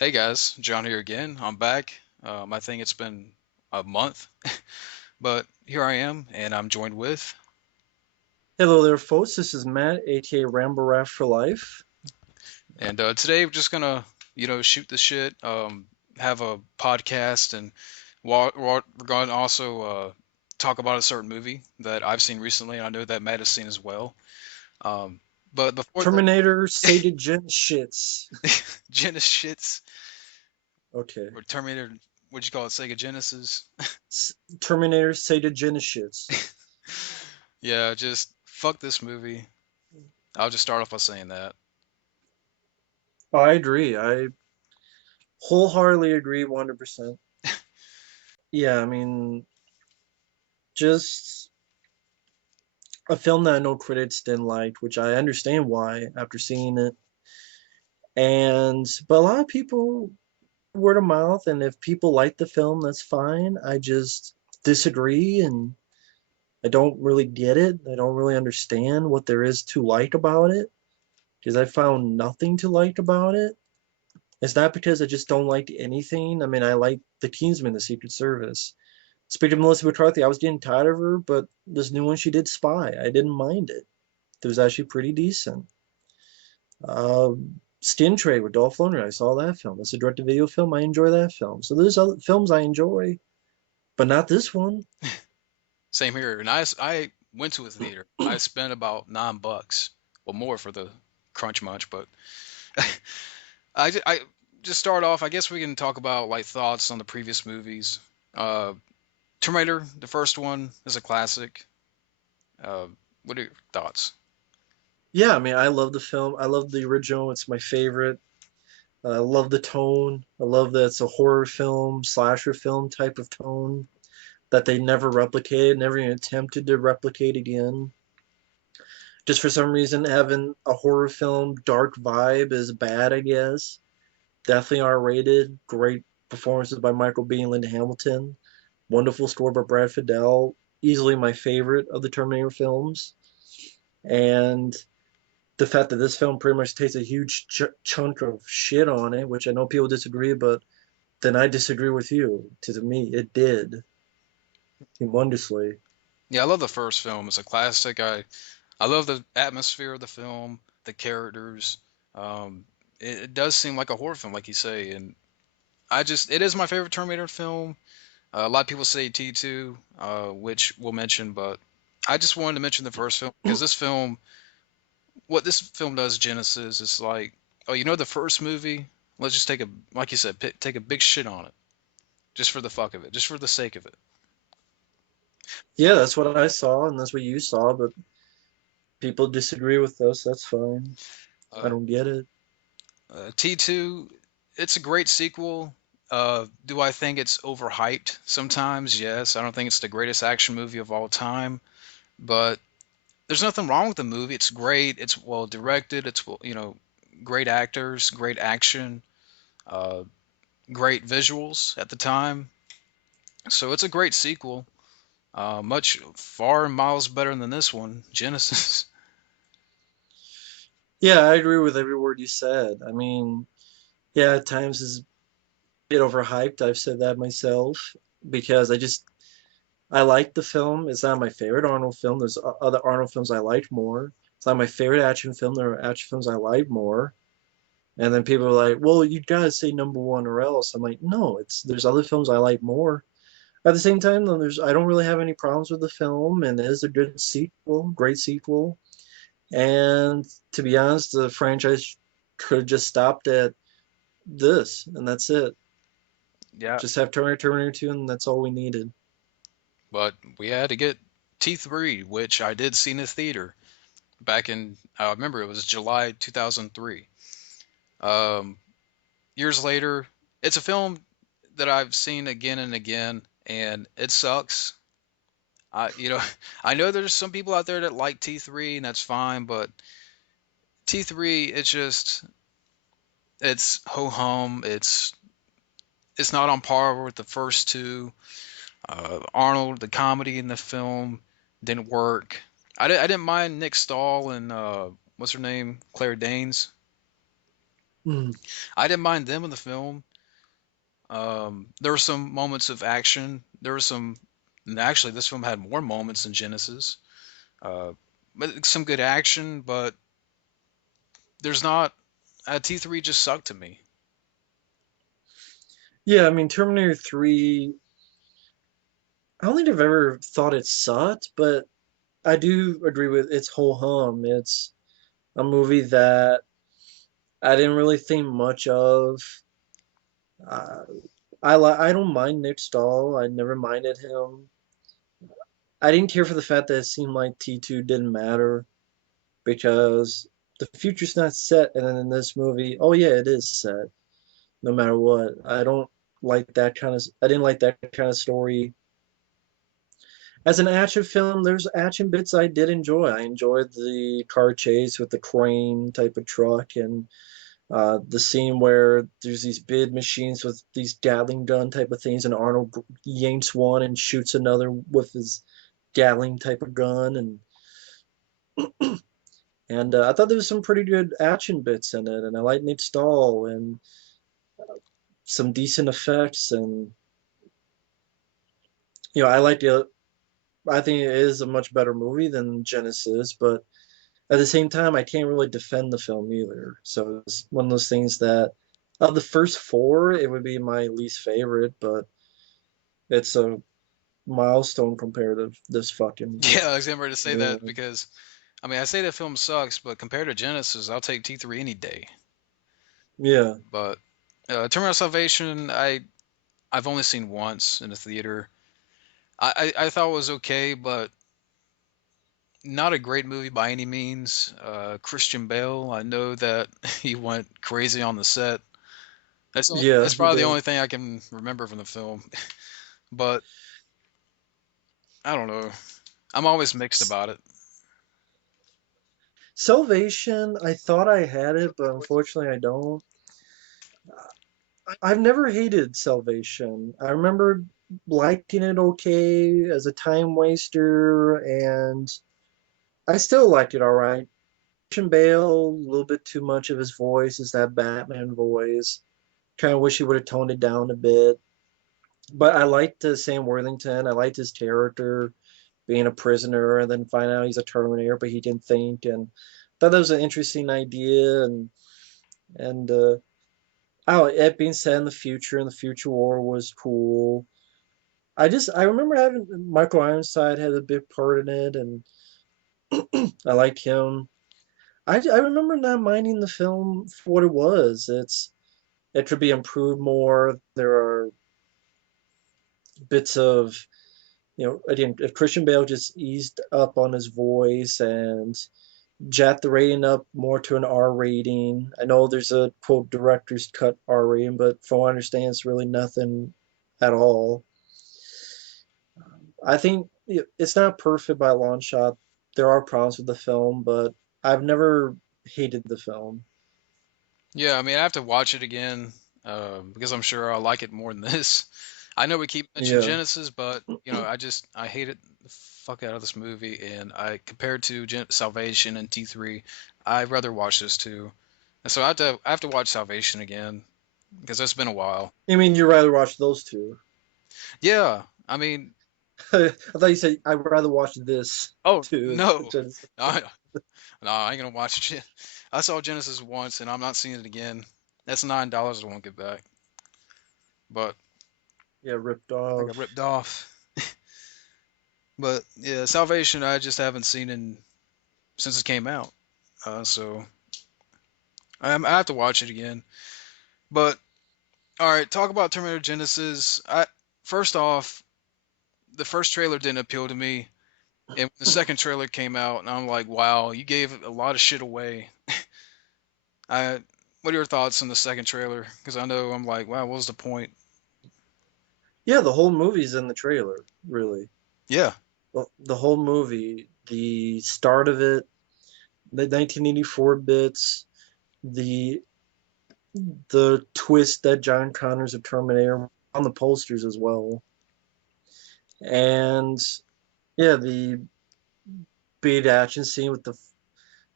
Hey guys, John here again. I'm back. I think it's been a month, but here I am, and I'm joined with. Hello there, folks. This is Matt, aka Ramble for Life. And today we're just gonna, shoot the shit, have a podcast, and we're going to also talk about a certain movie that I've seen recently, and I know that Matt has seen as well. Um, but before that, Terminator Sated Genishits. Genishits Okay. or Terminator, what'd you call it? Sega Genesis. Terminator Sated Genishits. Yeah, just fuck this movie. I'll just start off by saying that. I agree. I wholeheartedly agree 100%. Yeah, I mean, just a film that I know critics didn't like, which I understand why after seeing it. But a lot of people word of mouth, and if people like the film, that's fine. I just disagree, and I don't really get it. I don't really understand what there is to like about it because I found nothing to like about it. It's not because I just don't like anything. I mean, I like the Kingsman, the Secret Service. Speaking of Melissa McCarthy, I was getting tired of her, but this new one she did, Spy, I didn't mind it. It was actually pretty decent. Uh, Skin Trade with Dolph Lundgren, I saw that film. It's a direct-to-video film. I enjoy that film. So there's other films I enjoy, but not this one. Same here. And I went to a theater. I spent about $9, well more for the Crunch Munch, but I just start off. I guess we can talk about like thoughts on the previous movies. Uh, Terminator, the first one, is a classic. Uh, what are your thoughts? Yeah, I mean, I love the film. I love the original. It's my favorite. I love the tone. I love that it's a horror film, slasher film type of tone that they never replicated, never even attempted to replicate again. Just for some reason, having a horror film dark vibe is bad, I guess. Definitely R-rated. Great performances by Michael Biehn and Linda Hamilton. Wonderful score by Brad Fiedel. Easily my favorite of the Terminator films. And the fact that this film pretty much takes a huge chunk of shit on it, which I know people disagree, but then I disagree with you. To me, it did tremendously. Yeah, I love the first film. It's a classic. I love the atmosphere of the film, the characters. Um, it does seem like a horror film, like you say, and it is my favorite Terminator film. A lot of people say T2, which we'll mention, but I just wanted to mention the first film because what this film does, Genesis, is like, oh, the first movie? Let's just like you said, take a big shit on it, just for the fuck of it, just for the sake of it. Yeah, that's what I saw, and that's what you saw, but people disagree with us. That's fine. I Uh, don't get it. T2, it's a great sequel. Do I think it's overhyped sometimes? Yes. I don't think it's the greatest action movie of all time, but there's nothing wrong with the movie. It's great. It's well directed. Great actors, great action, uh, great visuals at the time. So it's a great sequel. Much far and miles better than this one, Genesis. Yeah, I agree with every word you said. I mean, yeah, at times it's a bit overhyped. I've said that myself because I like the film. It's not my favorite Arnold film. There's other Arnold films I liked more. It's not my favorite action film. There are action films I like more. And then people are like, "Well, you gotta say number one or else." I'm like, "No, it's there's other films I like more." At the same time, though, there's I don't really have any problems with the film, and it is a good sequel, great sequel. And to be honest, the franchise could have just stopped at this, and that's it. Yeah, Just have Terminator 2, and that's all we needed. but we had to get T3, which I did see in the theater back in, I remember it was July 2003. Um, Years later, it's a film that I've seen again and again, and it sucks. I know there's some people out there that like T3, and that's fine, but T3, it's ho hum. It's not on par with the first two. Arnold, the comedy in the film didn't work. I didn't mind Nick Stahl and what's her name, Claire Danes. Mm. I didn't mind them in the film. There were some moments of action. There were some, and actually, this film had more moments than Genesis. Uh, but some good action, but there's not. T3 just sucked to me. Yeah, I mean Terminator 3, I don't think I've ever thought it sucked, but I do agree with its whole hum. It's a movie that I didn't really think much of. Uh, I don't mind Nick Stahl. I never minded him. I didn't care for the fact that it seemed like T2 didn't matter because the future's not set, and then in this movie, oh yeah, it is set no matter what. I don't like that kind of. I didn't like that kind of story. As an action film, there's action bits I did enjoy. I enjoyed the car chase with the crane type of truck and the scene where there's these bid machines with these Gatling gun type of things, and Arnold yanks one and shoots another with his Gatling type of gun, and I thought there was some pretty good action bits in it, and I like Nick Stahl and some decent effects, and I like the. I think it is a much better movie than Genesis, but at the same time, I can't really defend the film either. So it's one of those things that, of the first four, it would be my least favorite, but it's a milestone compared to this fucking Yeah, I was getting ready to say new that one. because, I mean, I say the film sucks, but compared to Genesis, I'll take T3 any day. Yeah, But Terminator Salvation, I've only seen once in the theater. I thought it was okay, but not a great movie by any means. Christian Bale, I know that he went crazy on the set. yeah, That's he probably the did. only thing I can remember from the film. But I don't know. I'm always mixed S- about it. Salvation, I thought I had it, but unfortunately I don't. I've never hated Salvation. I remember liking it okay as a time waster, and I still liked it all right. Christian Bale, a little bit too much of his voice is that Batman voice. Kind of wish he would have toned it down a bit. But I liked Sam Worthington. I liked his character being a prisoner and then find out he's a Terminator, but he didn't think. And thought that was an interesting idea. And oh, it being set in the future and the future war was cool. I remember having Michael Ironside had a big part in it, and I liked him. I remember not minding the film for what it was. It could be improved more. There are bits of again, if Christian Bale just eased up on his voice and jacked the rating up more to an R rating. I know there's a quote director's cut R rating, but from what I understand, it's really nothing at all. I think it's not perfect by a long shot. There are problems with the film, but I've never hated the film. Yeah, I mean, I have to watch it again because I'm sure I'll like it more than this. I know we keep mentioning Yeah. Genesis, but I hated the fuck out of this movie, and I compared to Salvation and T3, I'd rather watch this too. And so I have to watch Salvation again because it's been a while. I mean, you'd rather watch those two. Yeah, I mean, I thought you said I'd rather watch this oh too. no, I, no, I ain't gonna watch it. I saw Genesis once, and I'm not seeing it again. That's $9 I won't get back, but Yeah, ripped I got off. ripped off. But yeah, Salvation I just haven't seen in since it came out. So I have to watch it again. But all right, talk about Terminator Genisys. I first off, the first trailer didn't appeal to me, and when the second trailer came out, and I'm like, wow, you gave a lot of shit away. I what are your thoughts on the second trailer? Because I know I'm like, wow, what was the point? Yeah, the whole movie's in the trailer, really. Yeah, The whole movie, the start of it, the 1984 bits, the the twist that John Connor's a Terminator on the posters as well, and yeah, the big action scene with the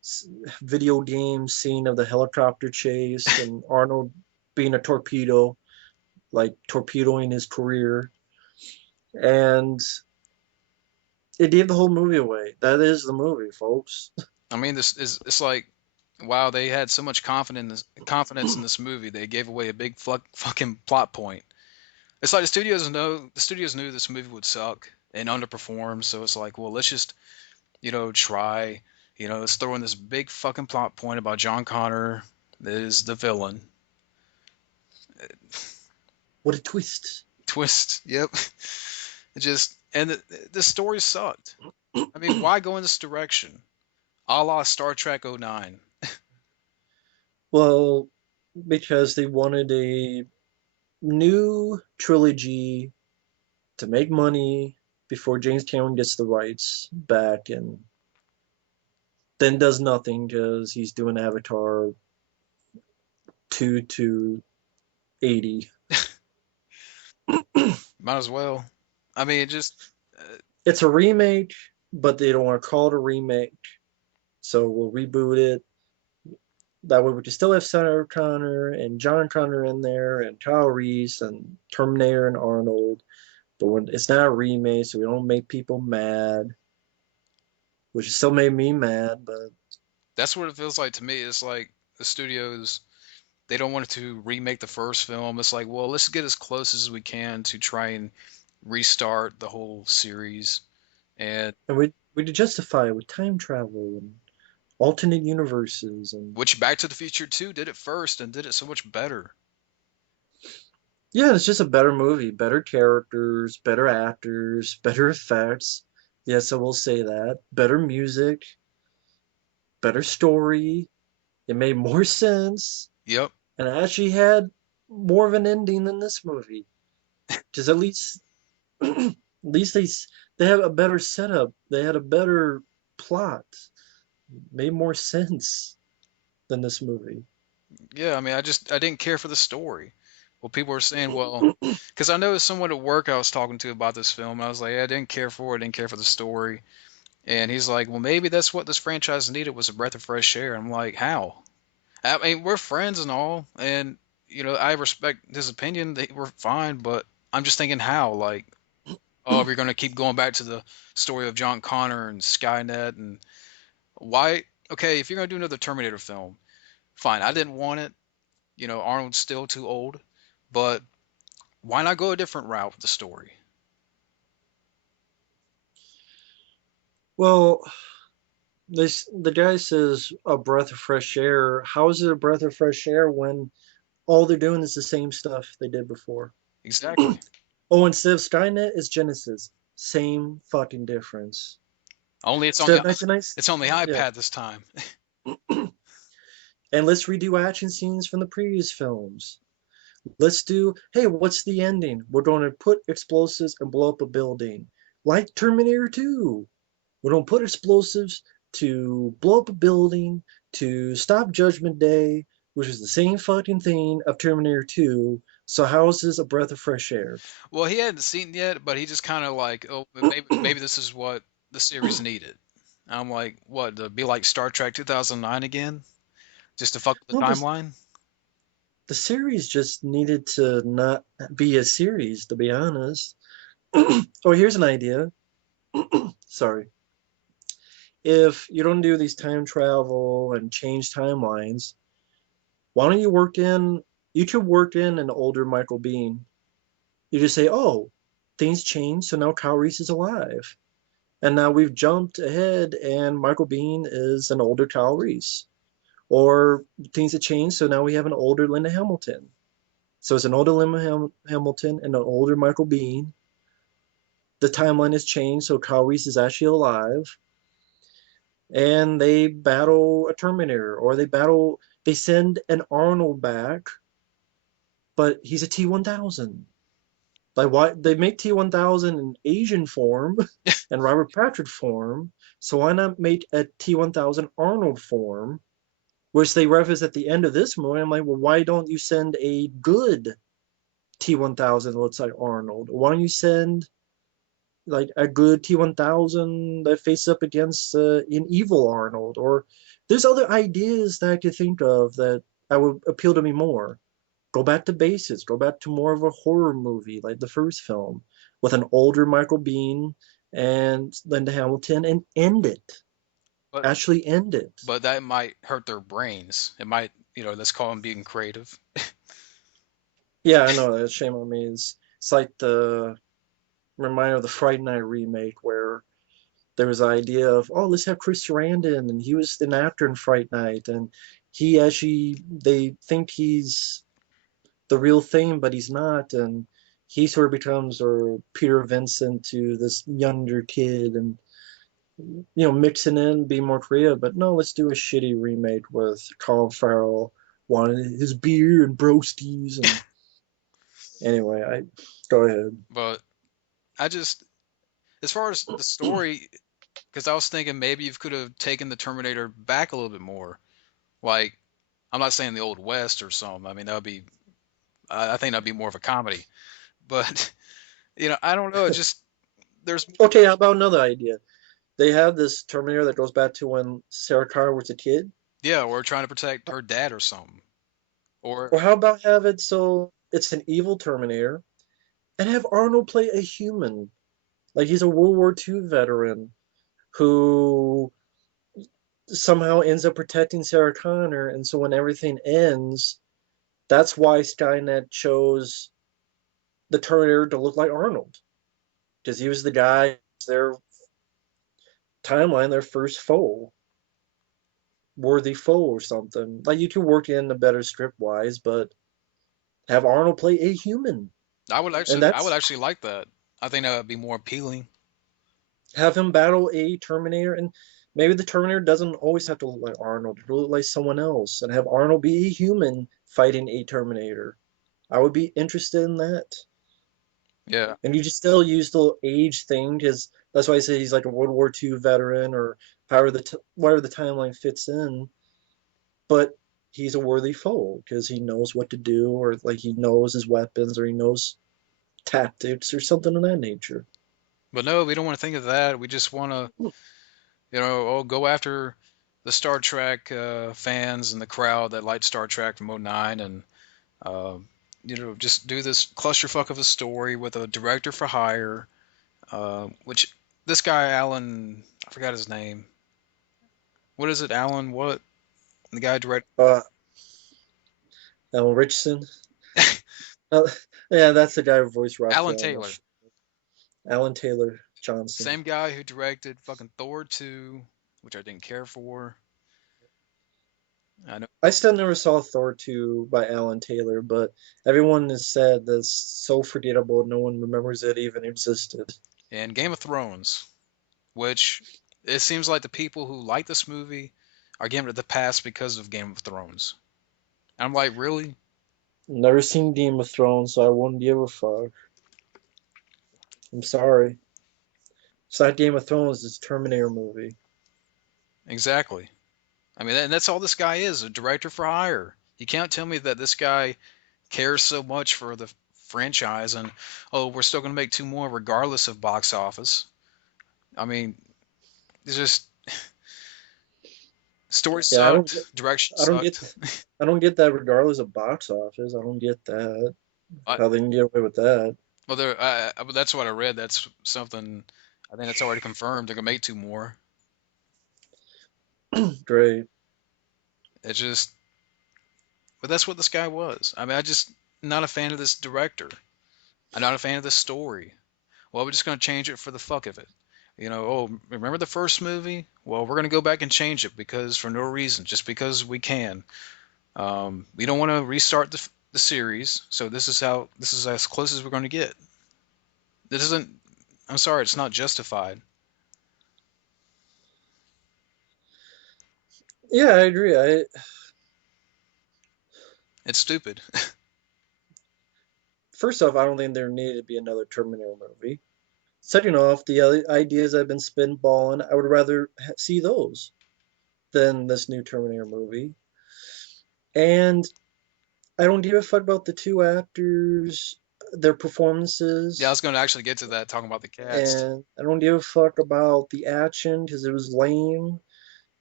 video game scene of the helicopter chase and Arnold being a torpedo, like torpedoing his career. And it gave the whole movie away. That is the movie, folks. I mean, this is it's like, wow, they had so much confidence in this movie, they gave away a big fucking plot point. It's like the studios knew this movie would suck and underperform, so it's like, well, let's just try, let's throw in this big fucking plot point about John Connor is the villain. What a twist. Twist, yep. It just and the story sucked. I mean, why go in this direction? A la Star Trek '09. Well, because they wanted a new trilogy to make money before James Cameron gets the rights back and then does nothing because he's doing Avatar 2 to 80. Might as well. I mean, it just It's a remake, but they don't want to call it a remake. So we'll reboot it. That way we can still have Sarah Connor and John Connor in there and Kyle Reese and Terminator and Arnold. But when it's not a remake, so we don't make people mad, which still made me mad. But that's what it feels like to me. It's like the studios, they don't want to remake the first film. It's like, well, let's get as close as we can to try and restart the whole series. And and we justify it with time travel and alternate universes and which Back to the Future 2 did it first and did it so much better. yeah, it's just a better movie, better characters, better actors, better effects. Yes, I will say that. Better music, better story. It made more sense, Yep. and it actually had more of an ending than this movie. Just at least, at least they have a better setup. They had a better plot. Made more sense than this movie. Yeah, I mean, I didn't care for the story. Well, people were saying, well, because I know someone at work I was talking to about this film. I was like, yeah, I didn't care for it, didn't care for the story. And he's like, well, maybe that's what this franchise needed was a breath of fresh air. I'm like, how? I mean, we're friends and all, and I respect his opinion. We're fine, but I'm just thinking how, like, oh, we're gonna keep going back to the story of John Connor and Skynet and why? Okay, if you're gonna do another Terminator film, fine. I didn't want it. Arnold's still too old, but why not go a different route with the story? Well, this the guy says a breath of fresh air. How is it a breath of fresh air when all they're doing is the same stuff they did before? Exactly. Oh, instead of Skynet, it's Genesis. Same fucking difference. Only Instead of 1990, it's only yeah. iPad this time. And let's redo action scenes from the previous films. Let's do, hey, what's the ending? We're going to put explosives and blow up a building. Like Terminator 2. We're going to put explosives to blow up a building to stop Judgment Day, which is the same fucking thing of Terminator 2. So how is this a breath of fresh air? Well, he hadn't seen it yet, but he just kind of like, oh, maybe this is what the series needed. I'm like, what, to be like Star Trek 2009 again? Just to fuck with No, the timeline? the series just needed to not be a series, to be honest. Oh, here's an idea. Sorry. If you don't do these time travel and change timelines, why don't you could work in an older Michael Bean. You just say, oh, things change, so now Kyle Reese is alive. And now we've jumped ahead and Michael Bean is an older Kyle Reese. Or things have changed, so now we have an older Linda Hamilton. So it's an older Linda Hamilton and an older Michael Bean. The timeline has changed, so Kyle Reese is actually alive. And they battle a Terminator, or they send an Arnold back, but he's a T-1000. Like why they make T-1000 in Asian form and Robert Patrick form, so why not make a T-1000 Arnold form, which they reference at the end of this movie? I'm like, well, why don't you send a good T-1000 that looks like Arnold? Why don't you send like a good T-1000 that faces up against an evil Arnold, or There's other ideas that I could think of that I would appeal to me more. Go back to basics. Go back to more of a horror movie like the first film with an older Michael Biehn and Linda Hamilton and end it. But Actually end it. but that might hurt their brains. It might, let's call them being creative. Yeah, I know that. Shame on me. It's like the reminder of the Friday Night remake where there was the idea of, oh, let's have Chris Sarandon, and he was an actor in Fright Night, and he actually, they think he's the real thing, but he's not, and he sort of becomes or Peter Vincent to this younger kid, and mixing in, being more creative. But no, let's do a shitty remake with Colin Farrell wanting his beer and broasties, and anyway, I go ahead. But I just, as far as the story, because I was thinking maybe you could have taken the Terminator back a little bit more. Like, I'm not saying the Old West or something. I mean, that would be, I think that'd be more of a comedy. But, I don't know. It just, there's, Okay, how about another idea? They have this Terminator that goes back to when Sarah Connor was a kid. yeah, we're trying to protect her dad or something. Or, Or how about have it so it's an evil Terminator and have Arnold play a human? Like he's a World War II veteran who somehow ends up protecting Sarah Connor. And so when everything ends, that's why Skynet chose the Terminator to look like Arnold. Because he was the guy, their timeline, their first foe, worthy foe or something. Like you could work in a better script wise, but have Arnold play a human. And I would that's actually like that. I think that would be more appealing. have him battle a Terminator, and maybe the Terminator doesn't always have to look like Arnold. It could look like someone else, and have Arnold be a human fighting a Terminator. I would be interested in that. Yeah. And you just still use the age thing because that's why I say he's like a World War II veteran or however whatever the timeline fits in. But he's a worthy foe because he knows what to do, or like he knows his weapons, or he knows tactics, or something of that nature. But no, we don't want to think of that. We just want to, go after the Star Trek fans and the crowd that liked Star Trek from '09, and uh, just do this clusterfuck of a story with a director for hire, which this guy Alan, I forgot his name. What is it, Alan? What the guy direct? Uh, Richardson. Uh, yeah, that's the guy who voiced Alan Raphael. Taylor, Alan Taylor Johnson. same guy who directed fucking Thor 2, which I didn't care for. I know, I still never saw Thor 2 by Alan Taylor, but everyone has said that's so forgettable, no one remembers it even existed. and Game of Thrones, which it seems like the people who like this movie are giving it the pass because of Game of Thrones. And I'm like, really? Never seen Game of Thrones, so I wouldn't give a fuck. I'm sorry. It's not Game of Thrones, it's Terminator movie. Exactly. I mean, and that's all this guy is, a director for hire. You can't tell me that this guy cares so much for the franchise and, oh, we're still going to make two more regardless of box office. I mean, it's just story Yeah, sucked, direction I don't get sucked. I don't get that regardless of box office. I don't get that. I, How they can get away with that. well, that's what I read. That's something. I think that's already confirmed. They're gonna make two more. Great. It's just, but that's what this guy was. I mean, I just not a fan of this director. I'm not a fan of this story. Well, we're just gonna change it for the fuck of it. Oh, remember the first movie? Well, we're gonna go back and change it because for no reason, just because we can. We don't want to restart the series, so this is as close as we're going to get. This isn't. I'm sorry, it's not justified. Yeah, I agree. It's stupid. First off, I don't think there needed to be another Terminator movie. Second off, the other ideas I've been spitballing, I would rather see those than this new Terminator movie. And I don't give a fuck about the two actors, their Yeah, I performances, was going to actually get to that talking about the cast. and I don't give a fuck about the action because it was lame.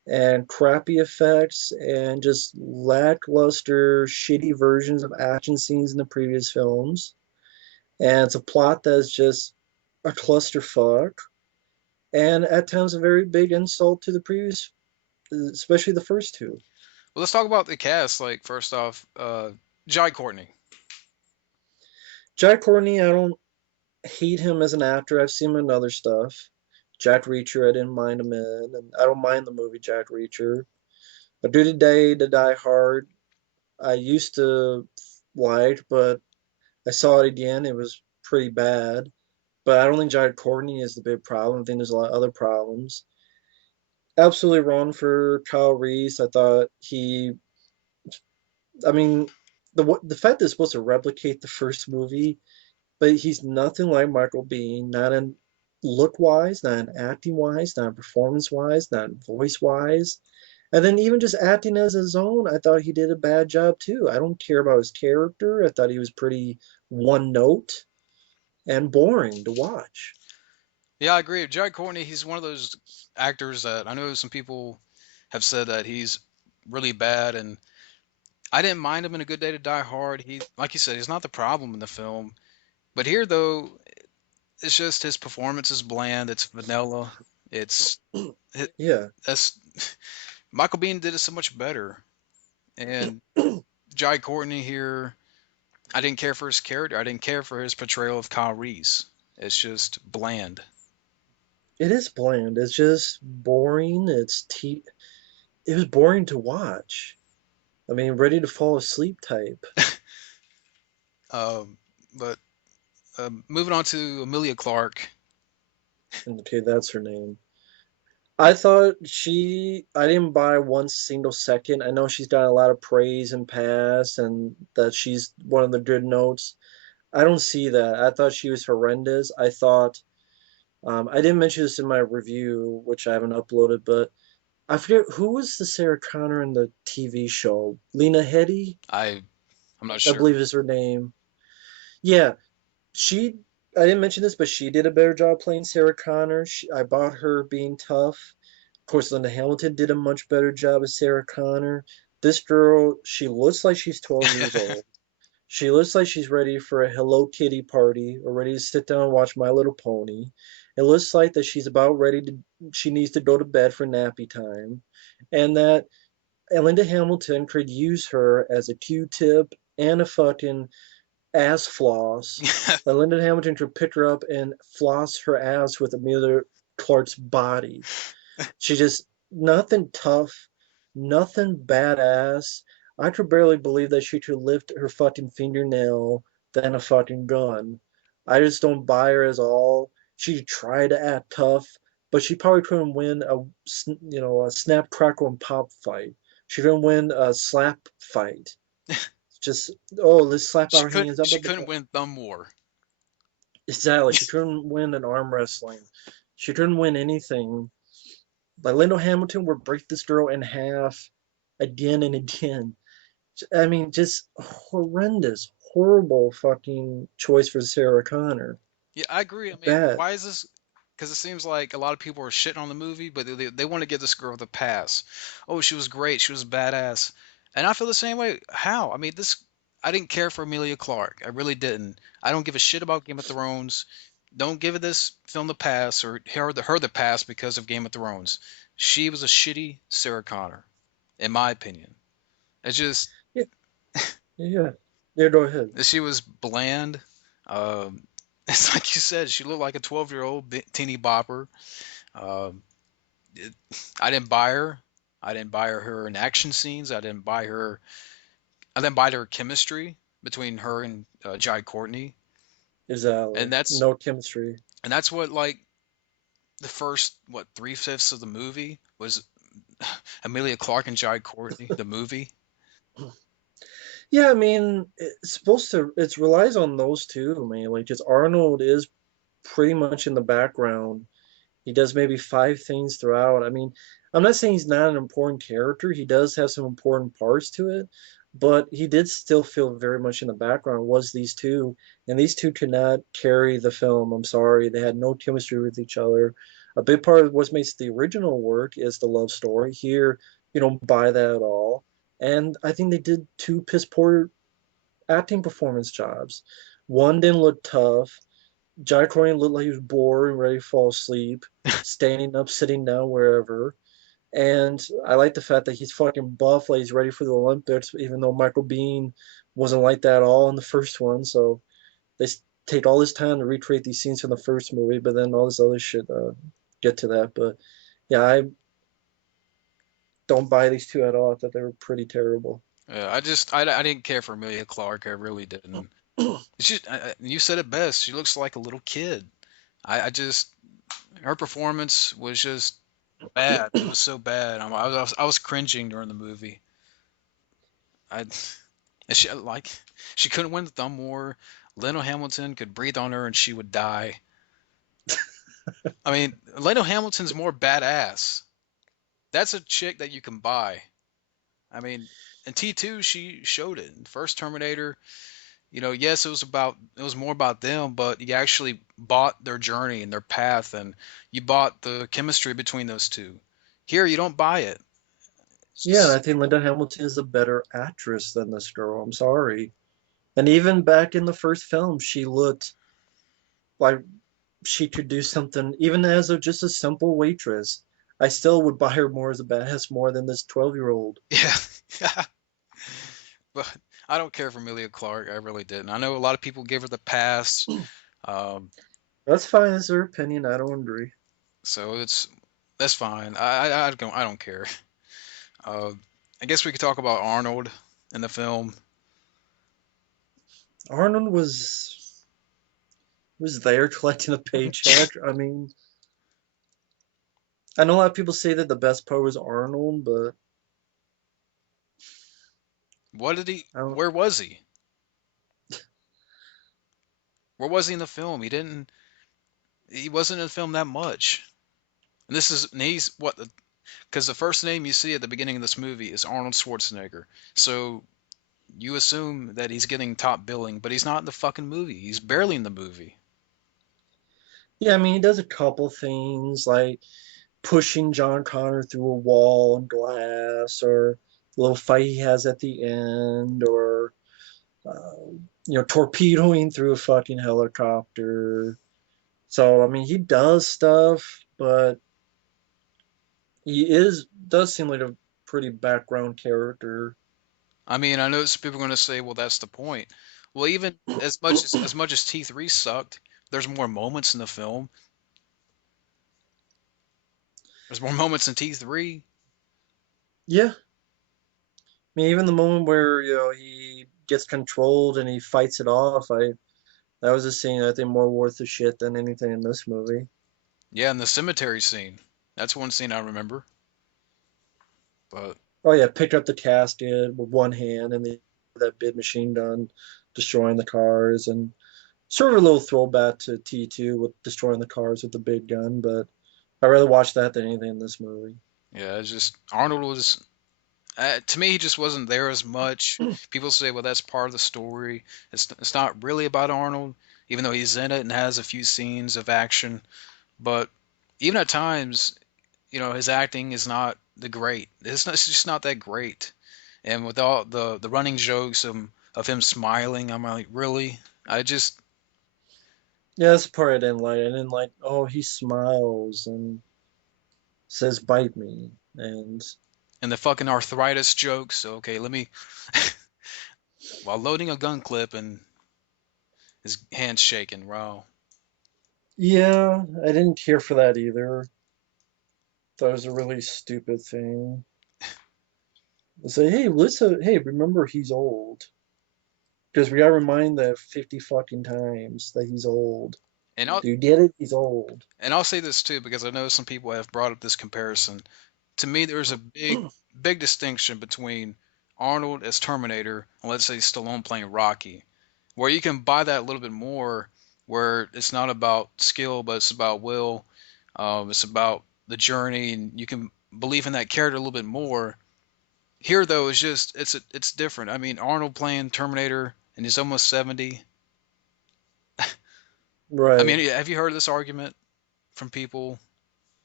and crappy effects and just lackluster, shitty versions of action scenes in the previous films. And it's a plot that's just a clusterfuck, and at times a very big insult to the previous, especially the first two. Well, let's talk about the cast. Like first off, Jai Courtney. Jack Courtney, I don't hate him as an actor. I've seen him in other stuff. Jack Reacher, I didn't mind him in, and I don't mind the movie Jack Reacher. A Duty Day to Die Hard, I used to like, but I saw it again. It was pretty bad. But I don't think Jared Courtney is the big problem. I think there's a lot of other problems. Absolutely wrong for Kyle Reese. I thought I mean, the fact that it's supposed to replicate the first movie, but he's nothing like Michael Biehn, not in look wise, not in acting wise, not in performance wise, not in voice wise. And then even just acting as his own, I thought he did a bad job too. I don't care about his character. I thought he was pretty one note and boring to watch. Yeah, I agree. Jai Courtney, he's one of those actors that I know some people have said that he's really bad, and I didn't mind him in A Good Day to Die Hard. He, like you said, he's not the problem in the film. But here, though, it's just his performance is bland. It's vanilla. It's it, Yeah. that's Michael Biehn did it so much better. And Jai Courtney here, I didn't care for his character. I didn't care for his portrayal of Kyle Reese. It's just bland. It is bland. It's just boring. It was boring to watch. I mean, ready to fall asleep type. Um, but moving on to Amelia Clark. Okay, that's her name. I didn't buy one single second. I know she's got a lot of praise and pass and that she's one of the good notes. I don't see that. I thought she was horrendous. I didn't mention this in my review, which I haven't uploaded, but I forget who was the Sarah Connor in the TV show. Lena Headey, I I'm not I sure. believe is her name. Yeah, she. I didn't mention this, but she did a better job playing Sarah Connor. I bought her being tough. Of course, Linda Hamilton did a much better job as Sarah Connor. This girl, she looks like she's 12 years old. She looks like she's ready for a Hello Kitty party or ready to sit down and watch My Little Pony. It looks like that she's about ready to, she needs to go to bed for nappy time. And that Linda Hamilton could use her as a Q-tip and a fucking ass floss. That Linda Hamilton could pick her up and floss her ass with Amelia Clark's body. She just nothing tough, nothing badass. I could barely believe that she could lift her fucking fingernail than a fucking gun. I just don't buy her as all. She tried to act tough, but she probably couldn't win a snap crackle and pop fight. She couldn't win a slap fight. Just let's slap our hands up. She couldn't win Thumb War. Exactly. She couldn't win an arm wrestling. She couldn't win anything. Like Linda Hamilton would break this girl in half again and again. I mean, just horrendous, horrible fucking choice for Sarah Connor. Yeah, I agree. I mean, Bad. why is this? Because it seems like a lot of people are shitting on the movie, but they want to give this girl the pass. Oh, she was great. She was badass. And I feel the same way. How? I mean, I didn't care for Amelia Clark. I really didn't. I don't give a shit about Game of Thrones. Don't give this film the pass or her the pass because of Game of Thrones. She was a shitty Sarah Connor, in my opinion. It's just Yeah, yeah. Yeah, go ahead. she was bland. Um, it's like you said, she looked like a 12-year-old teeny bopper. Um, it, I didn't buy her. I didn't buy her in action scenes. I didn't buy her. I didn't buy her chemistry between her and Jai Courtney, Exactly. and that's No chemistry. and that's what like the first 3/5 of the movie was Amelia Clark and Jai Courtney, the movie. Yeah, I mean, it relies on those two, I mean, like, just Arnold is pretty much in the background. He does maybe five things throughout. I mean, I'm not saying he's not an important character. He does have some important parts to it, but he did still feel very much in the background. Was these two, and these two could not carry the film. I'm sorry, they had no chemistry with each other. A big part of what makes the original work is the love story. Here, you don't buy that at all. And I think they did two piss poor acting performance jobs. One didn't look tough. Jack Ryan looked like he was bored and ready to fall asleep, standing up, sitting down, wherever. And I like the fact that he's fucking buff, like he's ready for the Olympics, even though Michael Bean wasn't like that at all in the first one. So they take all this time to recreate these scenes from the first movie, but then all this other shit. Get to that, but yeah, I don't buy these two at all. I thought they were pretty terrible. Yeah, I didn't care for Amelia Clark. I really didn't. It's just you said it best. She looks like a little kid. I just her performance was just bad. It was so bad. I was cringing during the movie. I and she couldn't win the thumb war. Leno Hamilton could breathe on her and she would die. I mean, Leno Hamilton's more badass. That's a chick that you can buy. I mean, in T2 she showed it. In first Terminator, yes, it was more about them, but you actually bought their journey and their path, and you bought the chemistry between those two. Here, you don't buy it. It's Yeah, and I just, think Linda Hamilton is a better actress than this girl. I'm sorry. And even back in the first film, she looked like she could do something, even as just a simple waitress. I still would buy her more as a badass more than this 12-year-old. yeah. But I don't care for Amelia Clark. I really didn't. I know a lot of people give her the pass, um, That's fine, it's her opinion. I don't agree. so that's fine. I don't care. Uh, I guess we could talk about Arnold in the film. Arnold was there collecting a paycheck. I mean, I know a lot of people say that the best part was Arnold, but What did he? I don't. Where was he? Where was he in the film? He didn't. He wasn't in the film that much. And he's what? Because the first name you see at the beginning of this movie is Arnold Schwarzenegger. So you assume that he's getting top billing, but he's not in the fucking movie. He's barely in the movie. Yeah, I mean, he does a couple things like pushing John Connor through a wall and glass, or the little fight he has at the end, or uh, torpedoing through a fucking helicopter. So I mean, he does stuff, but he is does seem like a pretty background character. I mean, I know some people are going to say, "Well, that's the point." Well, even as much as T3 sucked, there's more moments in the film. There's more moments in T3. Yeah, I mean, even the moment where he gets controlled and he fights it off, I that was a scene I think more worth the shit than anything in this movie. Yeah, in the cemetery scene. That's one scene I remember. But Oh yeah, picked up the casket with one hand and that big machine gun destroying the cars, and sort of a little throwback to T2 with destroying the cars with the big gun, but I'd rather watch that than anything in this movie. yeah, it's just Arnold was to me, he just wasn't there as much. People say, well, that's part of the story. It's not really about Arnold, even though he's in it and has a few scenes of action. But even at times, his acting is not the great. It's just not that great. And with all the running jokes of him smiling, I'm like, really? I just Yeah, that's the part I didn't like. I didn't like, oh, he smiles and says bite me. And and the fucking arthritis jokes. So, okay, let me while loading a gun clip and his hands shaking. Wow. yeah, I didn't care for that either. Thought it was a really stupid thing. Say, hey, listen, hey, remember he's old. Because we gotta remind that 50 fucking times that he's old. And I'll Do you get it? He's old. and I'll say this too because I know some people have brought up this comparison. To me, there's a big distinction between Arnold as Terminator and let's say Stallone playing Rocky, where you can buy that a little bit more, where it's not about skill, but it's about will. It's about the journey, and you can believe in that character a little bit more. Here, though, it's different. I mean, Arnold playing Terminator, and he's almost 70. I Right. mean, have you heard this argument from people?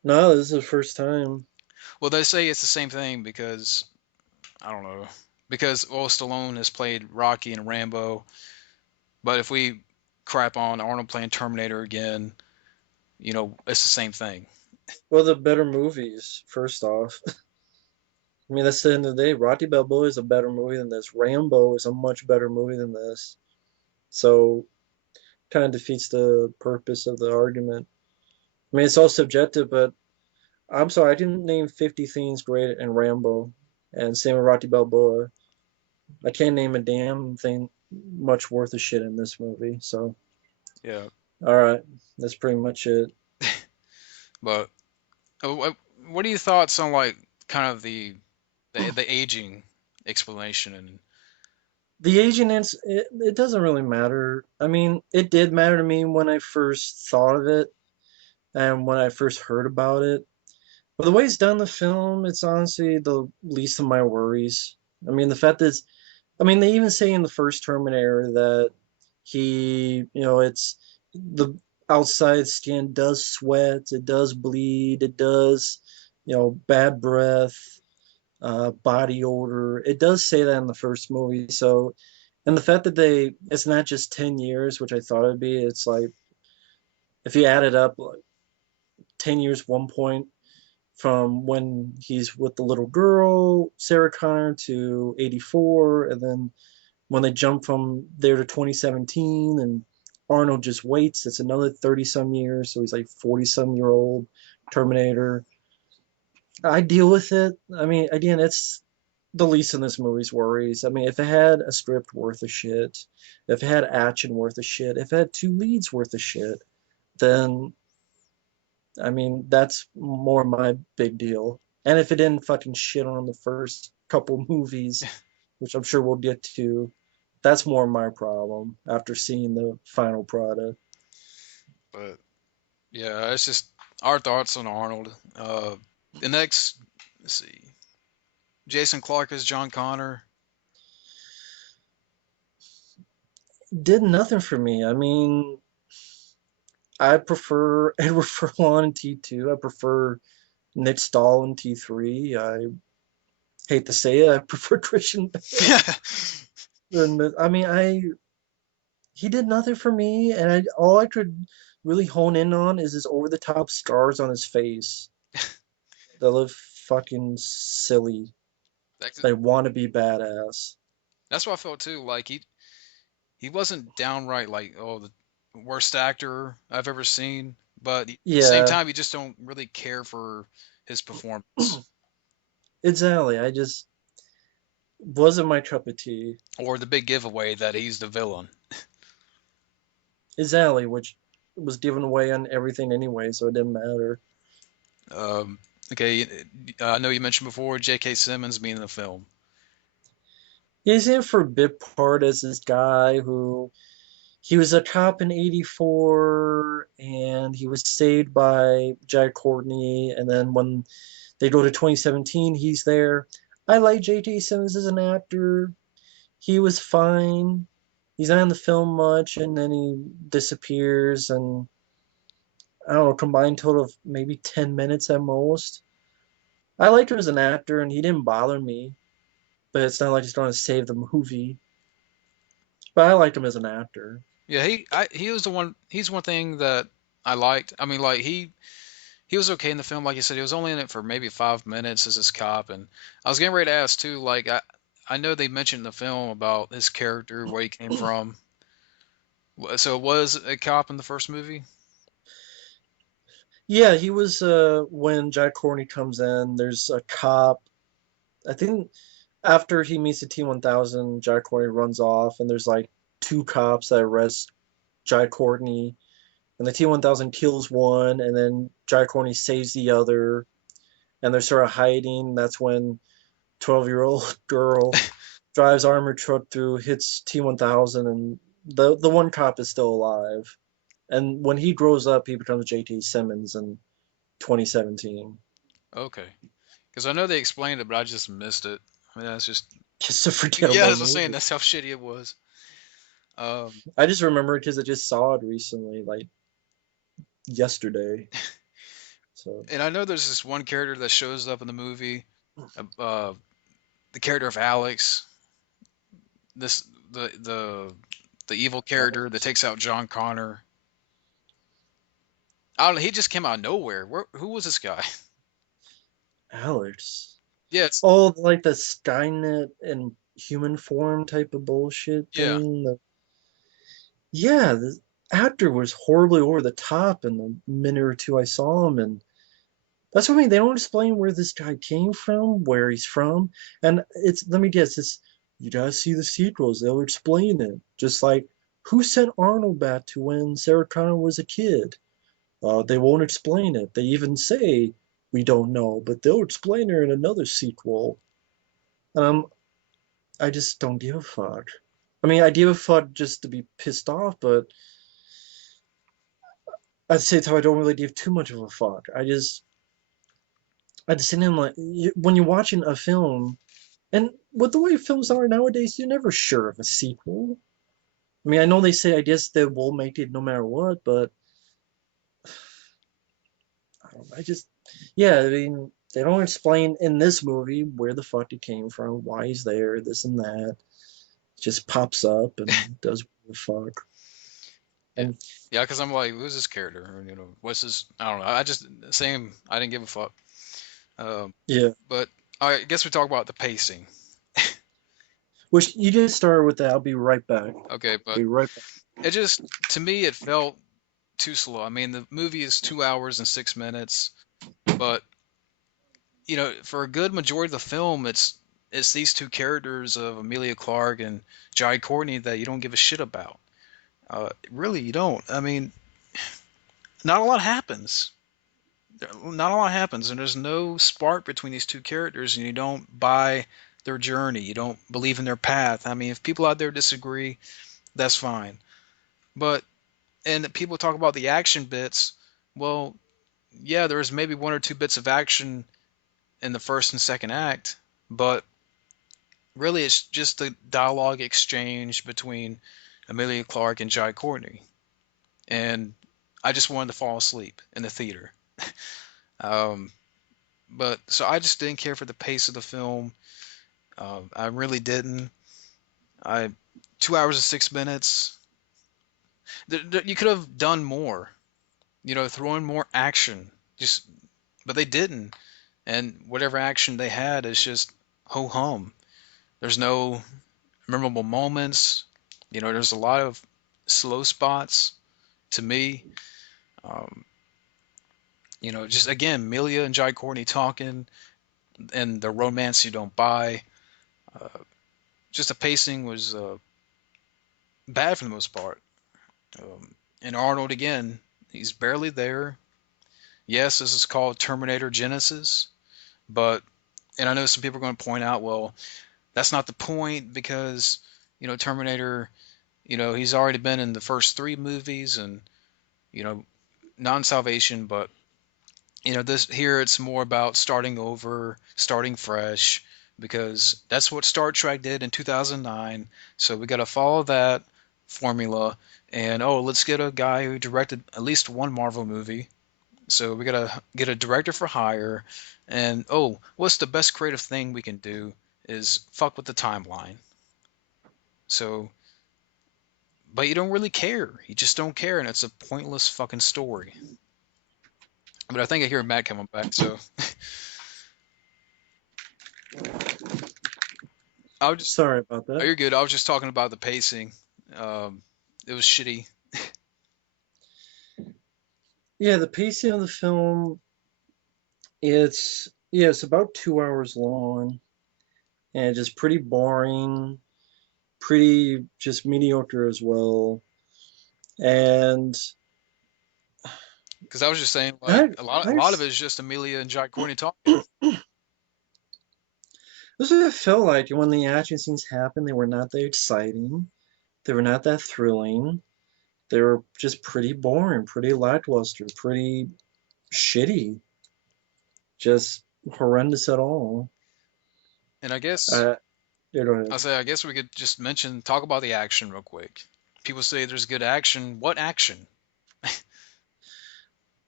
No, this is the first time. Well, they say it's the same thing because I don't know. Because well, Stallone has played Rocky and Rambo, but if we crap on Arnold playing Terminator again, it's the same thing. Well, the better movies, first off. I mean, that's the end of the day. Rocky Balboa is a better movie than this. Rambo is a much better movie than this. So, kind of defeats the purpose of the argument. I mean, it's all subjective, but I'm sorry, I didn't name 50 things great in Rambo, and same with Rocky Balboa. I can't name a damn thing much worth of shit in this movie. So, Yeah, all right, that's pretty much it. but what are your thoughts on like kind of the aging explanation and The agent, it doesn't really matter. I mean, it did matter to me when I first thought of it and when I first heard about it. But the way it's done in the film, it's honestly the least of my worries. I mean, the fact that I mean, they even say in the first Terminator that it's the outside skin does sweat, it does bleed, it does, bad breath, body odor. It does say that in the first movie. So, and the fact that it's not just 10 years, which I thought it'd be, it's like, if you add it up, like 10 years, 1 point from when he's with the little girl, Sarah Connor, to 84, and then when they jump from there to 2017 and Arnold just waits, it's another 30 some years, so he's like 40 some year old Terminator. I deal with it. I mean, again, it's the least in this movie's worries. I mean, if it had a script worth of shit, if it had action worth of shit, if it had two leads worth of shit, then I mean, that's more my big deal. And if it didn't fucking shit on the first couple movies, which I'm sure we'll get to, that's more my problem after seeing the final product. but yeah, it's just our thoughts on Arnold. The next, let's see, Jason Clarke as John Connor. Did nothing for me. I mean, I prefer Edward Furlong in T2. I prefer Nick Stahl in T3. I hate to say it, I prefer Christian Bale. I mean, I he did nothing for me, and all I could really hone in on is his over the top scars on his face that look fucking silly. That- They want to be badass. That's what I felt too. Like he wasn't downright like the worst actor I've ever seen, but at the same Yeah, time, you just don't really care for his performance exactly. I just wasn't my cup of tea. or the big giveaway that he's the villain. Exactly, which was given away on everything anyway, so it didn't matter. Um, okay, I know you mentioned before J.K. Simmons being in the film. He's in for a bit part as this guy who he was a cop in '84 and he was saved by Jack Courtney. And then when they go to 2017, he's there. I like J.T. Simmons as an actor. He was fine. He's not in the film much, and then he disappears. And I don't know, combined total of maybe 10 minutes at most. I liked him as an actor, and he didn't bother me, but it's not like he's going to save the movie. But I liked him as an actor. Yeah, he was the one. He's one thing that I liked. I mean, like he was okay in the film. Like you said, he was only in it for maybe 5 minutes as this cop. And I was getting ready to ask too. Like I know they mentioned in the film about his character, where he came from. So it was a cop in the first movie. Yeah, he was when Jack Corney comes in, there's a cop. I think after he meets the T-1000, Jack Corney runs off and there's like two cops that arrest Jack Courtney and the T-1000 kills one and then Jack Corney saves the other and they're sort of hiding. That's when 12-year-old girl drives armored truck through, hits T-1000 and the one cop is still alive. And when he grows up, he becomes J.T. Simmons in 2017. Okay, because I know they explained it, but I just missed it. I mean, that's just Just a yeah. forgettable As I was saying, movie. that's how shitty it was. Um, I just remember it because I just saw it recently, like yesterday. So And I know there's this one character that shows up in the movie, uh, the character of Alex, this the evil character that Alex, takes out John Connor. I don't know. He just came out of nowhere. Who was this guy? Alex. Yeah, it's Oh, like the Skynet in human form type of bullshit yeah. thing. Yeah, the actor was horribly over the top in the minute or two I saw him, and that's what I mean. They don't explain where this guy came from, where he's from, and it's let me guess, it's you gotta see the sequels. They'll explain it. Just like who sent Arnold back to when Sarah Connor was a kid? They won't explain it. They even say we don't know, but they'll explain it in another sequel. Um, I just don't give a fuck. I mean, I give a fuck just to be pissed off, but at the same time, I don't really give too much of a fuck. I just sit in like when you're watching a film, and with the way films are nowadays, you're never sure of a sequel. I mean, I know they say I guess they will make it no matter what, but I don't know. Yeah, I mean, they don't explain in this movie where the fuck he came from, why he's there, this and that. It just pops up and does what the fuck. Yeah, And yeah. Because I'm like, who's this character? Or, what's this? I don't know. I just same. I didn't give a fuck. Um, yeah, but I guess we talk about the pacing. which you just started with that. I'll be right back. Okay, I'll but be right back. it just to me it felt too slow. I mean, the movie is 2 hours and 6 minutes, but for a good majority of the film, it's these two characters of Amelia Clark and Jai Courtney that you don't give a shit about. Really, you don't. I mean, not a lot happens. Not a lot happens, and there's no spark between these two characters, and you don't buy their journey. You don't believe in their path. I mean, if people out there disagree, that's fine. But and people talk about the action bits. Well, yeah, there's maybe one or two bits of action in the first and second act, but really it's just the dialogue exchange between Amelia Clark and Jai Courtney. And I just wanted to fall asleep in the theater. Um, but so I just didn't care for the pace of the film. I really didn't. I 2 hours and 6 minutes. You could have done more. Throw in more action. Just, but they didn't. And whatever action they had is just ho hum. There's no memorable moments. There's a lot of slow spots to me. Um, just again, Milia and Jai Courtney talking and the romance you don't buy. Uh, just the pacing was bad for the most part. And Arnold again, he's barely there. Yes, this is called Terminator Genisys, but and I know some people are going to point out, well, that's not the point because Terminator, he's already been in the first three movies and you know non-salvation, but this here it's more about starting over, starting fresh, because that's what Star Trek did in 2009. So we got to follow that formula. And oh, let's get a guy who directed at least one Marvel movie. So we got to get a director for hire. And oh, what's the best creative thing we can do is fuck with the timeline. So, but you don't really care. You just don't care, and it's a pointless fucking story. But I think I hear Matt coming back, so I was just Sorry about oh, that. you're good. I was just talking about the pacing. It was shitty. Yeah, the pacing of the film, it's about 2 hours long, and it's just pretty boring, pretty just mediocre as well. And Because I was just saying, like I, a lot of it is just Amelia and Jack Courtney talking. this is what it felt like when the action scenes happened. They were not that exciting. They were not that thrilling. They were just pretty boring, pretty lackluster, pretty shitty, just horrendous at all. And I guess Uh, you know, I guess we could just talk about the action real quick. People say there's good action. What action?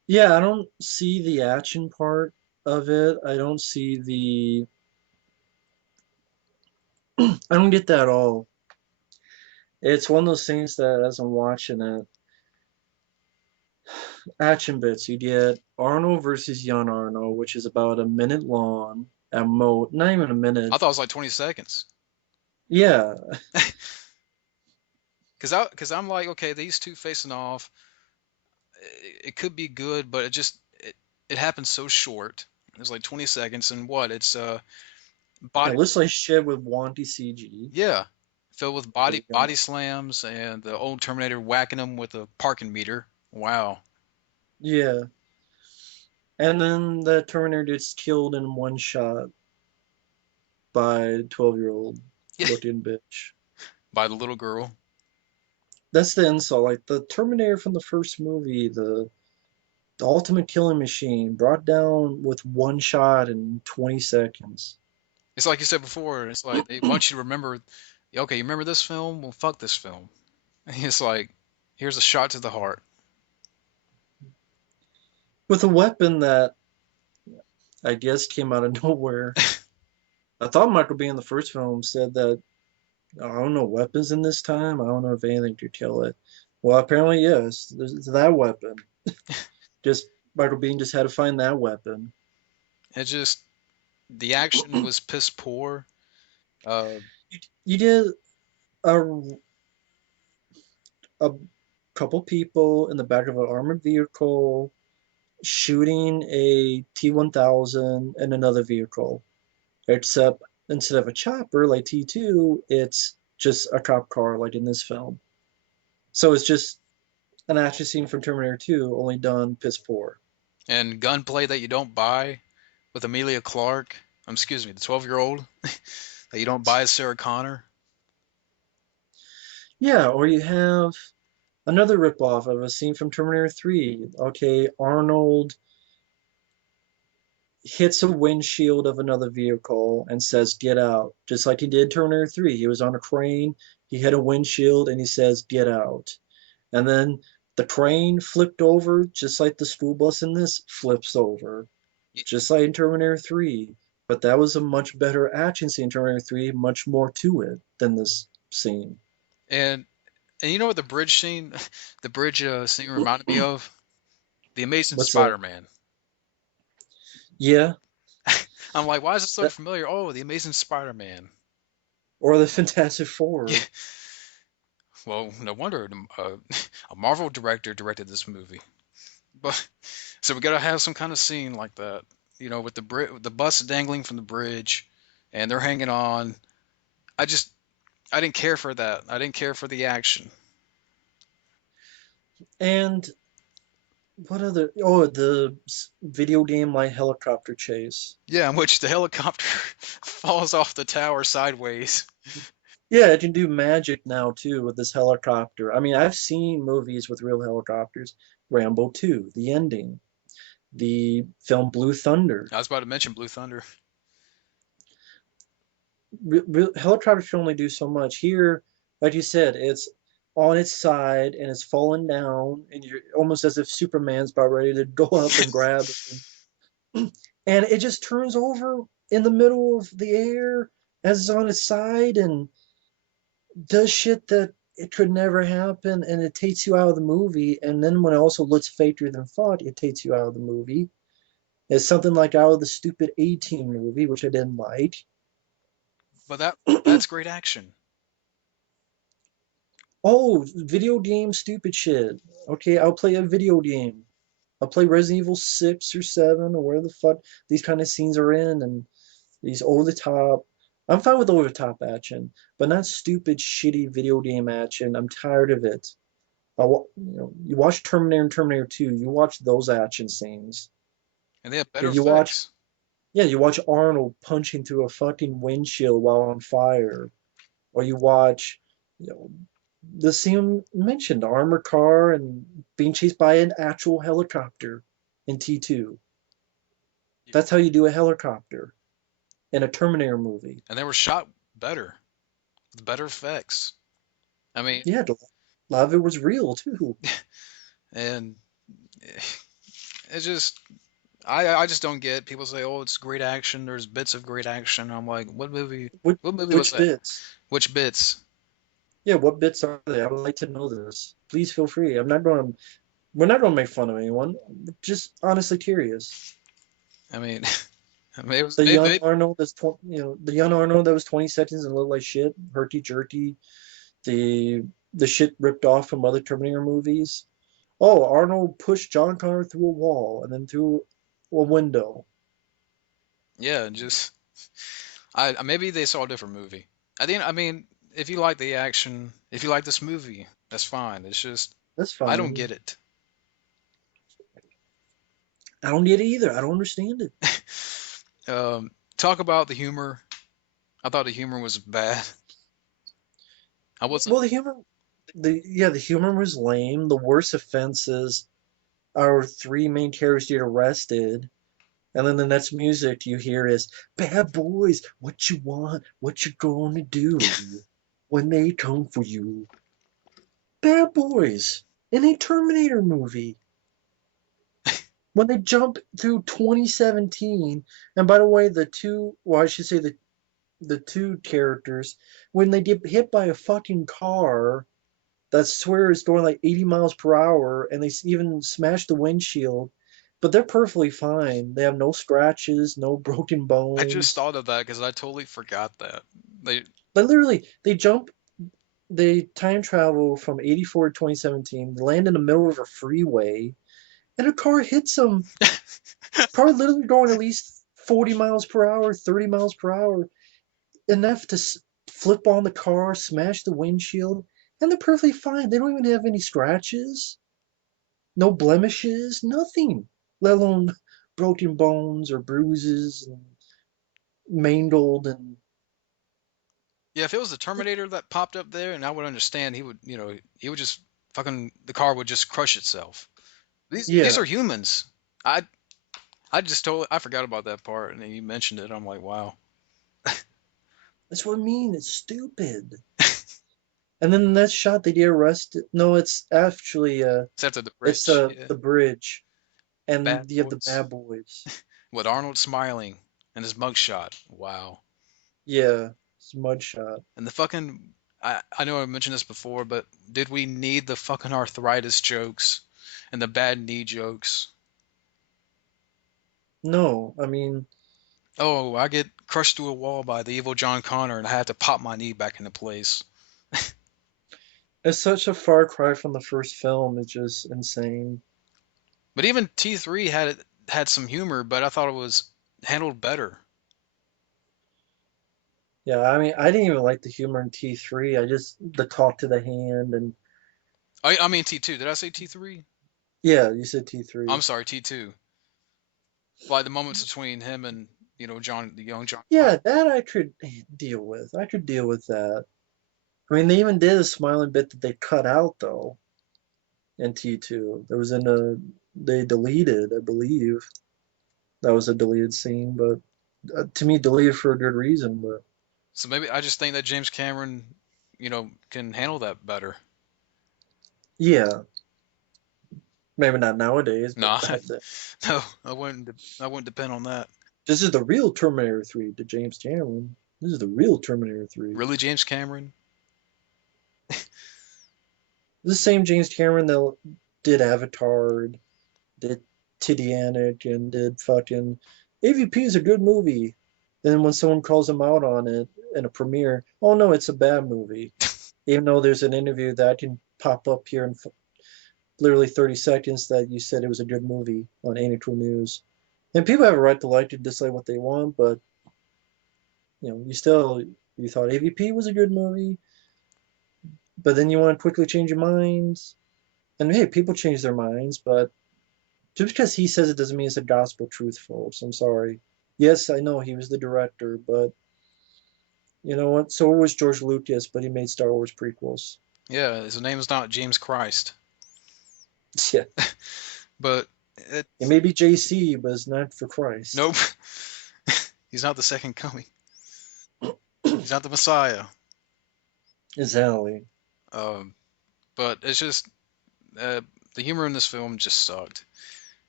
Yeah, I don't see the action part of it. I don't see the. I don't get that at all. It's one of those things that as I'm watching it, action bits, you get Arnold versus young Arnold, which is about a minute long at not even a I minute. thought it was like 20 seconds. Yeah, Cause I'm like, okay, these two facing off, it could be good, but it happens so short. It's like 20 seconds, and what? It's it body, looks like shit with wanty CG. yeah, filled with But body slams and the old Terminator whacking them with a parking meter. Wow. yeah, and then the Terminator gets killed in one shot by a 12-year-old Yeah, looking bitch. by the little girl. That's the insult. Like the Terminator from the first movie, the ultimate killing machine, brought down with one shot in 20 seconds. It's like you said before. It's like they want you to remember. Okay, you remember this film? Well, fuck this film. It's like, here's a shot to the heart. With a weapon that I guess came out of nowhere. I thought Michael Bay in the first film said that I don't know weapons in this time. I don't know if anything could kill it. Well, apparently yes. There's that weapon. Just Michael Bean just had to find that weapon. It just the action was piss poor. Uh, You did a a couple people in the back of an armored vehicle shooting a T-1000 and another vehicle, except instead of a chopper like T2, it's just a cop car like in this film. So it's just an action scene from Terminator 2, only done piss poor. and gunplay that you don't buy with Amelia Clark. Excuse me, the 12-year-old that you don't buy as Sarah Connor. Yeah, or you have another ripoff of a scene from Terminator 3. Okay, Arnold hits a windshield of another vehicle and says, "Get out." Just like he did Terminator 3. He was on a crane, he hit a windshield, and he says, "Get out." And then the crane flipped over, just like the school bus in this flips over, just like in Terminator 3. But that was a much better action scene in Terminator 3, much more to it than this scene. And and you know what the bridge scene, the bridge scene reminded me of? The Amazing What's that? Spider-Man. Yeah, I'm like, why is it so that, familiar? Oh, the Amazing Spider-Man. or the Fantastic Yeah. Four. Well, no wonder a Marvel director directed this movie. But so we gotta have some kind of scene like that, with the bus dangling from the bridge, and they're hanging on. I just I didn't care for that. I didn't care for the action. And what other? Oh, the video game like helicopter chase. Yeah, in which the helicopter falls off the tower sideways. Yeah, it can do magic now too with this helicopter. I mean, I've seen movies with real helicopters. Rambo 2, the ending, the film Blue Thunder. I was about to mention Blue Thunder. Helicopters can only do so much. Here, like you said, it's on its side and it's falling down, and you're almost as if Superman's about ready to go up and grab it. And it just turns over in the middle of the air as it's on its side and does shit that it could never happen, and it takes you out of the movie. And then when it also looks faker than fuck, it takes you out of the movie. It's something like out of the stupid A-Team movie, which I didn't like. But that's great action. Oh, video game stupid shit. Okay, I'll play a video game. I'll play Resident Evil 6 or 7 or where the fuck these kind of scenes are in, and these over the top. I'm fine with over the top action, but not stupid, shitty video game action. I'm tired of it. You watch Terminator and Terminator 2, you watch those action scenes. And they have better Okay, you watch, effects. yeah, you watch Arnold punching through a fucking windshield while on fire, or you watch, you know, the scene mentioned, armored car and being chased by an actual helicopter in T2. That's how you do a helicopter in a Terminator movie. And they were shot better, with better effects. I mean, Yeah, a lot of it was real too. and It's just I just don't get. People say, "Oh, it's great action. There's bits of great action." I'm like, "What movie? Which, What movie was which that? bits? Which bits?" Yeah, what bits are they? I would like to know this. Please feel free. I'm not going to. We're not going to make fun of anyone. We're just honestly curious. I mean, I mean, it was The young it, Arnold that's the young Arnold that was 20 seconds and looked like shit, herky jerky. The the shit ripped off from other Terminator movies. Oh, Arnold pushed John Connor through a wall and then through a window. yeah, just I maybe they saw a different movie. At the end, I mean, if you like the action, if you like this movie, that's fine. It's just That's I don't fine. get it. I don't get it either. I don't understand it. Talk about the humor. I thought the humor was bad. I wasn't. Well, the humor was lame. The worst offense is our three main characters get arrested, and then the next music you hear is "Bad boys, what you want, what you gonna do when they come for you." Bad boys in a Terminator movie. When they jump through 2017, and by the way, well, I should say the two characters, when they get hit by a fucking car that swear is going like 80 miles per hour, and they even smash the windshield, but they're perfectly fine. They have no scratches, no broken I just bones. thought of that because I totally forgot that. They But literally, they time travel from 84 to 2017, land in the middle of a freeway, and a car hits them. Car literally going at least 40 miles per hour, 30 miles per hour, enough to flip on the car, smash the windshield, and they're perfectly fine. They don't even have any scratches, no blemishes, nothing, let alone broken bones or bruises and mangled and Yeah, if it was the Terminator that popped up there, and I would understand, he would just fucking the car would just crush itself. These yeah, are humans. I I just totally I forgot about that part, and then you mentioned it. I'm like, wow. that's what I mean. It's stupid. And then the next shot they get arrested. No, it's actually It's after the it's bridge. Yeah, the bridge, bad and you have the boys bad boys. with Arnold smiling and his mugshot. Wow. Yeah, it's mudshot. And the fucking I know I mentioned this before, but did we need the fucking arthritis jokes and the bad knee jokes? No, I mean Oh, I get crushed through a wall by the evil John Connor, and I had to pop my knee back into place. it's such a far cry from the first film. It's just insane. But even T3 had some humor, but I thought it was handled better. Yeah, I mean, I didn't even like the humor in T3. I just the talk to the hand and I mean T2. Did I say T3? yeah, you said I'm T3. sorry, T2. Like the moments between him and John, the young John Connor. Yeah, that I could deal with. I could deal with that. I mean, they even did a smiling bit that they cut out though in T2. There was in a they deleted, I believe. That was a deleted scene, but to me, deleted for a good reason. But So maybe I just think that James Cameron, can handle that better. yeah, maybe not nowadays, but Nah, back then. no, I wouldn't. I wouldn't depend on that. This is the real Terminator 3 to James Cameron. This is the real Terminator 3. Really, James Cameron? The same James Cameron that did Avatar, did Titanic, and did fucking AVP is a good movie. Then when someone calls him out on it in a premiere, oh no, it's a bad movie. Even though there's an interview that can pop up here in literally 30 seconds that you said it was a good movie on Any Cool News. And people have a right to like to dislike what they want, but you thought AVP was a good movie, but then you want to quickly change your minds. And hey, people change their minds, but just because he says it doesn't mean it's a gospel truth, folks. I'm sorry. Yes, I know he was the director, but you know what? So was George Lucas, but he made Star Wars prequels. Yeah, his name is not James Christ, Yeah, but it. it may be JC, but it's not for Christ. Nope. He's not the second coming. He's not the Messiah. Exactly. Um, but it's just uh, the humor in this film just sucked.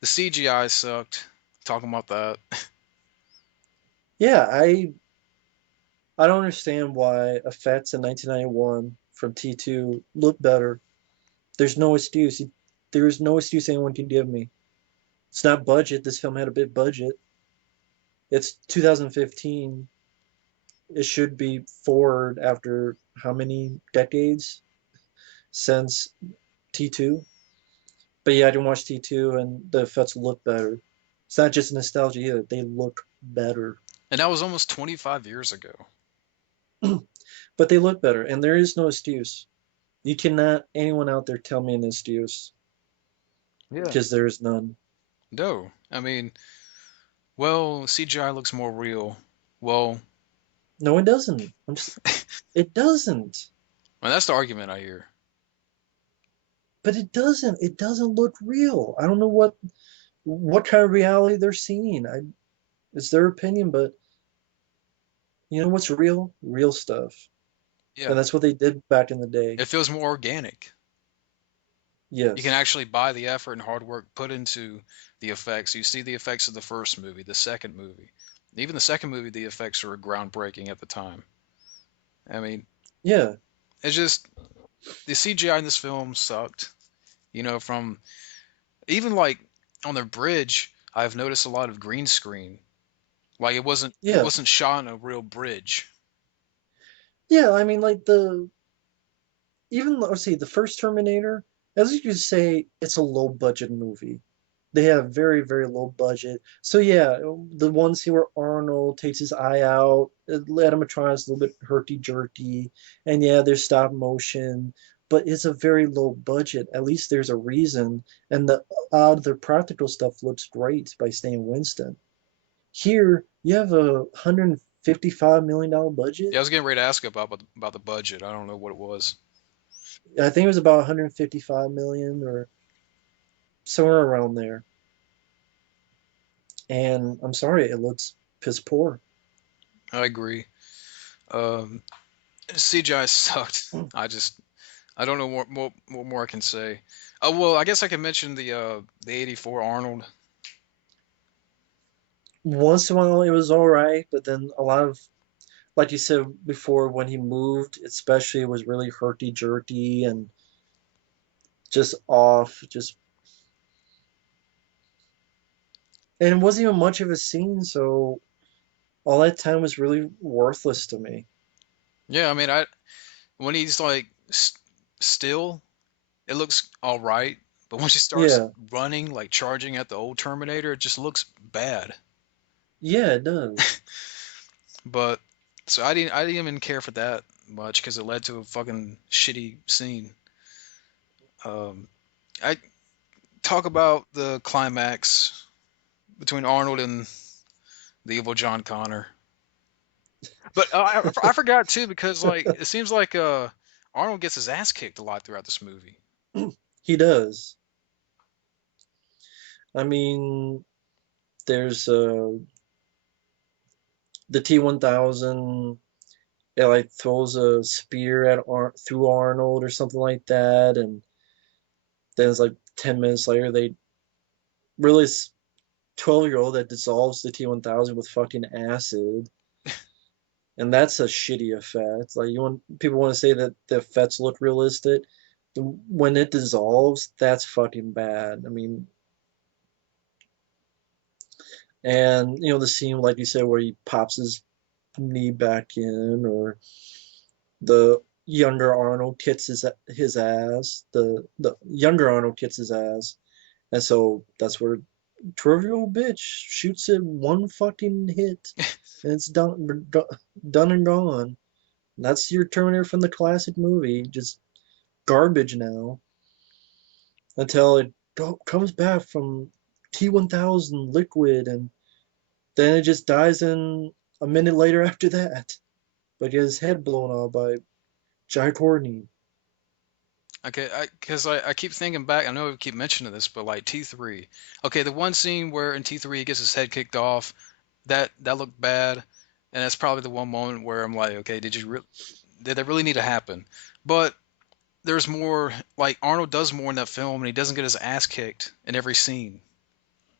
The CGI sucked. Talking about that. Yeah, I don't understand why effects in 1991 from T2 look better. There's no excuse. There's no excuse anyone can give me. It's not budget. This film had a big budget. It's 2015. It should be forward after how many decades since T2? But yeah, I didn't watch T2 and the effects look better. It's not just nostalgia either. They look better. And that was almost 25 years ago. But they look better. And there is no excuse. You cannot, anyone out there tell me an excuse Yeah. because there is none. No. I mean, well, CGI looks more real. Well, No, it doesn't. I'm just, it doesn't. that's the argument I hear. But it doesn't. It doesn't look real. I don't know what kind of reality they're seeing. It's their opinion, but you know what's real? Real stuff. Yeah. And that's what they did back in the day. It feels more organic. You can Yes. actually buy the effort and hard work put into the effects. You see the effects of the first movie, the second movie. Even the second movie, the effects were groundbreaking at the time. I mean, Yeah. it's just the CGI in this film sucked. From even like on the bridge, I've noticed a lot of green screen. Like it Yeah. wasn't shot on a real bridge. Yeah. I mean, like even let's see, the first Terminator, as you could say, it's a low budget movie. They have very, very low budget. So yeah, the one scene where Arnold takes his eye out, animatronics a little bit herky jerky, and yeah, there's stop motion, but it's a very low budget. At least there's a reason, and the practical stuff looks great by Stan Winston. Here, you have a $155 million Yeah, I budget. was getting ready to ask about the budget. I don't know what it was. I think it was about 155 million or somewhere around there. And I'm sorry, it looks piss poor. I agree. Um, CGI sucked. I don't know what more I can say. Oh well, I guess I can mention the '84 Arnold. Once in a while, it was all right, but then a lot of, like you said before, when he moved, especially, it was really herky jerky and just off. And it wasn't even much of a scene, so all that time was really worthless to me. Yeah, I mean, I when he's like still, it looks all right, but once he starts Yeah, running, like charging at the old Terminator, it just looks bad. yeah, it does. But so I didn't even care for that much because it led to a fucking shitty scene. Um, I talk about the climax between Arnold and the evil John Connor. But I forgot too because like it seems like Arnold gets his ass kicked a lot throughout this movie. He does. I mean, there's the T-1000. It like throws a spear through Arnold or something like that, and then it's like 10 minutes later they really 12-year-old that dissolves the T-1000 with fucking acid, and that's a shitty effect. Like people want to say that the effects look realistic. When it dissolves, that's fucking bad. I mean, and the scene like you said where he pops his knee back in, or the younger Arnold kicks his ass. The younger Arnold kicks his ass, and so that's where 12-year-old bitch shoots it one fucking hit, and it's done and gone. That's your Terminator from the classic movie, just garbage now until it comes back from T-1000 liquid, and then it just dies in a minute later after that. But he has his head blown off by Jai Courtney. Okay, because I keep thinking back. I know we keep mentioning this, but like T3. Okay, the one scene where in T3 he gets his head kicked off, that looked bad, and that's probably the one moment where I'm like, okay, did that really need to happen? But there's more. Like Arnold does more in that film, and he doesn't get his ass kicked in every scene.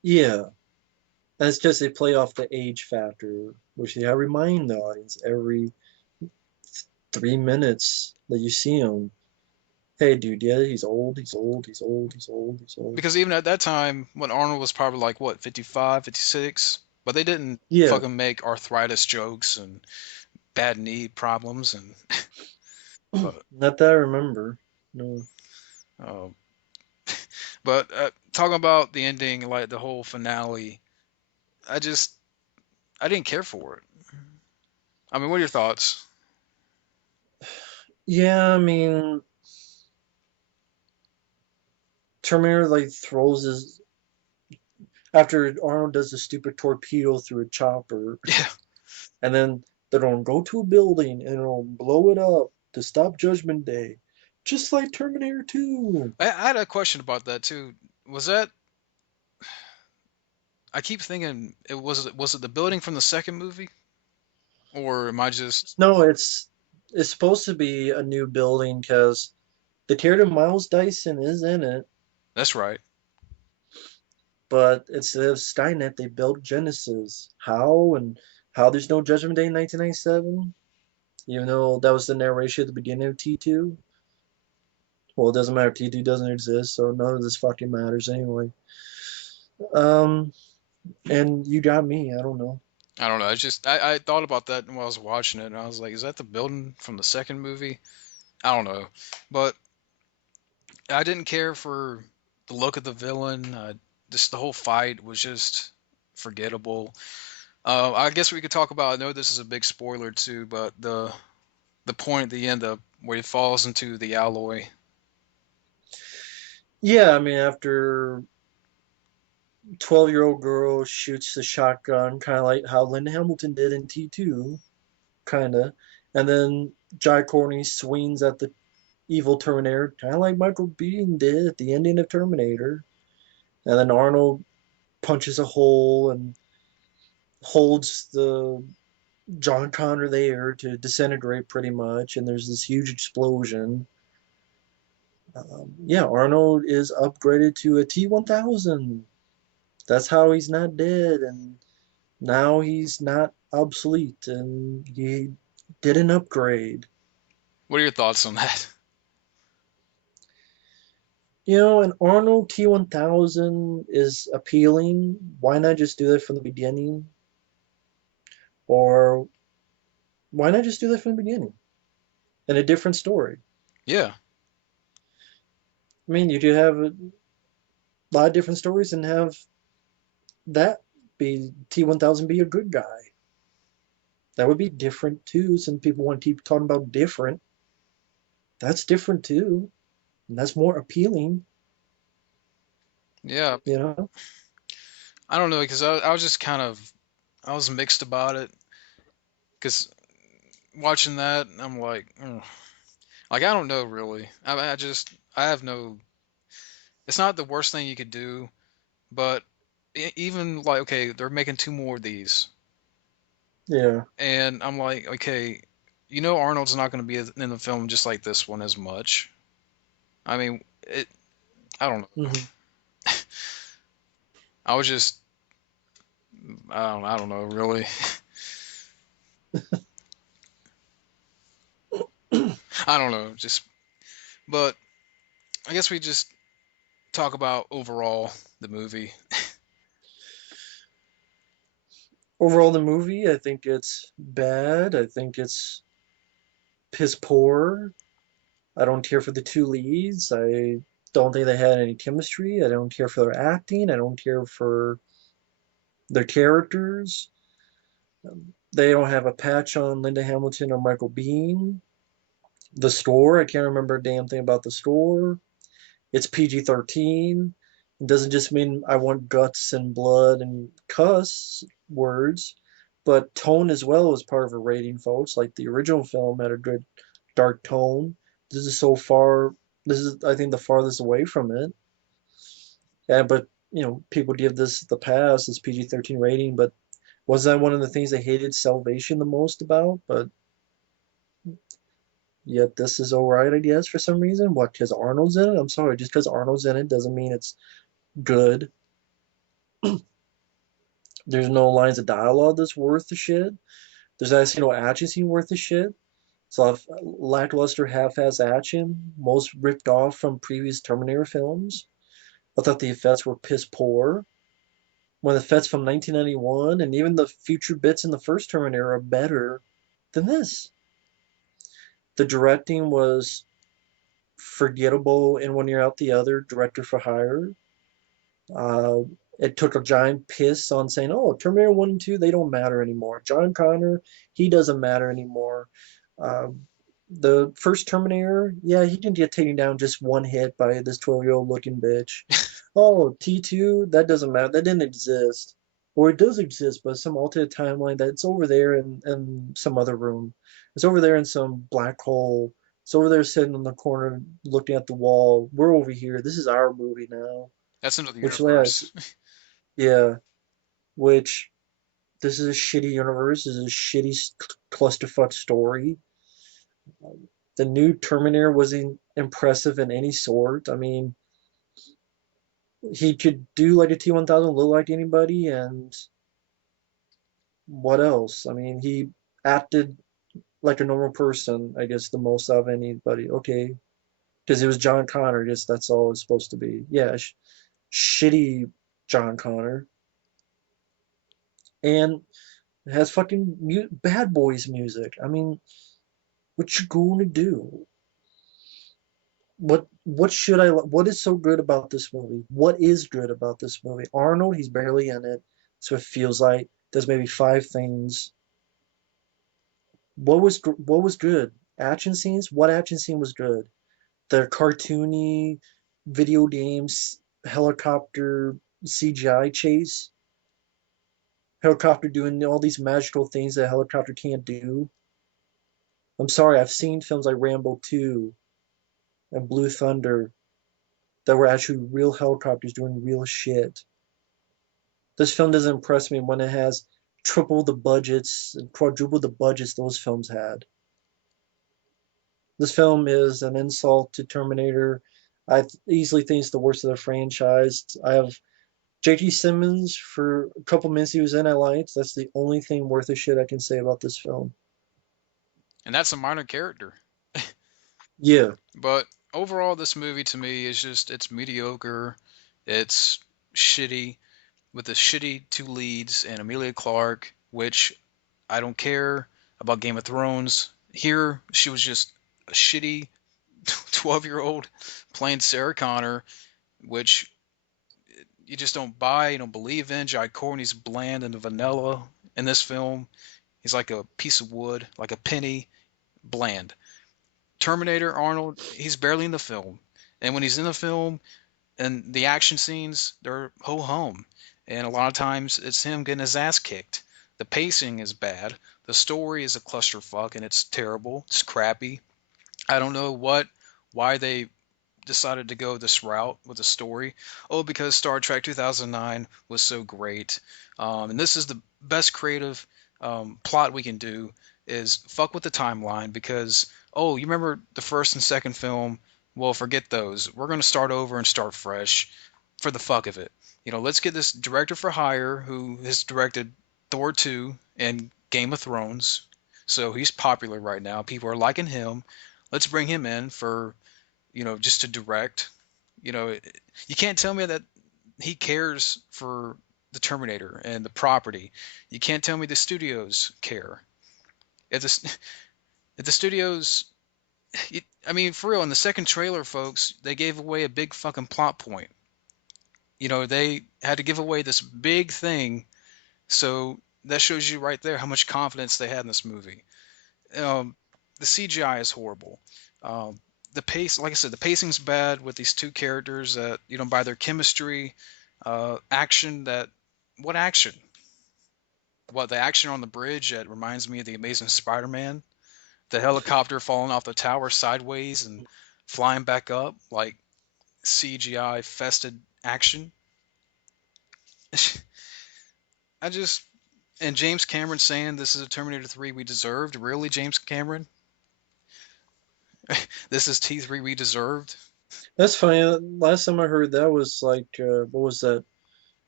Yeah, and it's just they play off the age factor, which they remind the audience every 3 minutes that you see him. Hey, dude, yeah, he's old, he's old, he's old, he's old, he's old. Because even at that time, when Arnold was probably like what 55, 56, but they didn't Yeah, fucking make arthritis jokes and bad knee problems and but not that I remember. No. uh, but talking about the ending, like the whole finale, I just I didn't care for it. I mean, what are your thoughts? Yeah, I mean, Terminator like throws his after Arnold does the stupid torpedo through a chopper, Yeah, and then they don't go to a building and it'll blow it up to stop Judgment Day, just like Terminator 2. I had a question about that too. Was that I keep thinking it was it the building from the second movie, or am I just No, it's supposed to be a new building because the character Miles Dyson is in it, that's right? but instead of Skynet, they built Genesis. How and how there's no Judgment Day in 1997, even though that was the narration at the beginning of T2. Well, it doesn't matter. T2 doesn't exist, so none of this fucking matters anyway. Um, and you got me. I don't know. I don't know. I just I thought about that while I was watching it, and I was like, is that the building from the second movie? I don't know, but I didn't care for the look of the villain. Just the whole fight was just forgettable. I guess we could talk about. I know this is a big spoiler too, but the point at the end of where he falls into the alloy. Yeah, I mean, after 12-year-old girl shoots the shotgun, kind of like how Linda Hamilton did in T2, kind of, and then Jai Courtney swings at the evil Terminator, kind of like Michael Biehn did at the ending of Terminator, and then Arnold punches a hole and holds the John Connor there to disintegrate pretty much, and there's this huge explosion. Yeah, Arnold is upgraded to a T1000. That's how he's not dead, and now he's not obsolete, and he did an upgrade. What are your thoughts on that? An Arnold T1000 is appealing. Why not just do that from the beginning? Or why not just do that from the beginning in a different story? Yeah. I mean, you could have a lot of different stories and have that be T1000 be a good guy. That would be different too, since people want to keep talking about different. That's different too. And that's more appealing, Yeah. you know? I don't know because I was just kind of I was mixed about it because watching that I'm like, like I don't know really. I just I have no. It's not the worst thing you could do, but even like okay, they're making two more of these, Yeah. and I'm like, okay, Arnold's not going to be in the film just like this one as much. I mean, I don't know. Hmm. I was just I don't know really. I don't know. Just but I guess we just talk about overall the movie. Overall, the movie, I think it's bad. I think it's piss poor. I don't care for the two leads. I don't think they had any chemistry. I don't care for their acting. I don't care for their characters. They don't have a patch on Linda Hamilton or Michael Biehn. The score, I can't remember a damn thing about the score. It's PG-13. It doesn't just mean I want guts and blood and cuss words, but tone as well is part of a rating, folks. Like the original film had a good dark tone. This is so far. This is, I think, the farthest away from it. Yeah, but people give this the pass, this PG-13 rating, but was that one of the things they hated Salvation the most about? But yet this is alright, I guess, for some reason. What? Because Arnold's in it? I'm sorry, just because Arnold's in it doesn't mean it's good. There's no lines of dialogue that's worth the shit. There's actually no action scene worth the shit. So I've lackluster half-ass action, most ripped off from previous Terminator films. I thought the effects were piss poor. When the effects from 1991 and even the future bits in the first Terminator are better than this. The directing was forgettable in one year out the other, director for hire. Uh, it took a giant piss on saying, "Oh, Terminator 1 and 2, they don't matter anymore. John Connor, he doesn't matter anymore." Uh, the first Terminator, yeah, he didn't get taken down just one hit by this 12-year-old looking bitch. Oh, T2, that doesn't matter. That didn't exist. Or it does exist, but some alternate timeline that's over there in some other room. It's over there in some black hole. It's over there sitting in the corner looking at the wall. We're over here. This is our movie now. That's another Which, yes, universe. yeah, which this is a shitty universe. This is a shitty clusterfuck story. The new Terminator wasn't impressive in any sort. I mean, he could do like a T-1000, look like anybody, and what else? I mean, he acted like a normal person, I guess, the most of anybody. Okay, because it was John Connor. I guess that's all it's supposed to be. Yeah, shitty John Connor. And it has fucking Bad Boys music. I mean, what you gonna do? What should I? What is so good about this movie? What is good about this movie? Arnold, he's barely in it, so it feels like there's maybe five things. What was good? Action scenes. What action scene was good? The cartoony video games helicopter CGI chase. Helicopter doing all these magical things that a helicopter can't do. I'm sorry, I've seen films like Rambo 2 and Blue Thunder that were actually real helicopters doing real shit. This film doesn't impress me when it has triple the budgets and quadruple the budgets those films had. This film is an insult to Terminator. I easily think it's the worst of the franchise. I have J.T. Simmons for a couple minutes he was in, I liked. That's the only thing worth a shit I can say about this film. And that's a minor character. Yeah, But overall, this movie to me is just, it's mediocre. It's shitty with the shitty two leads and Amelia Clark, which I don't care about Game of Thrones. Here, she was just a shitty 12-year-old playing Sarah Connor, which you just don't buy, you don't believe in. Jai Courtney's bland and vanilla in this film. He's like a piece of wood, like a penny, bland. Terminator Arnold, he's barely in the film. And when he's in the film and the action scenes, they're ho hum. And a lot of times it's him getting his ass kicked. The pacing is bad. The story is a clusterfuck and it's terrible. It's crappy. I don't know why they decided to go this route with the story. Oh, because Star Trek 2009 was so great. And this is the best creative plot we can do is fuck with the timeline because, oh, you remember the first and second film? Well, forget those. We're going to start over and start fresh for the fuck of it. Let's get this director for hire who has directed Thor 2 and Game of Thrones. So he's popular right now. People are liking him. Let's bring him in for just to direct. You can't tell me that he cares for the Terminator and the property. You can't tell me the studios care. If the if the studios, I mean, for real, in the second trailer, folks, they gave away a big fucking plot point. They had to give away this big thing, so that shows you right there how much confidence they had in this movie. Um, the CGI is horrible. Um, the pace, like I said, the pacing's bad with these two characters that you don't buy their chemistry. Action that, what action? What the action on the bridge that reminds me of the Amazing Spider-Man? The helicopter falling off the tower sideways and flying back up like CGI fested action. I just and James Cameron saying this is a Terminator 3 we deserved. Really, James Cameron? This is T3 we deserved. that's funny. Last time I heard that was like, what was that?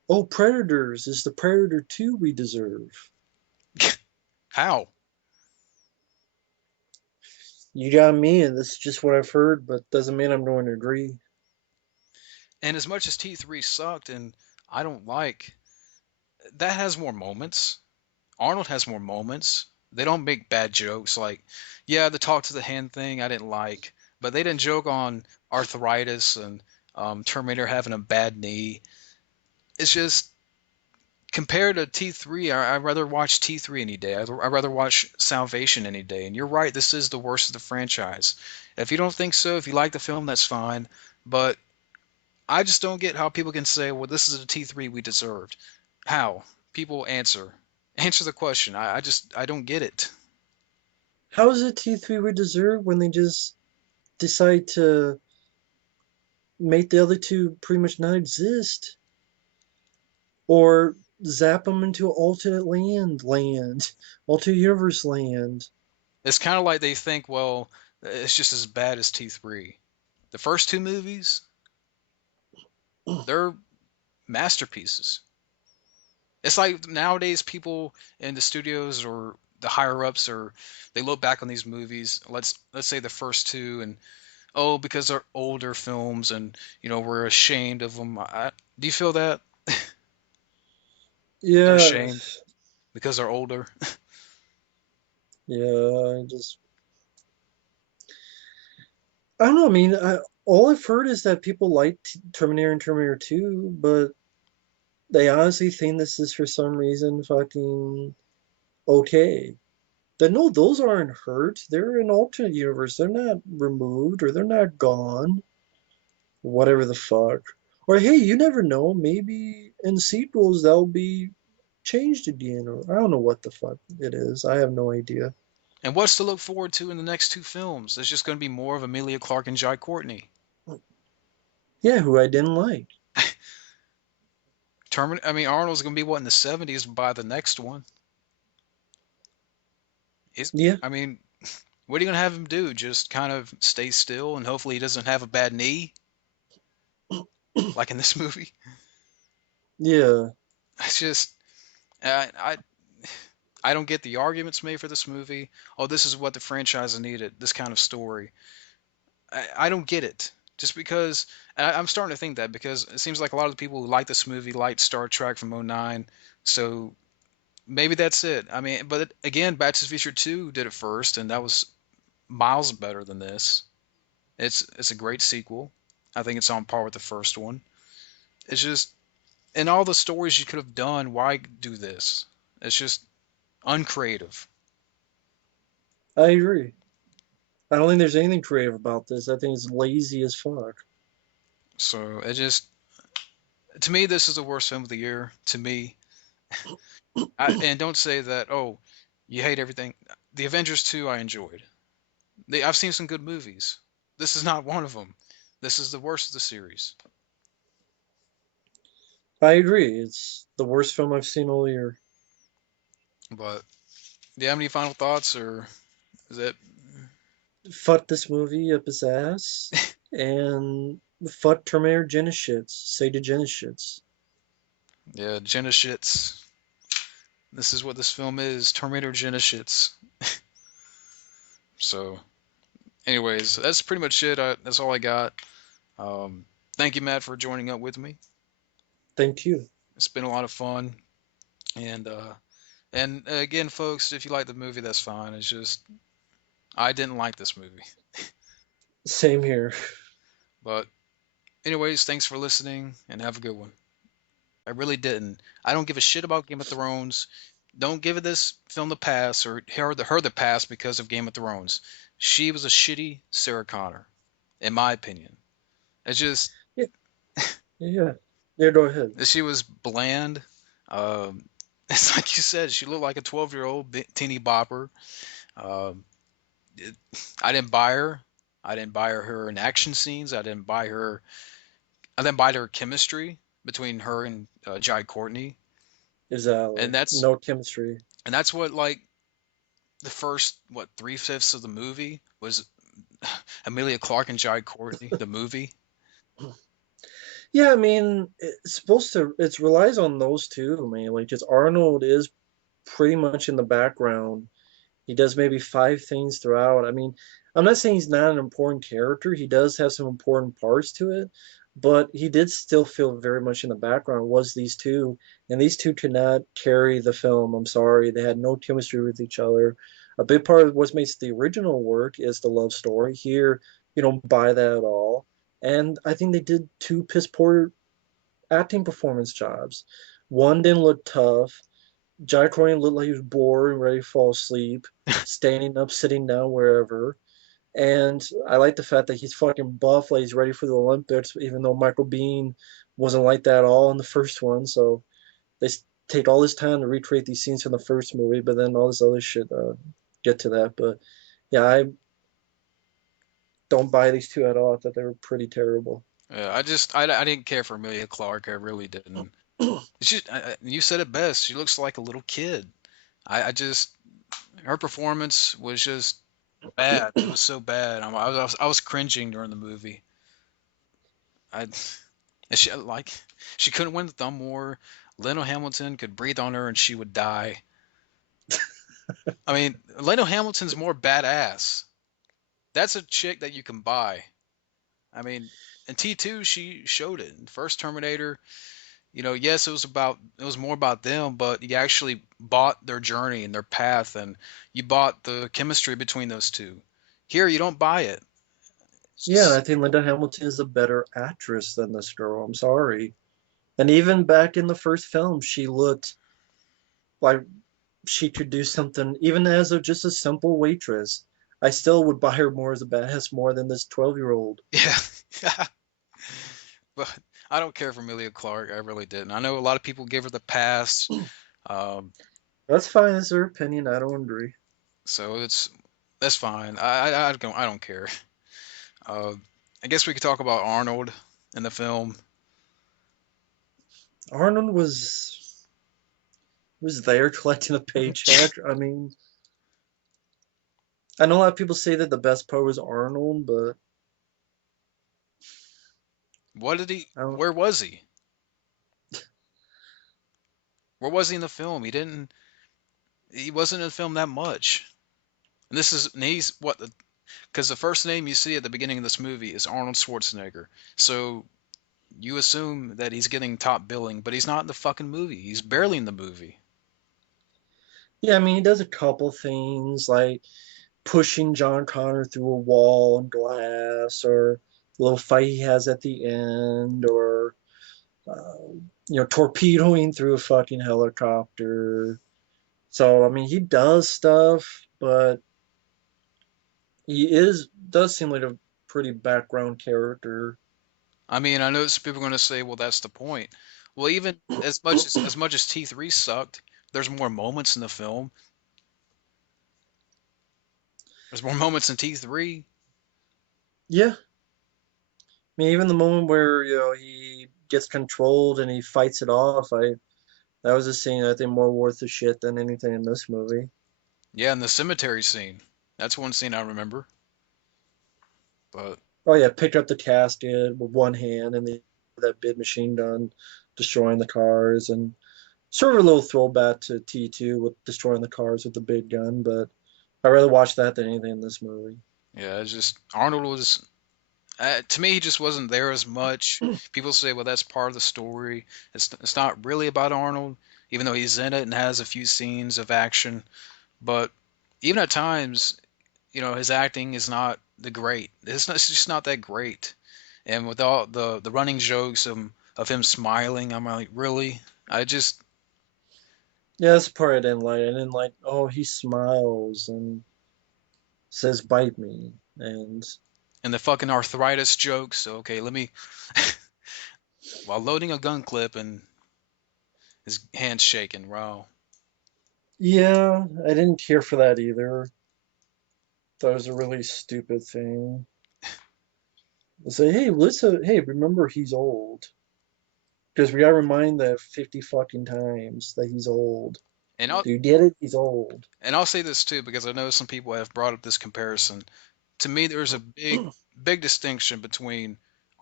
Oh, Predators is the Predator 2 we deserve. How? You got me, and this is just what I've heard, but doesn't mean I'm going to agree. And as much as T3 sucked and I don't like, that has more moments. Arnold has more moments. They don't make bad jokes like, yeah, the talk to the hand thing I didn't like, but they didn't joke on arthritis and Terminator having a bad knee. It's just compared to T3, I'd rather watch T3 any day. I'd rather watch Salvation any day. And you're right, this is the worst of the franchise. If you don't think so, if you like the film, that's fine. But I just don't get how people can say, well, this is the T3 we deserved. How? People answer. Answer the question. I don't get it. How is it T3 we deserve when they just decide to make the other two pretty much not exist? Or zap them into alternate alternate universe land? It's kind of like they think, well, it's just as bad as T3. The first two movies, they're masterpieces. It's like nowadays people in the studios or the higher ups or they look back on these movies. Let's say the first two and oh because they're older films and we're ashamed of them. Do you feel that they're Yeah, ashamed because they're older? yeah, I don't know. I mean, all I've heard is that people like Terminator and Terminator 2, but they honestly think this is for some reason fucking okay. But no, those aren't hurt. They're in alternate universe. They're not removed or they're not gone. Whatever the fuck. Or hey, you never know. Maybe in sequels they'll be changed again. Or I don't know what the fuck it is. I have no idea. And what's to look forward to in the next two films? It's just going to be more of Amelia Clarke and Jai Courtney. Yeah, who I didn't like. I mean, Arnold's going to be what in the 70s by the next one. Is Yeah, I mean, what are you going to have him do? Just kind of stay still and hopefully he doesn't have a bad knee like in this movie? yeah. It's just I don't get the arguments made for this movie. Oh, this is what the franchise needed. This kind of story. I don't get it. Just because I'm starting to think that because it seems like a lot of the people who like this movie liked Star Trek from '09. So maybe that's it. I mean, but again, Back to the Future 2 did it first, and that was miles better than this. It's a great sequel. I think it's on par with the first one. It's just in all the stories you could have done, why do this? It's just uncreative. I agree. I don't think there's anything creative about this. I think it's lazy as fuck. So it just to me this is the worst film of the year to me. And don't say that oh you hate everything. The Avengers 2 I enjoyed. I've seen some good movies. This is not one of them. This is the worst of the series. I agree. It's the worst film I've seen all year. But do you have any final thoughts or is it Fuck this movie up his ass. And fuck Terminator Genishits. Say to Genishits. yeah Genishits? This is what this film is. Terminator Genishits. So anyways, that's pretty much it. That's all I got. Um, Thank you, Matt, for joining up with me. Thank you. It's been a lot of fun, and again, folks, if you like the movie, that's fine. It's just I didn't like this movie, Same here. but anyways, thanks for listening and have a good one. I really didn't. I don't give a shit about Game of Thrones. Don't give this film the pass or her the pass because of Game of Thrones. She was a shitty Sarah Connor, in my opinion. It's just Yeah, yeah. Yeah, go ahead. she was bland. Um, it's like you said, she looked like a 12-year-old teeny bopper. Um, it, I didn't buy her. I didn't buy her in action scenes. I didn't buy her chemistry between her and Jai Courtney, and Exactly. that's No chemistry. what like the first what 3/5 of the movie was Amelia Clark and Jai Courtney, the movie. Yeah, I mean, it's supposed to. It relies on those two, man. Like, just Arnold is pretty much in the background. He does maybe five things throughout. I mean, I'm not saying he's not an important character. He does have some important parts to it, but he did still feel very much in the background. Was these two, and these two could not carry the film. I'm sorry, they had no chemistry with each other. A big part of what makes the original work is the love story. Here, you don't buy that at all. And I think they did two piss poor acting performance jobs. One didn't look tough. Jack Cronin looked like he was bored and ready to fall asleep, standing up, sitting down, wherever. And I like the fact that he's fucking buff, like he's ready for the Olympics, even though Michael Biehn wasn't like that at all in the first one. So they take all this time to recreate these scenes from the first movie, but then all this other shit, get to that. But yeah, I don't buy these two at all. I thought they were pretty terrible. I didn't care for Amelia Clark. I really didn't. It's just you said it best. She looks like a little kid. I just her performance was just bad. It was so bad. I was cringing during the movie. I and she like she couldn't win the thumb war. Leno Hamilton could breathe on her and she would die. I mean, Leno Hamilton's more badass. That's a chick that you can buy. I mean, in T2 she showed it. In first Terminator, yes, it was more about them, but you actually bought their journey and their path, and you bought the chemistry between those two. Here, you don't buy it. It's Yeah, and I just, think Linda Hamilton is a better actress than this girl. I'm sorry. And even back in the first film, she looked like she could do something, even as just a simple waitress. I still would buy her more as a badass more than this 12-year-old. yeah. But I don't care for Amelia Clark. I really didn't. I know a lot of people give her the pass, um, That's fine, it's her opinion. I don't agree. so that's fine. I don't care. Uh, I guess we could talk about Arnold in the film. Arnold was there collecting a paycheck. I mean, I know a lot of people say that the best part was Arnold, but What did he? I don't. Where was he? Where was he in the film? He didn't. He wasn't in the film that much. And this is and he's what because the first name you see at the beginning of this movie is Arnold Schwarzenegger. So you assume that he's getting top billing, but he's not in the fucking movie. He's barely in the movie. Yeah, I mean, he does a couple things like pushing John Connor through a wall and glass, or a little fight he has at the end, or uh, torpedoing through a fucking helicopter. So I mean, he does stuff, but he is does seem like a pretty background character. I mean, I know some people are going to say, "Well, that's the point." Well, even as much as T3 sucked, there's more moments in the film. There's more moments in T3. Yeah, I mean, even the moment where he gets controlled and he fights it off, I that was a scene I think more worth the shit than anything in this movie. Yeah, in the cemetery scene. That's one scene I remember. But Oh yeah, pick up the casket with one hand and that big machine gun destroying the cars, and sort of a little throwback to T2 with destroying the cars with the big gun, but I'd rather watch that than anything in this movie. yeah, it's just Arnold was to me he just wasn't there as much. People say, "Well, that's part of the story." It's not really about Arnold, even though he's in it and has a few scenes of action. But even at times, his acting is not the great. It's just not that great. And with all the running jokes of him smiling, I'm like, really? I just Yeah, that's the part I didn't like. I didn't like, oh, he smiles and says bite me. And and the fucking arthritis jokes. So okay, let me while loading a gun clip and his hands shaking. Wow. yeah, I didn't care for that either. That was a really stupid thing. Say, hey, listen, hey, remember he's old. Because we gotta remind that 50 fucking times that he's old. And I'll Do you get it? He's old. and I'll say this too because I know some people have brought up this comparison. To me, there's a big distinction between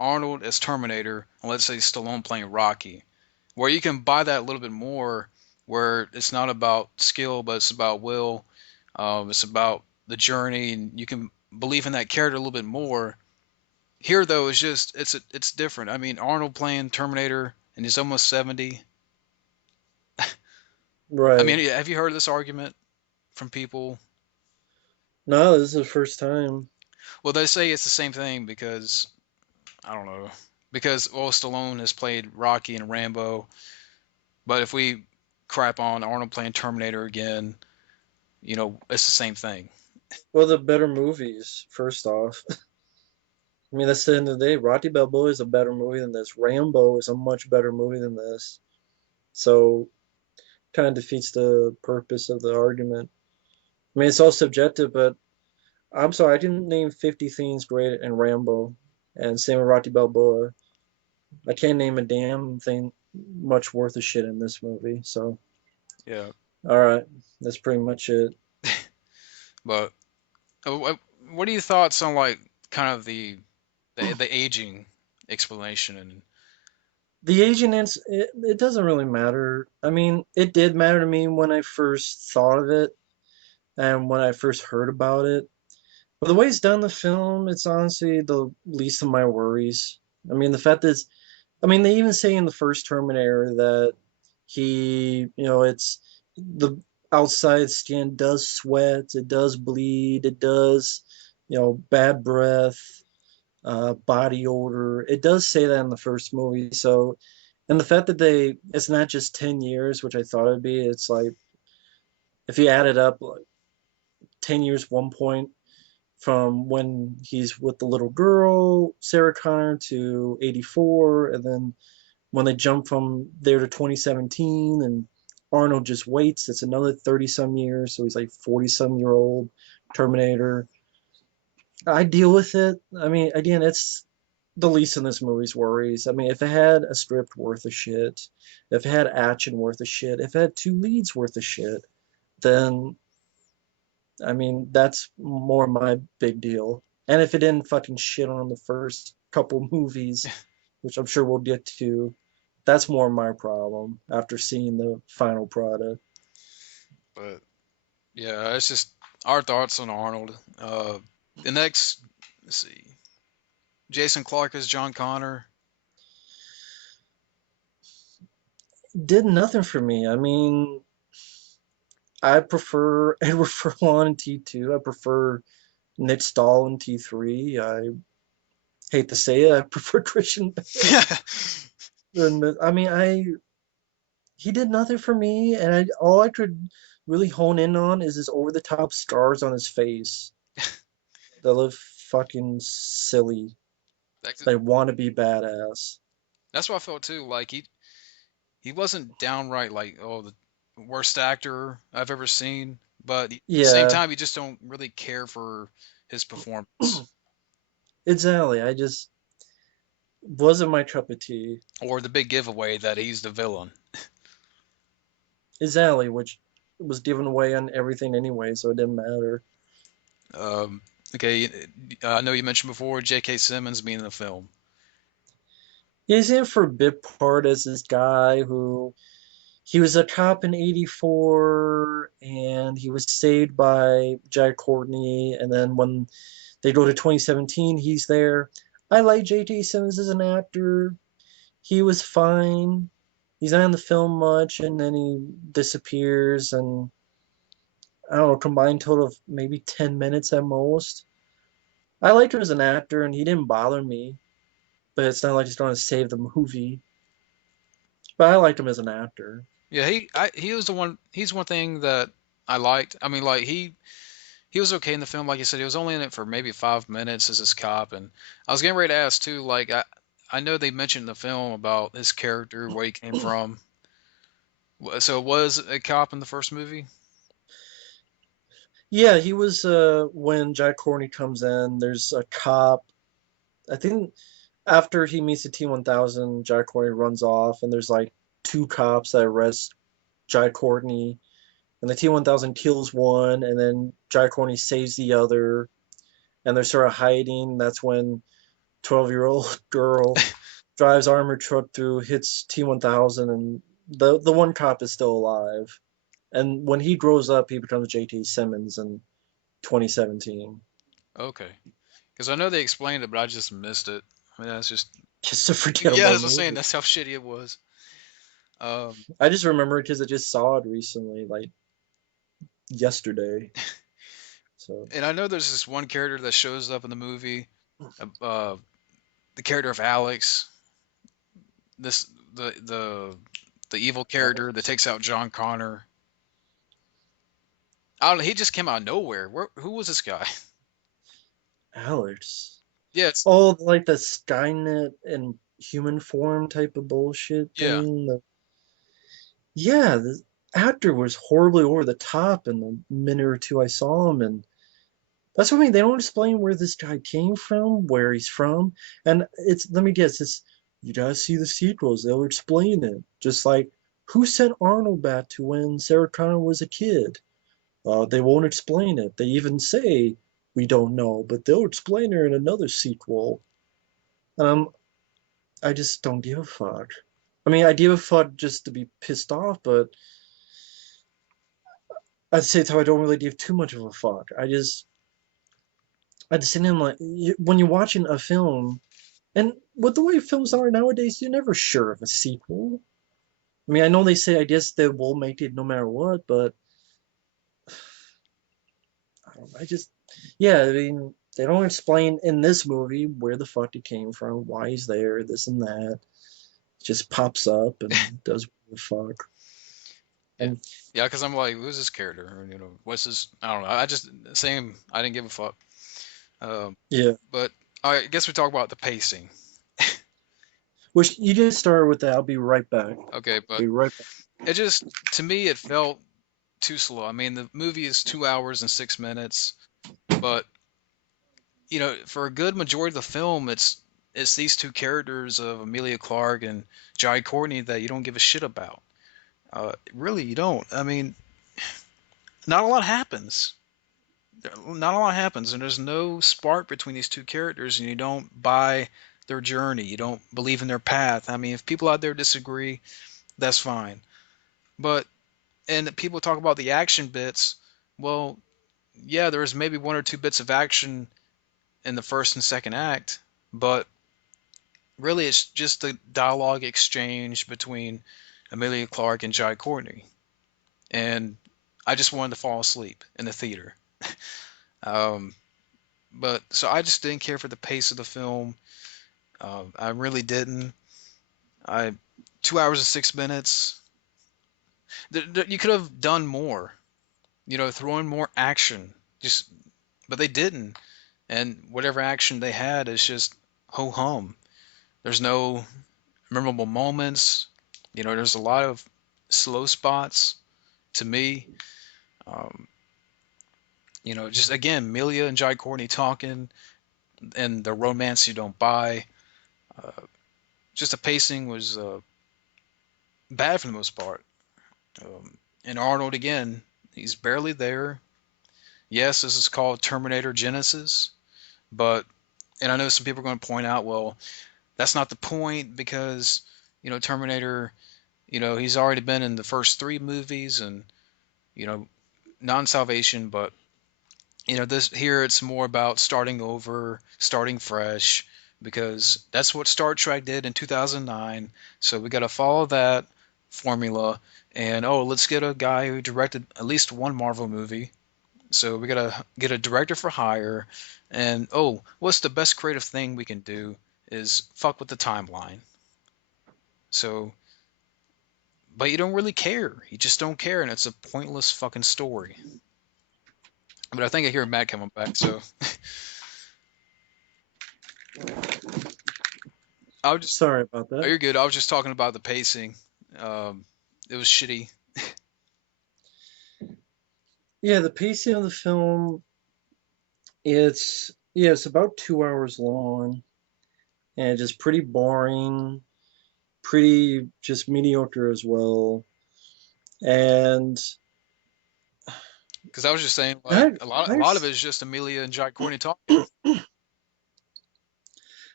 Arnold as Terminator and let's say Stallone playing Rocky, where you can buy that a little bit more, where it's not about skill, but it's about will. It's about the journey, and you can believe in that character a little bit more. Here, though, it's just it's different. I mean, Arnold playing Terminator, and he's almost 70. I Right. mean, have you heard this argument from people? No, this is the first time. Well, they say it's the same thing because I don't know. Because well, Stallone has played Rocky and Rambo, but if we crap on Arnold playing Terminator again, it's the same thing. Well, the better movies, first off. I mean, that's the end of the day. Rocky Balboa is a better movie than this. Rambo is a much better movie than this. So, kind of defeats the purpose of the argument. I mean, it's all subjective, but I'm sorry, I didn't name 50 things great in Rambo, and same with Rocky Balboa. I can't name a damn thing much worth of shit in this movie. So, Yeah, all right, that's pretty much it. but what are your thoughts on like kind of the aging explanation and The Asian it doesn't really matter. I mean, it did matter to me when I first thought of it and when I first heard about it. But the way it's done in the film, it's honestly the least of my worries. I mean, the fact is, I mean, they even say in the first Terminator that it's the outside skin does sweat, it does bleed, it does, bad breath, body odor. It does say that in the first movie. So, and the fact that it's not just 10 years, which I thought it'd be, it's like, if you add it up, like 10 years, 1 point from when he's with the little girl, Sarah Connor, to 84, and then when they jump from there to 2017, and Arnold just waits, it's another 30 some years, so he's like 40 some year old Terminator. I deal with it. I mean, again, it's the least in this movie's worries. I mean, if it had a script worth of shit, if it had action worth of shit, if it had two leads worth of shit, then I mean, that's more my big deal. And if it didn't fucking shit on the first couple movies, which I'm sure we'll get to, that's more my problem after seeing the final product. but yeah, it's just our thoughts on Arnold. The next, let's see, Jason Clarke as John Connor. Did nothing for me. I mean, I prefer Edward Furlong in T2. I prefer Nick Stahl in T3. I hate to say it, I prefer Christian Bale. I mean, I he did nothing for me, and all I could really hone in on is his over the top scars on his face that look fucking silly. That's They want to be badass. that's what I felt too. Like he wasn't downright like the worst actor I've ever seen, but at the same Yeah, time, you just don't really care for his performance exactly. I just wasn't my cup of tea. or the big giveaway that he's the villain. Exactly, which was given away on everything anyway, so it didn't matter. Um, okay, I know you mentioned before J.K. Simmons being in the film. He's in for a bit part as this guy who he was a cop in '84, and he was saved by Jack Courtney, and then when they go to 2017, he's there. I like J.K. Simmons as an actor. He was fine. He's not in the film much, and then he disappears, and I don't know, combined total of maybe 10 minutes at most. I liked him as an actor, and he didn't bother me, but it's not like he's going to save the movie. But I liked him as an actor. Yeah, he was the one. He's one thing that I liked. I mean, like he was okay in the film, like you said. He was only in it for maybe 5 minutes as this cop, and I was getting ready to ask too. Like I know they mentioned in the film about his character, where he came from. So it was a cop in the first movie. Yeah, he was when Jack Courtney comes in, there's a cop. I think after he meets the T-1000, Jack Courtney runs off, and there's like two cops that arrest Jack Courtney, and the T-1000 kills one, and then Jack Courtney saves the other, and they're sort of hiding. That's when 12-year-old girl drives armored truck through, hits T-1000, and the one cop is still alive. And when he grows up, he becomes J.T. Simmons in 2017. Okay. Because I know they explained it, but I just missed it. I mean, that's just Just a yeah. forgettable As I was saying, movie. that's how shitty it was. Um, I just remember it because I just saw it recently, like yesterday. So and I know there's this one character that shows up in the movie, uh, the character of Alex. This the evil character that Alex, takes out John Connor. I don't know. He just came out of nowhere. Who was this guy? Alex. Yeah, it's Oh, like the Skynet in human form type of bullshit yeah. thing. Yeah, the actor was horribly over the top in the minute or two I saw him, and that's what I mean. They don't explain where this guy came from, where he's from, and it's let me guess, it's you gotta see the sequels. They'll explain it. Just like who sent Arnold back to when Sarah Connor was a kid? They won't explain it. They even say we don't know, but they'll explain it in another sequel. Um, I just don't give a fuck. I mean, I give a fuck just to be pissed off, but at the same time, I don't really give too much of a fuck. I just sit in like, when you're watching a film, and with the way films are nowadays, you're never sure of a sequel. I mean, I know they say, I guess they will make it no matter what, but I don't know, yeah, I mean, they don't explain in this movie where the fuck he came from, why he's there, this and that. It just pops up and does what the fuck. Yeah, And yeah. Because I'm like, who's this character? Or, what's this? I don't know. I just same. I didn't give a fuck. Um, yeah, but I guess we talk about the pacing. which you just started with that. I'll be right back. Okay, but Be right back. it just to me it felt too slow. I mean, the movie is 2 hours and 6 minutes, but for a good majority of the film, it's these two characters of Amelia Clarke and Jai Courtney that you don't give a shit about. Really, you don't. I mean, not a lot happens. Not a lot happens, and there's no spark between these two characters, and you don't buy their journey. You don't believe in their path. I mean, if people out there disagree, that's fine. But and people talk about the action bits. Well, yeah, there's maybe one or two bits of action in the first and second act, but really it's just the dialogue exchange between Amelia Clarke and Jai Courtney. And I just wanted to fall asleep in the theater. Um, but so I just didn't care for the pace of the film. I really didn't. I 2 hours and 6 minutes. You could have done more. Throw in more action. Just, but they didn't. And whatever action they had is just ho hum. There's no memorable moments. There's a lot of slow spots to me. Um, just again, Amelia and Jai Courtney talking and the romance you don't buy. Uh, just the pacing was bad for the most part. And Arnold again, he's barely there. Yes, this is called Terminator Genisys, but and I know some people are going to point out, well, that's not the point because Terminator, he's already been in the first three movies and you know non-salvation, but this here it's more about starting over, starting fresh, because that's what Star Trek did in 2009. So we got to follow that formula. And oh, let's get a guy who directed at least one Marvel movie. So we got to get a director for hire. And oh, what's the best creative thing we can do is fuck with the timeline. So, but you don't really care. You just don't care, and it's a pointless fucking story. But I think I hear Matt coming back, so I was just Sorry about oh, that. you're good. I was just talking about the pacing. Um, it was shitty. Yeah, the pacing of the film, it's about 2 hours long and just pretty boring, pretty just mediocre as well. And Because I was just saying, like I a lot of it I is just Amelia and Jai Courtney talking.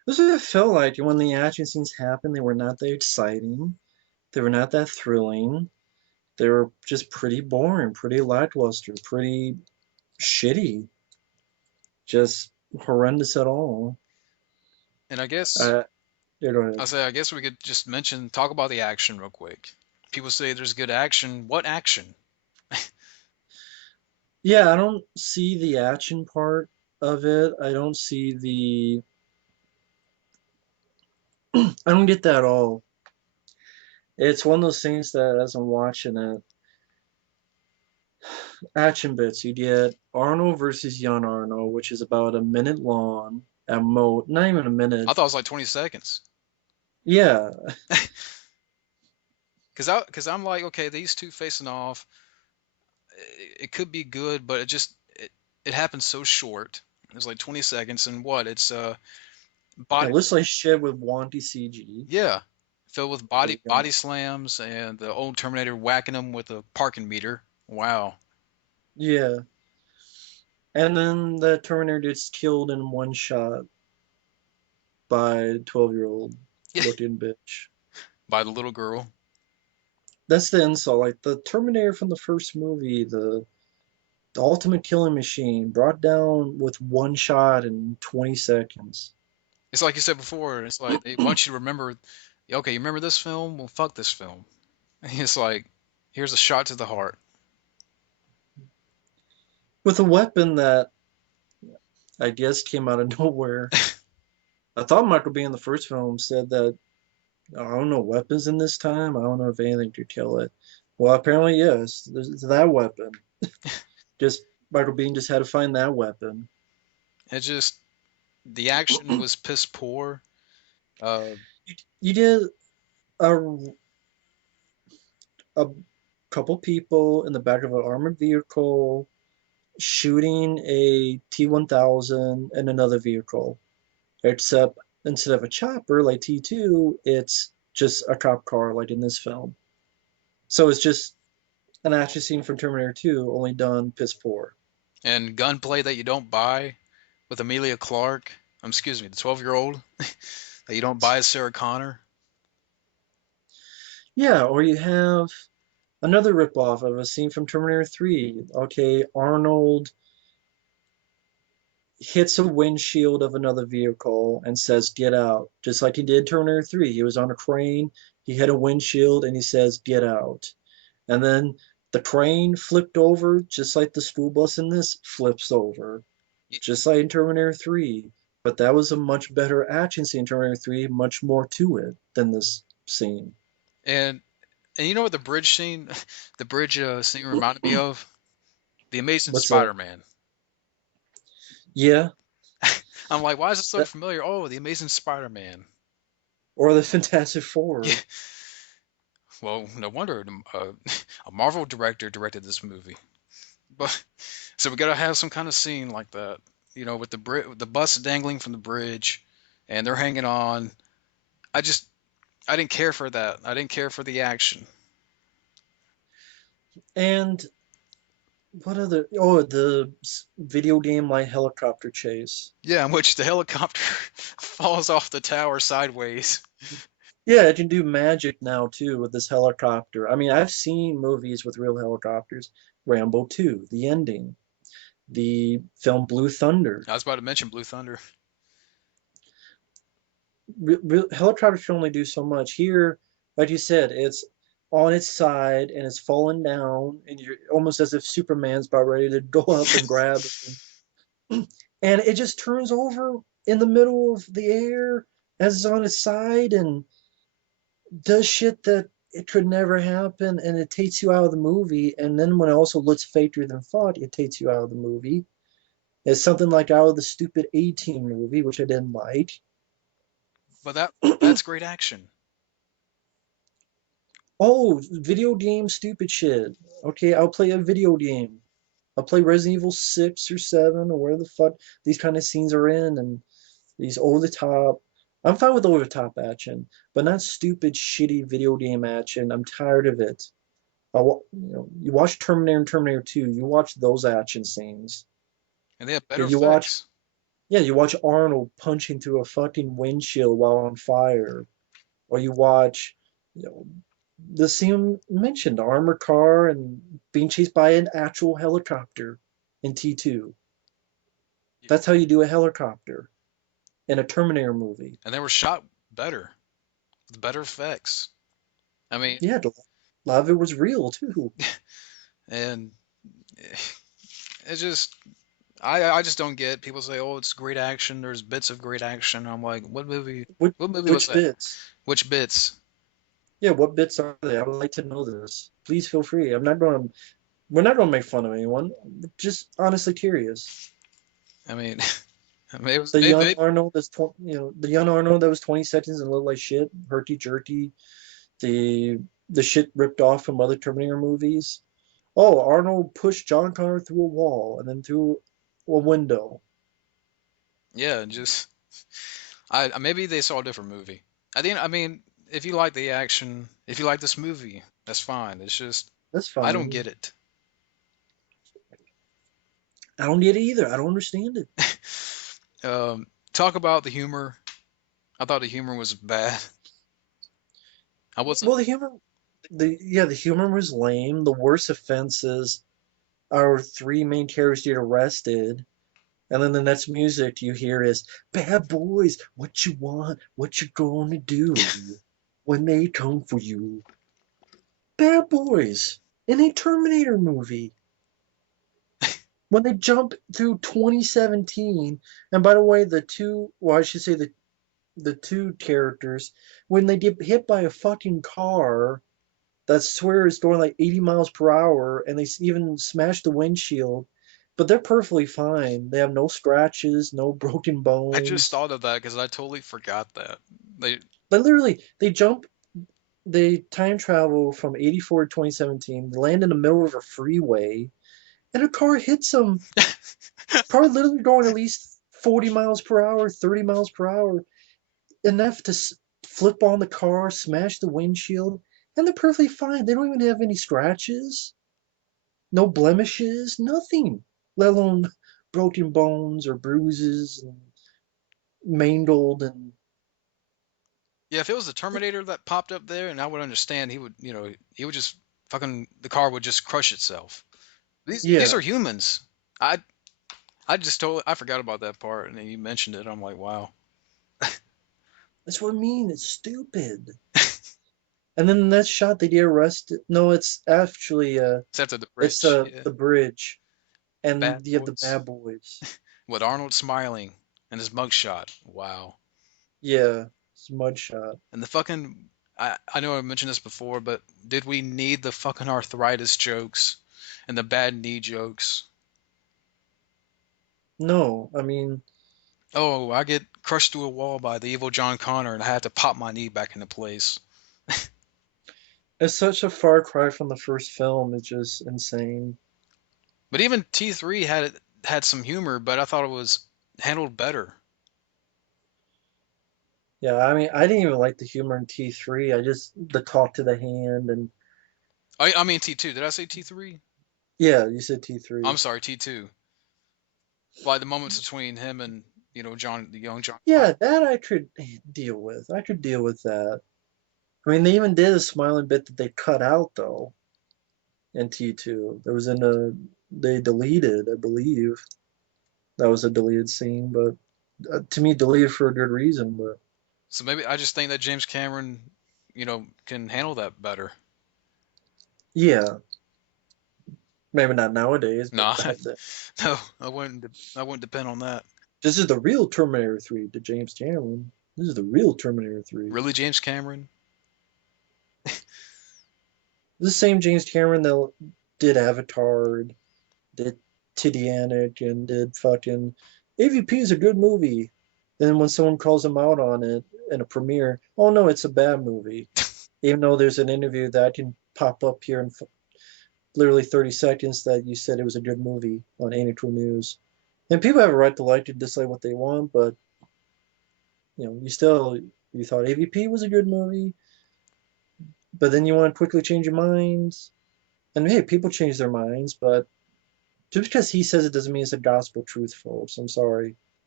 This is what it felt like when the action scenes happened. They were not that exciting. They were not that thrilling. They were just pretty boring, pretty lackluster, pretty shitty, just horrendous at all. And I guess Uh, you know, I guess we could just talk about the action real quick. People say there's good action. What action? yeah, I don't see the action part of it. I don't see the. I don't get that at all. It's one of those things that as I'm watching it, action bits, you get Arnold versus young Arnold, which is about a minute long at most, not even a minute. I thought it was like 20 seconds. Yeah, Cause I'm like, okay, these two facing off, it could be good, but it happens so short. It's like 20 seconds, and what? It's it body, looks like shit with wanty CG. yeah, filled with There you body go. slams and the old Terminator whacking them with a parking meter. Wow. Yeah, and then the Terminator gets killed in one shot by a 12-year-old Yeah, looking bitch. by the little girl. That's the insult. Like the Terminator from the first movie, the ultimate killing machine, brought down with one shot in 20 seconds. It's like you said before. It's like they want you to remember. Okay, you remember this film? Well, fuck this film. It's like, here's a shot to the heart. With a weapon that I guess came out of nowhere. I thought Michael Bay in the first film said that I don't know weapons in this time. I don't know if anything could kill it. Well, apparently yes. There's that weapon. Just Michael Bean just had to find that weapon. It just the action was piss poor. Uh, You did a, a couple people in the back of an armored vehicle shooting a T-1000 and another vehicle, except instead of a chopper like T2, it's just a cop car like in this film. So it's just an action scene from Terminator 2, only done piss poor. and gunplay that you don't buy with Amelia Clark. Excuse me, the 12-year-old that you don't buy as Sarah Connor. Yeah, or you have another ripoff of a scene from Terminator 3. Okay, Arnold hits a windshield of another vehicle and says, "Get out." Just like he did Terminator 3. He was on a crane, he hit a windshield, and he says, "Get out." And then the crane flipped over, just like the school bus in this flips over, just like in Terminator 3. But that was a much better action scene in Terminator 3, much more to it than this scene. And and you know what the bridge scene, the bridge scene reminded me of? The Amazing What's that? Spider-Man. Yeah, I'm like, why is it so that, familiar? Oh, the Amazing Spider-Man. or the Fantastic Yeah. Four. Well, no wonder a Marvel director directed this movie. But so we gotta have some kind of scene like that, with the bus dangling from the bridge, and they're hanging on. I just I didn't care for that. I didn't care for the action. And what other? Oh, the video game like helicopter chase. Yeah, in which the helicopter falls off the tower sideways. Yeah, it can do magic now too with this helicopter. I mean, I've seen movies with real helicopters. Rambo 2, the ending, the film Blue Thunder. I was about to mention Blue Thunder. Helicopters can only do so much. Here, like you said, it's on its side and it's falling down, and you're almost as if Superman's about ready to go up and grab it. And it just turns over in the middle of the air as it's on its side and does shit that it could never happen, and it takes you out of the movie. And then when it also looks faker than fuck, it takes you out of the movie. It's something like out of the stupid 18 movie, which I didn't like. But that's great action. Oh, video game stupid shit. Okay, I'll play a video game. I'll play Resident Evil 6 or 7 or where the fuck these kind of scenes are in, and these over the top. I'm fine with over the top action, but not stupid, shitty video game action. I'm tired of it. You watch Terminator and Terminator 2, you watch those action scenes. And they have Okay, better effects. Yeah, you watch Arnold punching through a fucking windshield while on fire, or you watch, you know, the scene mentioned, armored car and being chased by an actual helicopter in T2. That's how you do a helicopter in a Terminator movie. And they were shot better with better effects. I mean, Yeah, a lot of it was real too. and it's just I just don't get people say, "Oh, it's great action. There's bits of great action." I'm like, "What movie? Which, What movie was which that? bits? Which bits?" Yeah, what bits are they? I would like to know this. Please feel free. I'm not going to. We're not going to make fun of anyone. We're just honestly curious. I mean, I mean, it was The young it, Arnold that's the young Arnold that was 20 seconds and looked like shit, herky jerky. The the shit ripped off from other Terminator movies. Oh, Arnold pushed John Connor through a wall and then through a window. yeah, just I maybe they saw a different movie. I mean, if you like the action, if you like this movie, that's fine. It's just That's I don't fine. get it. I don't get it either. I don't understand it. Talk about the humor. I thought the humor was bad. I wasn't. Well, the humor was lame. The worst offenses our three main characters get arrested, and then the next music you hear is "Bad boys, what you want, what you gonna do when they come for you." Bad boys in a Terminator movie. When they jump through 2017, and by the way, well, I should say the two characters, when they get hit by a fucking car that swear is going like 80 miles per hour, and they even smash the windshield, but they're perfectly fine. They have no scratches, no broken I just bones. thought of that because I totally forgot that. They But literally, they time travel from 84 to 2017, land in the middle of a freeway, and a car hits them, probably literally going at least 40 miles per hour, 30 miles per hour, enough to flip on the car, smash the windshield, and they're perfectly fine. They don't even have any scratches, no blemishes, nothing, let alone broken bones or bruises and mangled and Yeah, if it was the Terminator that popped up there, and I would understand, he would, he would just fucking the car would just crush itself. These yeah, are humans. I I just totally I forgot about that part, and then you mentioned it. I'm like, wow. that's what I mean. It's stupid. And then the next shot they get arrested. No, it's actually It's after the it's bridge. Yeah, the bridge, bad and you have the boys bad boys. with Arnold smiling and his mugshot. Wow. Yeah, it's mud shot. And the fucking I know I mentioned this before, but did we need the fucking arthritis jokes and the bad knee jokes? No, I mean Oh, I get crushed through a wall by the evil John Connor, and I had to pop my knee back into place. it's such a far cry from the first film. It's just insane. But even T3 had some humor, but I thought it was handled better. Yeah, I mean, I didn't even like the humor in T3. I just the talk to the hand and I mean T2. Did I say T3? yeah, you said I'm T3. sorry, T2. Like the moments between him and John, the young John Yeah, Connor. that I could deal with. I could deal with that. I mean, they even did a smiling bit that they cut out though in T2. There was in a they deleted, I believe. That was a deleted scene, but to me, deleted for a good reason. But So maybe I just think that James Cameron, can handle that better. yeah, maybe not nowadays, but Nah, back then. no, I wouldn't. I wouldn't depend on that. This is the real Terminator 3 to James Cameron. This is the real Terminator 3. Really, James Cameron? This is the same James Cameron that did Avatar, did Titanic, and did fucking AVP is a good movie. Then when someone calls him out on it in a premiere, oh no, it's a bad movie. Even though there's an interview that can pop up here in literally 30 seconds that you said it was a good movie on Any True News. And people have a right to like or dislike what they want, but you thought AVP was a good movie, but then you want to quickly change your minds. And hey, people change their minds, but just because he says it doesn't mean it's a gospel truth, folks. I'm sorry.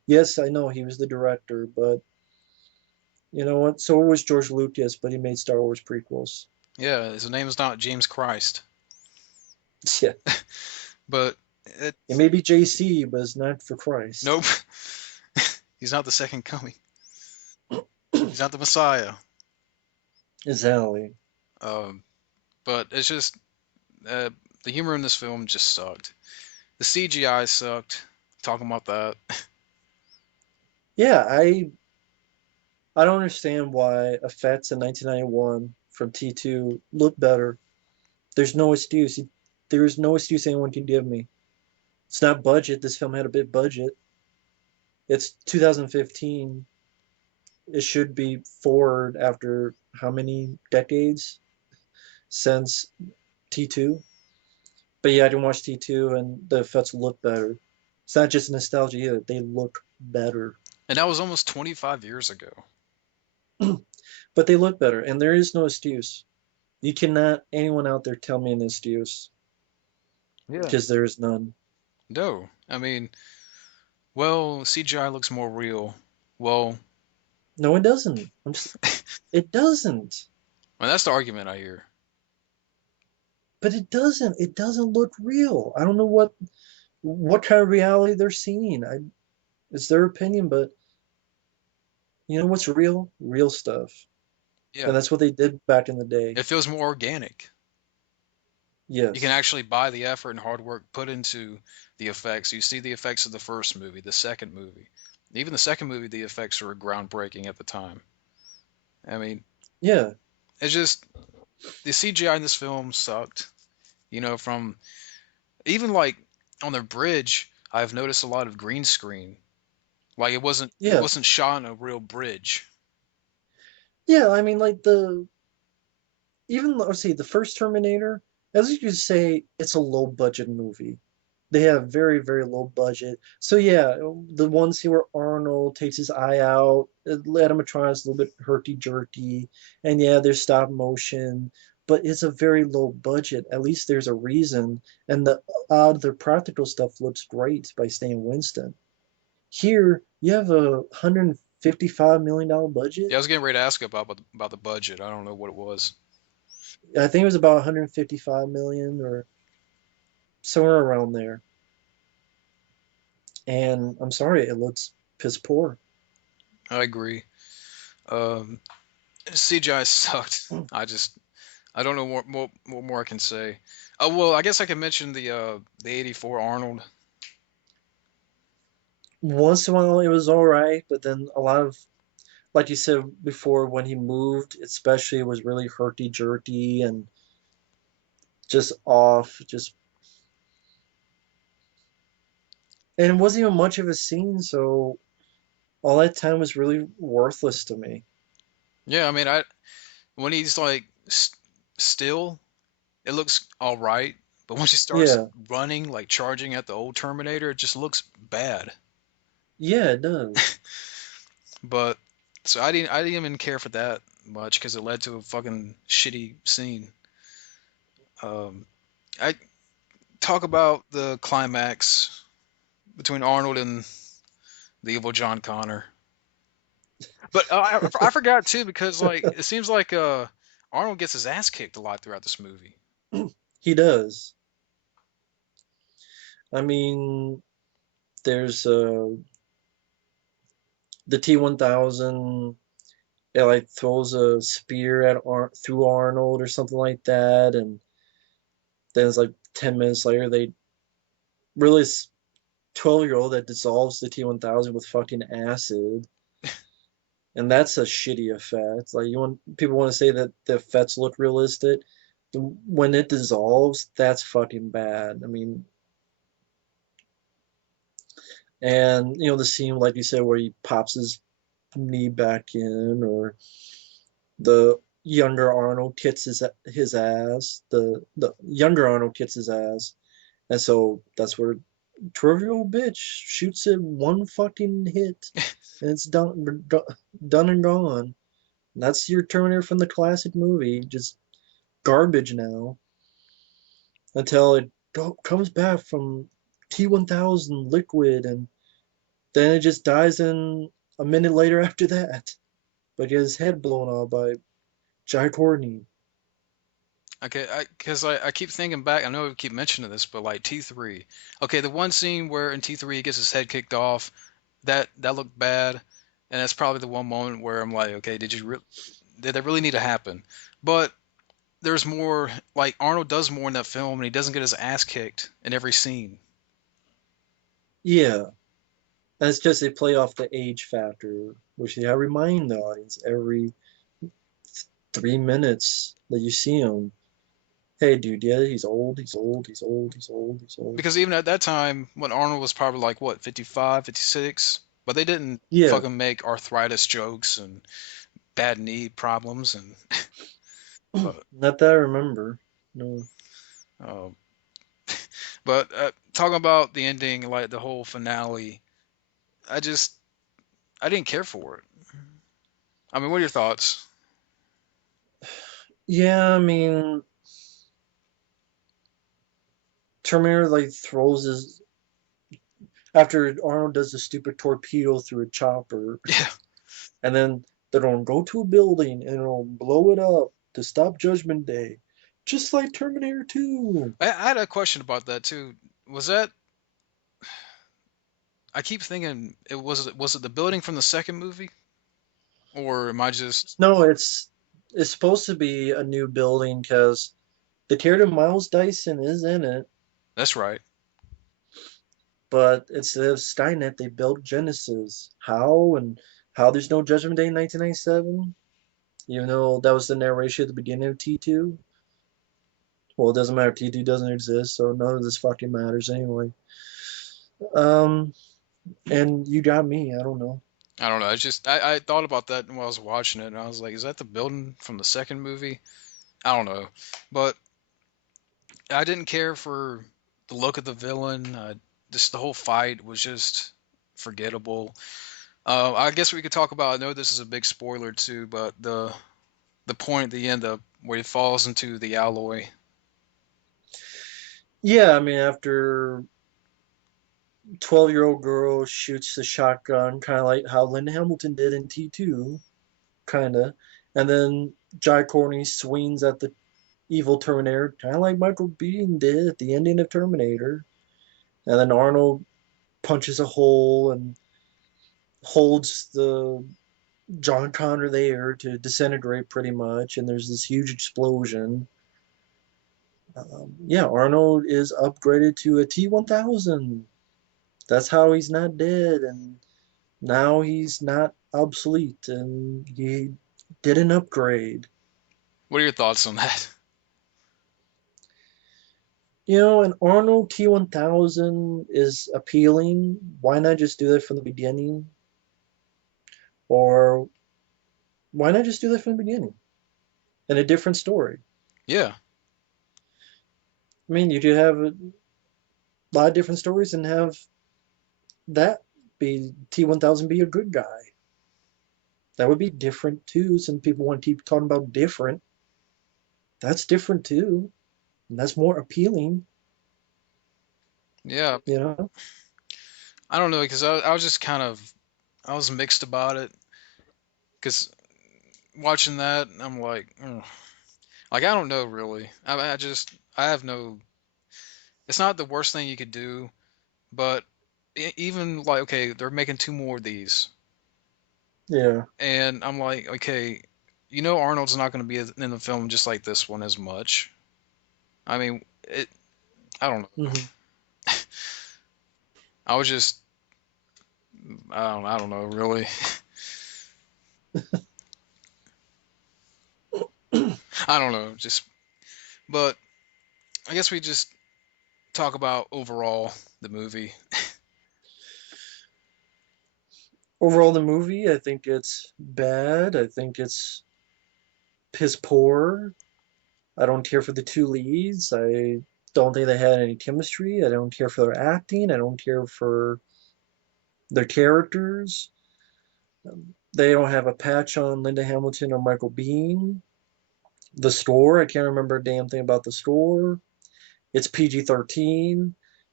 Yes, I know he was the director, but you know what? So was George Lucas, but he made Star Wars prequels. Yeah, his name is not James Christ, Yeah, but it, it may be JC, but it's not for Christ. nope, he's not the second coming. He's not the Messiah. Exactly. Um, but it's just uh, the humor in this film just sucked. The CGI sucked. Talking about that. Yeah, I don't understand why effects in 1991 from T2 look better. There's no excuse. There is no excuse anyone can give me. It's not budget. This film had a big budget. It's 2015. It should be forward after how many decades since T2? But yeah, I didn't watch T2 and the effects look better. It's not just nostalgia either. They look better. And that was almost 25 years ago. But they look better. And there is no excuse. You cannot, anyone out there tell me an excuse Yeah. because there is none. No, I mean, well, CGI looks more real. Well, No, it doesn't. I'm just, it doesn't. that's the argument I hear. But it doesn't. It doesn't look real. I don't know what kind of reality they're seeing. It's their opinion, but you know what's real? Real stuff. Yeah, And that's what they did back in the day. it feels more organic. You can Yes. actually buy the effort and hard work put into the effects. You see the effects of the first movie, the second movie. Even the second movie, the effects were groundbreaking at the time. I mean, Yeah. it's just the CGI in this film sucked. From even like on the bridge, I've noticed a lot of green screen. Like it Yeah. wasn't shot on a real bridge. Yeah. I mean, like even let's see, the first Terminator, as you could say, it's a low budget movie. They have very, very low budget. So yeah, the one scene where Arnold takes his eye out, animatronics a little bit herky jerky, and yeah, there's stop motion, but it's a very low budget. At least there's a reason, and the practical stuff looks great by Stan Winston. Here, you have a $155 million budget. Yeah, I was getting ready to ask about the budget. I don't know what it was. I think it was about 155 million or somewhere around there. And I'm sorry, it looks piss poor. I agree. Um, CGI sucked. I don't know what more I can say. Oh well, I guess I can mention the '84 Arnold. Once in a while, it was all right, but then a lot of, like you said before, when he moved, especially, it was really herky jerky and just off. And it wasn't even much of a scene, so all that time was really worthless to me. Yeah, I mean, I when he's like still, it looks all right, but once he starts Yeah, running, like charging at the old Terminator, it just looks bad. yeah, it does. But so I didn't even care for that much because it led to a fucking shitty scene. Um, I talk about the climax between Arnold and the evil John Connor. But I forgot too because like it seems like Arnold gets his ass kicked a lot throughout this movie. He does. I mean, there's the T-1000. It like throws a spear through Arnold or something like that, and then it's like 10 minutes later they really 12-year-old that dissolves the T-1000 with fucking acid, and that's a shitty effect. Like you want people want to say that the effects look realistic. When it dissolves, that's fucking bad. I mean, and the scene like you said where he pops his knee back in, or the younger Arnold kicks his ass. The younger Arnold kicks his ass, and so that's where 12-year-old bitch shoots it one fucking hit, and it's done and gone. That's your Terminator from the classic movie, just garbage now until it comes back from T-1000 liquid, and Then it just dies in a minute later after that. But he has his head blown off by Jai Courtney. Okay, because I keep thinking back. I know we keep mentioning this, but like T3. Okay, the one scene where in T3 he gets his head kicked off, that looked bad, and that's probably the one moment where I'm like, okay, did that really need to happen? But there's more. Like Arnold does more in that film, and he doesn't get his ass kicked in every scene. Yeah, and it's just they play off the age factor, which they remind the audience every 3 minutes that you see him. Hey, dude, yeah, he's old, he's old, he's old, he's old, he's old. Because even at that time, when Arnold was probably like what 55, 56, but they didn't Yeah, fucking make arthritis jokes and bad knee problems and but not that I remember. No. uh, but talking about the ending, like the whole finale, I just I didn't care for it. I mean, what are your thoughts? Yeah, I mean, Terminator like throws his after Arnold does the stupid torpedo through a chopper, Yeah, and then they're gonna go to a building and it'll blow it up to stop Judgment Day, just like Terminator 2. I had a question about that too. Was that I keep thinking it was it the building from the second movie, or am I just No, it's supposed to be a new building because the character Miles Dyson is in it, that's right? but instead of Skynet, they built Genisys. How and how there's no Judgment Day in 1997, even though that was the narration at the beginning of T2. Well, it doesn't matter. T2 doesn't exist, so none of this fucking matters anyway. Um, and you got me. I don't know. I don't know. It's just I thought about that while I was watching it, and I was like, is that the building from the second movie? I don't know, but I didn't care for the look of the villain. Just the whole fight was just forgettable. I guess we could talk about. I know this is a big spoiler too, but the point at the end of where he falls into the alloy. Yeah, I mean, after 12-year-old girl shoots the shotgun, kind of like how Linda Hamilton did in T2, kind of, and then Jai Courtney swings at the evil Terminator, kind of like Michael Biehn did at the ending of Terminator, and then Arnold punches a hole and holds the John Connor there to disintegrate pretty much, and there's this huge explosion. Yeah, Arnold is upgraded to a T1000. That's how he's not dead, and now he's not obsolete, and he did an upgrade. What are your thoughts on that? An Arnold T1000 is appealing. Why not just do that from the beginning? Or why not just do that from the beginning in a different story? Yeah. I mean, you could have a lot of different stories and have that be T1000 be a good guy. That would be different too. Some people want to keep talking about different. That's different too. And that's more appealing, Yeah. you know? I don't know because I was just kind of I was mixed about it because watching that I'm like, "Ugh." Like I don't know really. I just I have no. It's not the worst thing you could do, but even like okay, they're making two more of these, Yeah. and I'm like, okay, Arnold's not going to be in the film just like this one as much. I mean, I don't know. Hmm. I was just I don't know really. I don't know. Just but I guess we just talk about overall the movie. Overall, the movie, I think it's bad. I think it's piss poor. I don't care for the two leads. I don't think they had any chemistry. I don't care for their acting. I don't care for their characters. They don't have a patch on Linda Hamilton or Michael Biehn. The score, I can't remember a damn thing about the score. It's PG 13.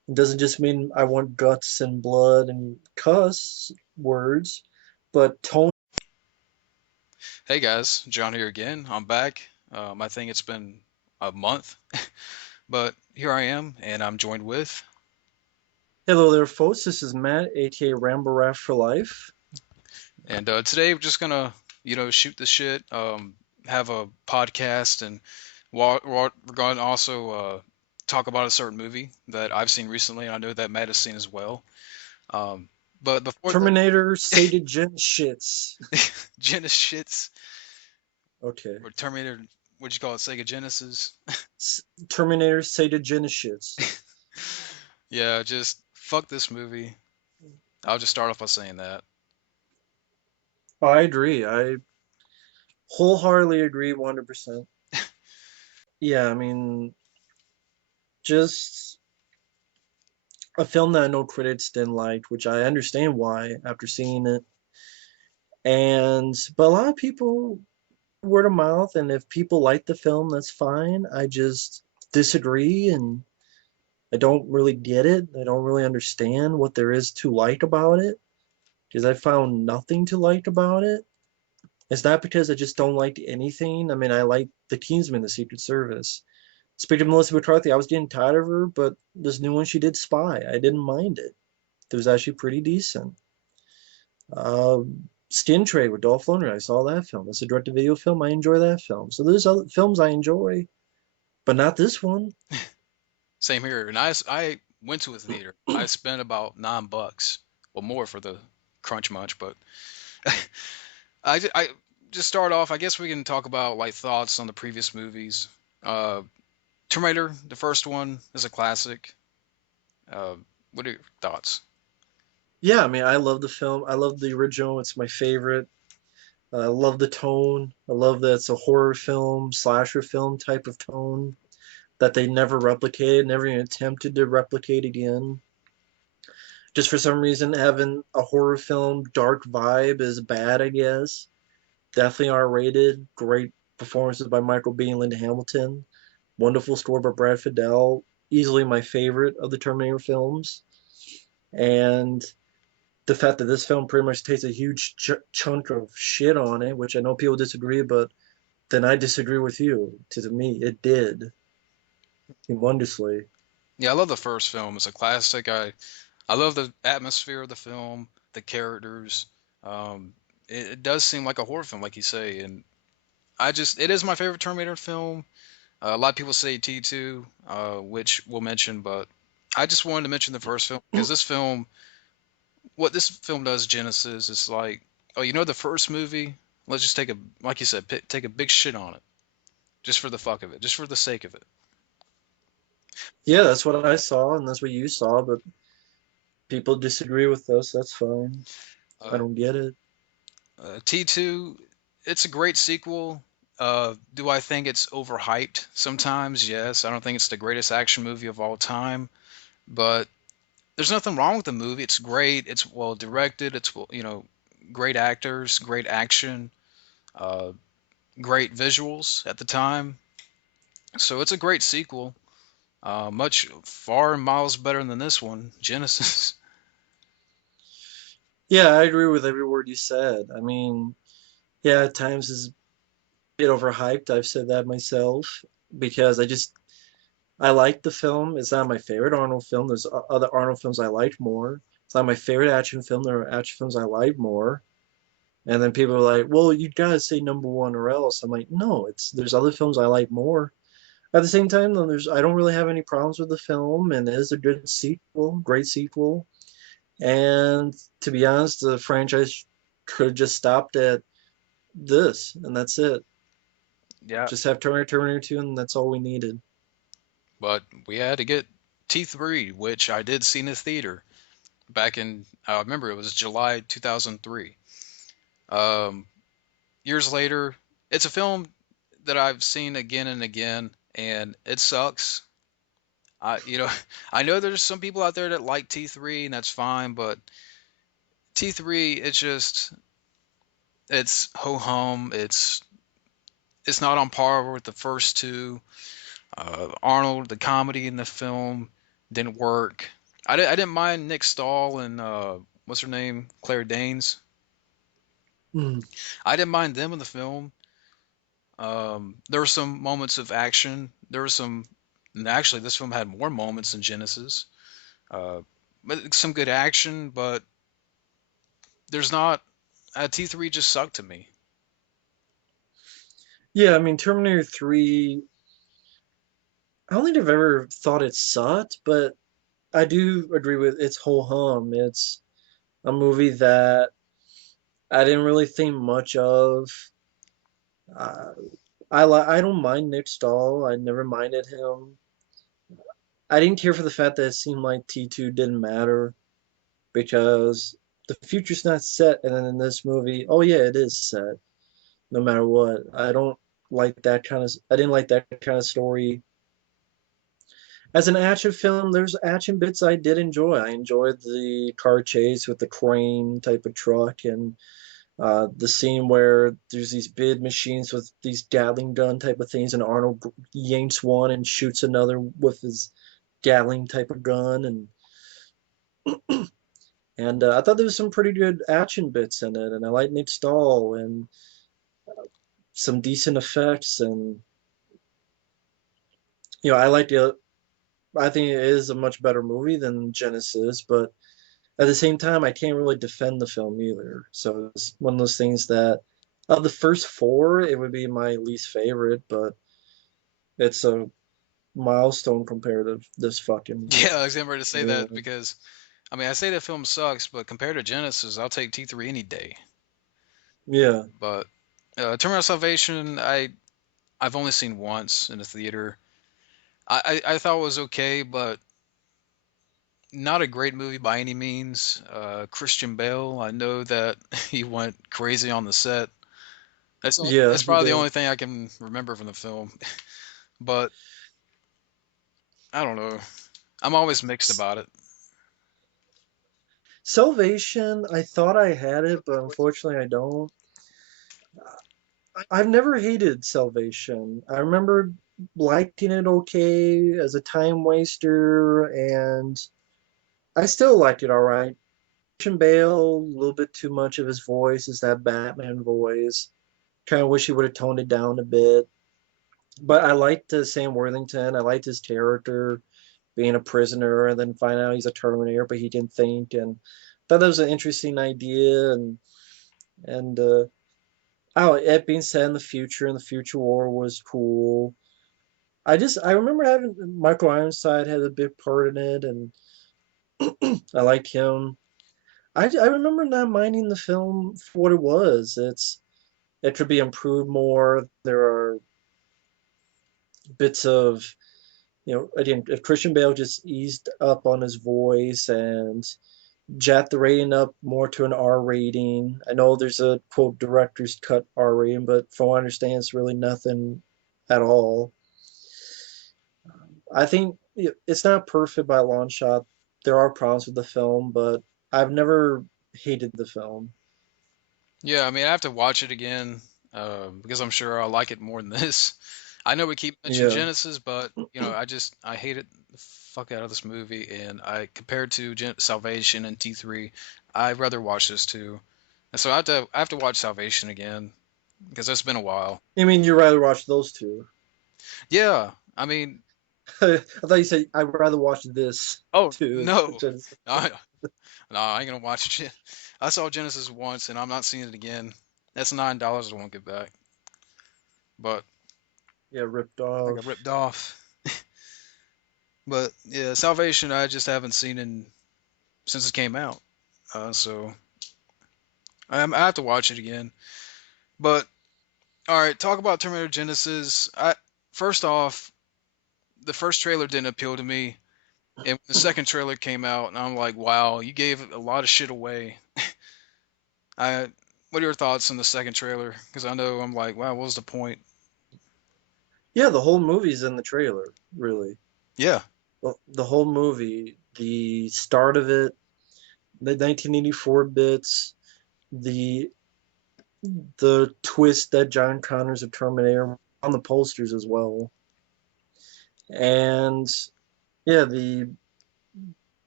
It doesn't just mean I want guts and blood and cuss words, but tone. Hey guys, John here again. I'm back. I think it's been a month, but here I am, and I'm joined with. Hello there, folks. This is Matt, aka Ramble Raft for Life. And today we're just gonna, shoot the shit, have a podcast, and we're going to also talk about a certain movie that I've seen recently, and I know that Matt has seen as well. Um, but before that, Terminator Genishits. Genishits Okay. or Terminator, what'd you call it? Sega Genesis. Terminator Genishits. Yeah, just fuck this movie. I'll just start off by saying that. I agree. I wholeheartedly agree 100%. Yeah, I mean, just a film that I know critics didn't like, which I understand why after seeing it. But a lot of people word of mouth, and if people like the film, that's fine. I just disagree, and I don't really get it. I don't really understand what there is to like about it because I found nothing to like about it. It's not because I just don't like anything. I mean, I like the Kingsman, the Secret Service. Speaking of Melissa McCarthy, I was getting tired of her, but this new one she did, Spy, I didn't mind it. It was actually pretty decent. Uh, Skin Trade with Dolph Lundgren, I saw that film. It's a direct-to-video film. I enjoy that film. So there's other films I enjoy, but not this one. Same here. And I went to a theater. I spent about $9, well more for the crunch munch, but I just start off. I guess we can talk about like thoughts on the previous movies. Uh, Terminator, the first one, is a classic. Uh, what are your thoughts? Yeah, I mean, I love the film. I love the original. It's my favorite. I love the tone. I love that it's a horror film, slasher film type of tone that they never replicated, never even attempted to replicate again. Just for some reason, having a horror film dark vibe is bad, I guess. Definitely R-rated. Great performances by Michael Biehn and Linda Hamilton. Wonderful score by Brad Fiedel. Easily my favorite of the Terminator films. And the fact that this film pretty much takes a huge chunk of shit on it, which I know people disagree, but then I disagree with you. To me, it did wondrously. Yeah, I love the first film. It's a classic. I love the atmosphere of the film, the characters. Um, it does seem like a horror film, like you say, and it is my favorite Terminator film. A lot of people say T2, which we'll mention, but I just wanted to mention the first film because what this film does, Genesis, is like, oh, the first movie? Let's just like you said, take a big shit on it, just for the fuck of it, just for the sake of it. Yeah, that's what I saw, and that's what you saw, but people disagree with us. That's fine. I Uh, don't get it. T2, it's a great sequel. Do I think it's overhyped sometimes? Yes. I don't think it's the greatest action movie of all time, but there's nothing wrong with the movie. It's great. It's well directed. Great actors, great action, uh, great visuals at the time. So it's a great sequel. Much far and miles better than this one, Genesis. Yeah, I agree with every word you said. I mean, yeah, at times it's a bit overhyped. I've said that myself because I like the film. It's not my favorite Arnold film. There's other Arnold films I like more. It's not my favorite action film. There are action films I like more. And then people are like, "Well, you gotta say number one or else." I'm like, "No, it's there's other films I like more." At the same time, though, I don't really have any problems with the film, and it is a good sequel, great sequel. And to be honest, the franchise could have just stopped at this, and that's it. Yeah, Just have Terminator 2, and that's all we needed. but we had to get T3, which I did see in the theater back in, I remember it was July 2003. Um, Years later, it's a film that I've seen again and again, and it sucks. I know there's some people out there that like T3, and that's fine, but T3, it's ho hum. It's not on par with the first two. Arnold, the comedy in the film didn't work. I didn't mind Nick Stahl and what's her name, Claire Danes. Mm. I didn't mind them in the film. There were some moments of action. There were some, and actually, this film had more moments than Genesis. Uh, but some good action, but there's not. T3 just sucked to me. Yeah, I mean Terminator 3, I don't think I've ever thought it sucked, but I do agree with its whole hum. It's a movie that I didn't really think much of. Uh, I don't mind Nick Stahl. I never minded him. I didn't care for the fact that it seemed like T2 didn't matter because the future's not set, and then in this movie, oh yeah, it is set no matter what. I don't like that kind of. I didn't like that kind of story. As an action film, there's action bits I did enjoy. I enjoyed the car chase with the crane type of truck and the scene where there's these big machines with these Gatling gun type of things, and Arnold yanks one and shoots another with his Gatling type of gun, and I thought there was some pretty good action bits in it, and I like Nick Stahl and some decent effects, and I liked it. I think it is a much better movie than Genesis, but at the same time, I can't really defend the film either. So it's one of those things that, of the first four, it would be my least favorite, but it's a milestone compared to this fucking Yeah, I was getting ready to say that movie. because I mean I say that film sucks, but compared to Genesis, I'll take T3 any day. Yeah, But Terminal Salvation, I've only seen once in the theater. I thought it was okay, but not a great movie by any means. Christian Bale, I know that he went crazy on the set. yeah, That's he probably the did. only thing I can remember from the film. But I don't know. I'm always mixed S- about it. Salvation, I thought I had it, but unfortunately I don't. I've never hated Salvation. I remember liking it okay as a time waster, and I still liked it all right. Christian Bale, a little bit too much of his voice is that Batman voice. Kind of wish he would have toned it down a bit. But I liked Sam Worthington. I liked his character being a prisoner and then find out he's a Terminator, but he didn't think. And thought that was an interesting idea. And oh, it being set in the future and the future war was cool. I remember having Michael Ironside had a big part in it, and I liked him. I remember not minding the film for what it was. It could be improved more. There are bits of, again, if Christian Bale just eased up on his voice and jacked the rating up more to an R rating. I know there's a quote director's cut R rating, but from what I understand, it's really nothing at all. I think it's not perfect by a long shot. There are problems with the film, but I've never hated the film. Yeah, I mean I have to watch it again because I'm sure I'll like it more than this. I know we keep mentioning Yeah. Genesis, but I hated the fuck out of this movie, and I compared to Salvation and T3, I'd rather watch this too. And so I have to watch Salvation again because it's been a while. I mean, you'd rather watch those two. Yeah, I mean, I thought you said I'd rather watch this oh too. no, I, no, I ain't gonna watch it. I saw Genesis once, and I'm not seeing it again. That's $9 I won't get back. But Yeah, ripped I got off. ripped off. But yeah, Salvation I just haven't seen in since it came out. So I have to watch it again. But all right, talk about Terminator Genisys. I first off, the first trailer didn't appeal to me, and the second trailer came out, and I'm like, wow, you gave a lot of shit away. I what are your thoughts on the second trailer? Because I know I'm like, wow, what was the point? Yeah, the whole movie's in the trailer, really. Yeah, The whole movie, the start of it, the 1984 bits, the the twist that John Connor's a Terminator on the posters as well. And yeah, the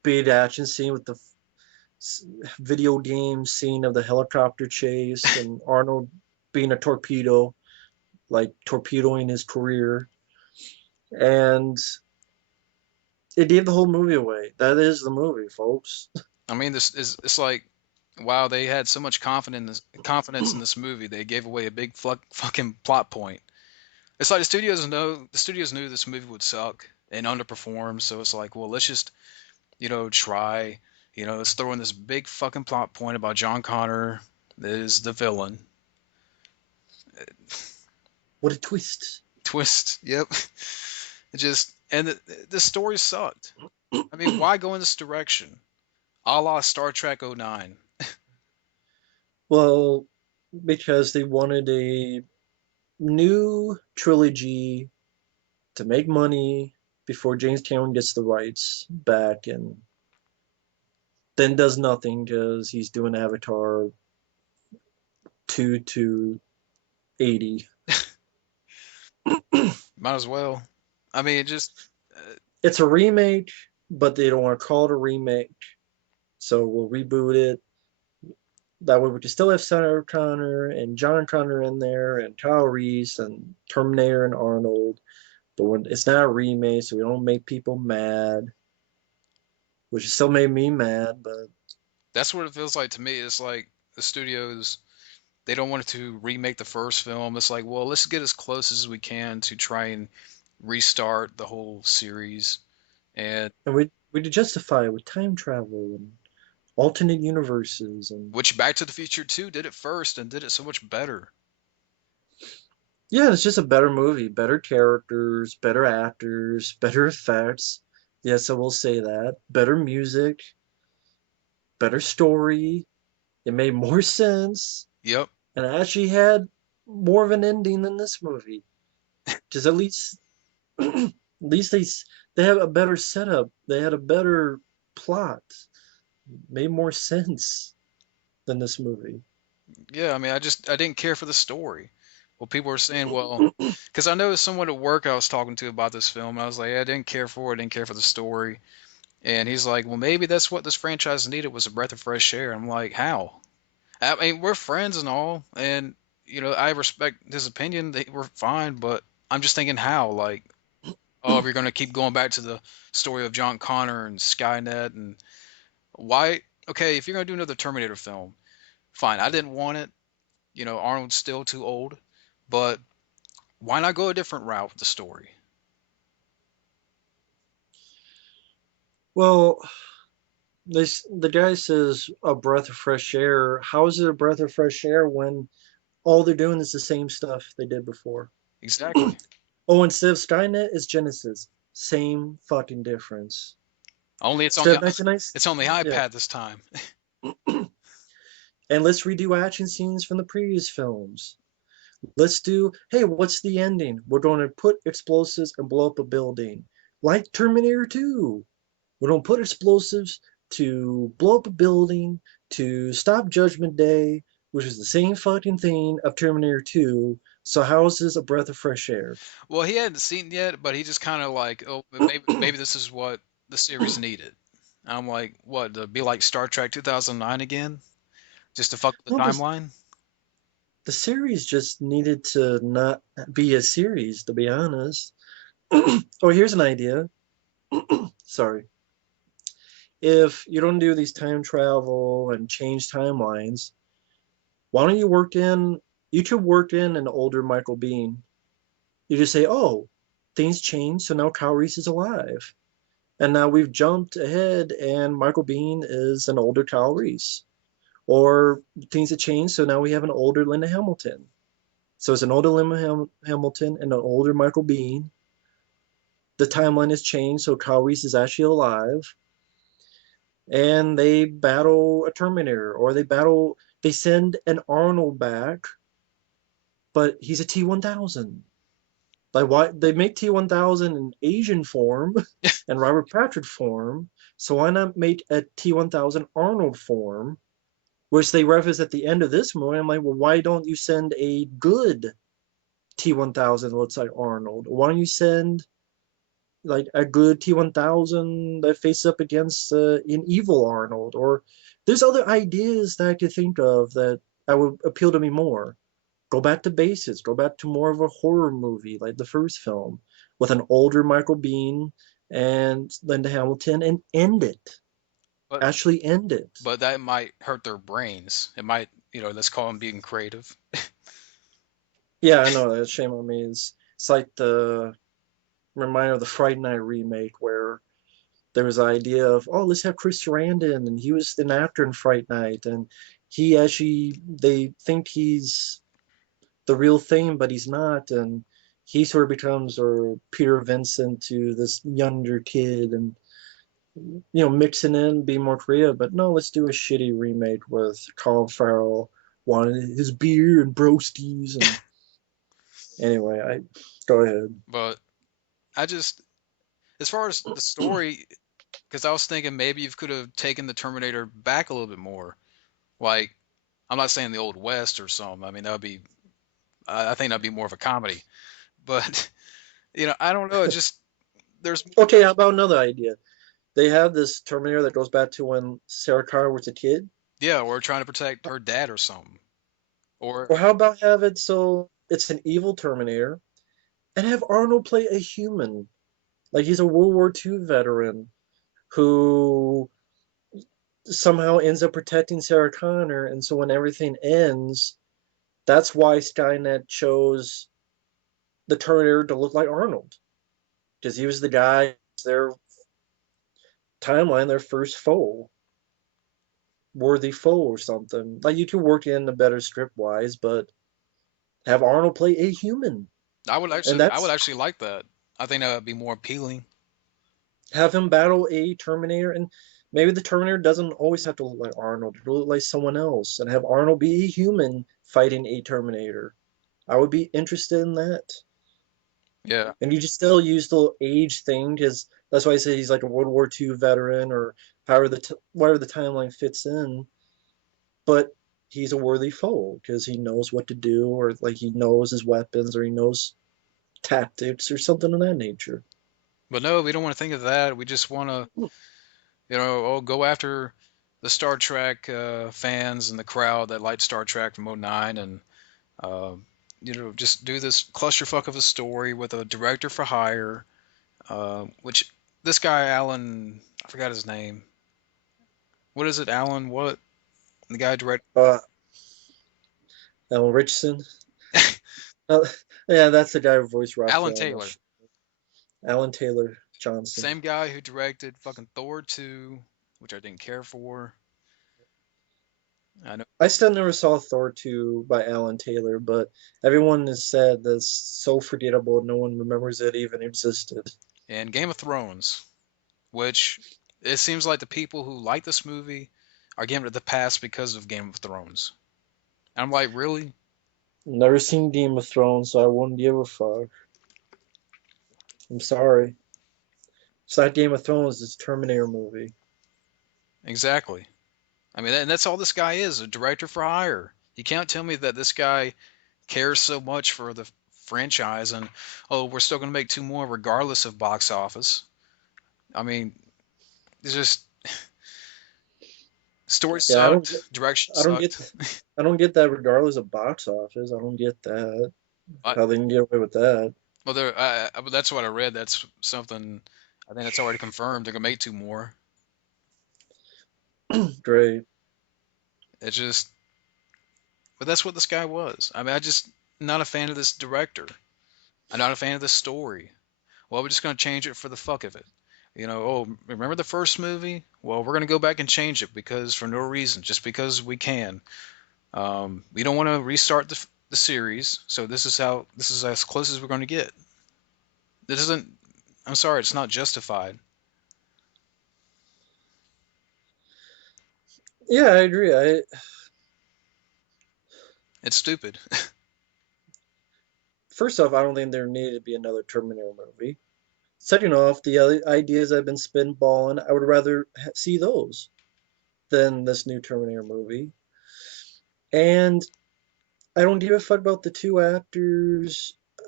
speed action scene with the video game scene of the helicopter chase and Arnold being a torpedo, like torpedoing his career. And it gave the whole movie away. That is the movie, folks. I mean, this is it's like, wow, they had so much confidence in this movie, they gave away a big fucking plot point. It's like the studios knew this movie would suck and underperform, so it's like, well, let's just try, let's throw in this big fucking plot point about John Connor is the villain. What a twist. Twist, yep. It just and the story sucked. I mean, why go in this direction? A la Star Trek '09. Well, because they wanted a new trilogy to make money before James Cameron gets the rights back and then does nothing because he's doing Avatar 2 to 80. Might as well. I mean, it just It's a remake, but they don't want to call it a remake. So we'll reboot it. That way we can still have Sarah Connor and John Connor in there and Kyle Reese and Terminator and Arnold. But when it's not a remake, so we don't make people mad, which still made me mad. But that's what it feels like to me. It's like the studios they don't want to remake the first film. It's like, well, let's get as close as we can to try and restart the whole series. And and we justify it with time travel and alternate universes and which Back to the Future 2 did it first and did it so much better. yeah, it's just a better movie, better characters, better actors, better effects. Yes, I will say that. Better music, better story. It made more sense, Yep. and it actually had more of an ending than this movie. Just at least, at least they have a better setup. They had a better plot. Made more sense than this movie. Yeah, I mean, I didn't care for the story. Well, people were saying, well, because I know someone at work I was talking to about this film, and I was like, I didn't care for it, I didn't care for the story. And he's like, well, maybe that's what this franchise needed was a breath of fresh air. I'm like, how? I mean, we're friends and all, and I respect his opinion. We're fine, but I'm just thinking how, like, oh, if you're gonna keep going back to the story of John Connor and Skynet and why? Okay, if you're gonna do another Terminator film, fine. I didn't want it. Arnold's still too old, but why not go a different route with the story? Well, the guy says a breath of fresh air. How is it a breath of fresh air when all they're doing is the same stuff they did before? Exactly. Oh, instead of Skynet, it's Genesis. Same fucking difference. Only Instead of 1990, it's on the yeah. iPad this time. And let's redo action scenes from the previous films. Let's do, hey, what's the ending? We're going to put explosives and blow up a building. Like Terminator 2. We're going to put explosives to blow up a building, to stop Judgment Day, which is the same fucking thing of Terminator 2. So how is this a breath of fresh air? Well, he hadn't seen it yet, but he just kind of like, oh, maybe this is what the series needed. And I'm like, what? To be like Star Trek 2009 again, just to fuck with the No, timeline? the series just needed to not be a series, to be honest. Oh, here's an idea. Sorry. If you don't do these time travel and change timelines, why don't you could work in an older Michael Biehn. You just say, oh, things changed, so now Kyle Reese is alive. And now we've jumped ahead and Michael Biehn is an older Kyle Reese. Or things have changed, so now we have an older Linda Hamilton. So it's an older Linda Hamilton and an older Michael Biehn. The timeline has changed, so Kyle Reese is actually alive. And they battle a Terminator, or they send an Arnold back, but he's a T-1000. Like why they make T-1000 in Asian form and Robert Patrick form, so why not make a T-1000 Arnold form, which they reference at the end of this movie? I'm like, well, why don't you send a good T-1000 that looks like Arnold? Why don't you send like a good T-1000 that faces up against an evil Arnold, or there's other ideas that I could think of that I would appeal to me more. Go back to basics. Go back to more of a horror movie like the first film with an older Michael Biehn and Linda Hamilton and end it. But Actually end it. that might hurt their brains. It might, let's call them being creative. Yeah, I know that. Shame on me. It's like the reminder of the Friday Night remake where there was the idea of, oh, let's have Chris Sarandon, and he was an actor in Fright Night, and he actually, they think he's the real thing, but he's not, and he sort of becomes or Peter Vincent to this younger kid, and mixing in, be more creative. But no, let's do a shitty remake with Colin Farrell wanting his beer and broasties, and anyway, I go ahead. But I just, as far as the story, because I was thinking maybe you could have taken the Terminator back a little bit more. Like, I'm not saying the Old West or something. I mean, that would be, I think that'd be more of a comedy. But, I don't know. It just, there's more. Okay, how about another idea? They have this Terminator that goes back to when Sarah Connor was a kid. Yeah, or trying to protect her dad or something. Or, Or how about have it so it's an evil Terminator and have Arnold play a human? Like he's a World War II veteran who somehow ends up protecting Sarah Connor. And so when everything ends, that's why Skynet chose the Terminator to look like Arnold. Because he was the guy, their timeline, their first foe, worthy foe or something. Like you could work in a better script wise, but have Arnold play a human. And I would that's actually like that. I think that would be more appealing. have him battle a Terminator, and maybe the Terminator doesn't always have to look like Arnold. It look like someone else, and have Arnold be a human fighting a Terminator. I would be interested in that. Yeah. And you just still use the age thing because that's why I say he's like a World War II veteran or however whatever the timeline fits in. But he's a worthy foe because he knows what to do, or like he knows his weapons, or he knows tactics, or something of that nature. But no, we don't want to think of that. We just want to, go after the Star Trek fans and the crowd that liked Star Trek from '09, and uh, just do this clusterfuck of a story with a director for hire, which this guy Alan, I forgot his name. What is it, Alan? What the guy direct? Uh, Alan Richardson. Uh, yeah, that's the guy who voiced Alan Raphael. Taylor, Alan Taylor Johnson. same guy who directed fucking Thor 2, which I didn't care for. I know, I still never saw Thor 2 by Alan Taylor, but everyone has said that's so forgettable, no one remembers it even existed. and Game of Thrones, which it seems like the people who like this movie are giving it the pass because of Game of Thrones. And I'm like, really? Never seen Game of Thrones, so I wouldn't give a fuck. I'm sorry. It's not Game of Thrones, it's a Terminator movie. Exactly. I mean, and that's all this guy is, a director for hire. You can't tell me that this guy cares so much for the franchise and, oh, we're still going to make two more regardless of box office. I mean, it's just story Yeah, I don't get, sucked, direction I don't get, sucked. I don't get that regardless of box office. I don't get that. I, How they can get away with that. well, that's what I read. That's something. I think that's already confirmed. They're gonna make two more. Great. It's just, but that's what this guy was. I mean, I just not a fan of this director. I'm not a fan of this story. Well, we're just gonna change it for the fuck of it. Oh, remember the first movie? Well, we're gonna go back and change it because for no reason, just because we can. We don't want to restart the series, so this is as close as we're going to get. This isn't. I'm sorry, it's not justified. Yeah, I agree. It's stupid. First off, I don't think there needed to be another Terminator movie. Second off, the other ideas I've been spitballing, I would rather see those than this new Terminator movie. And I don't give a fuck about the two actors.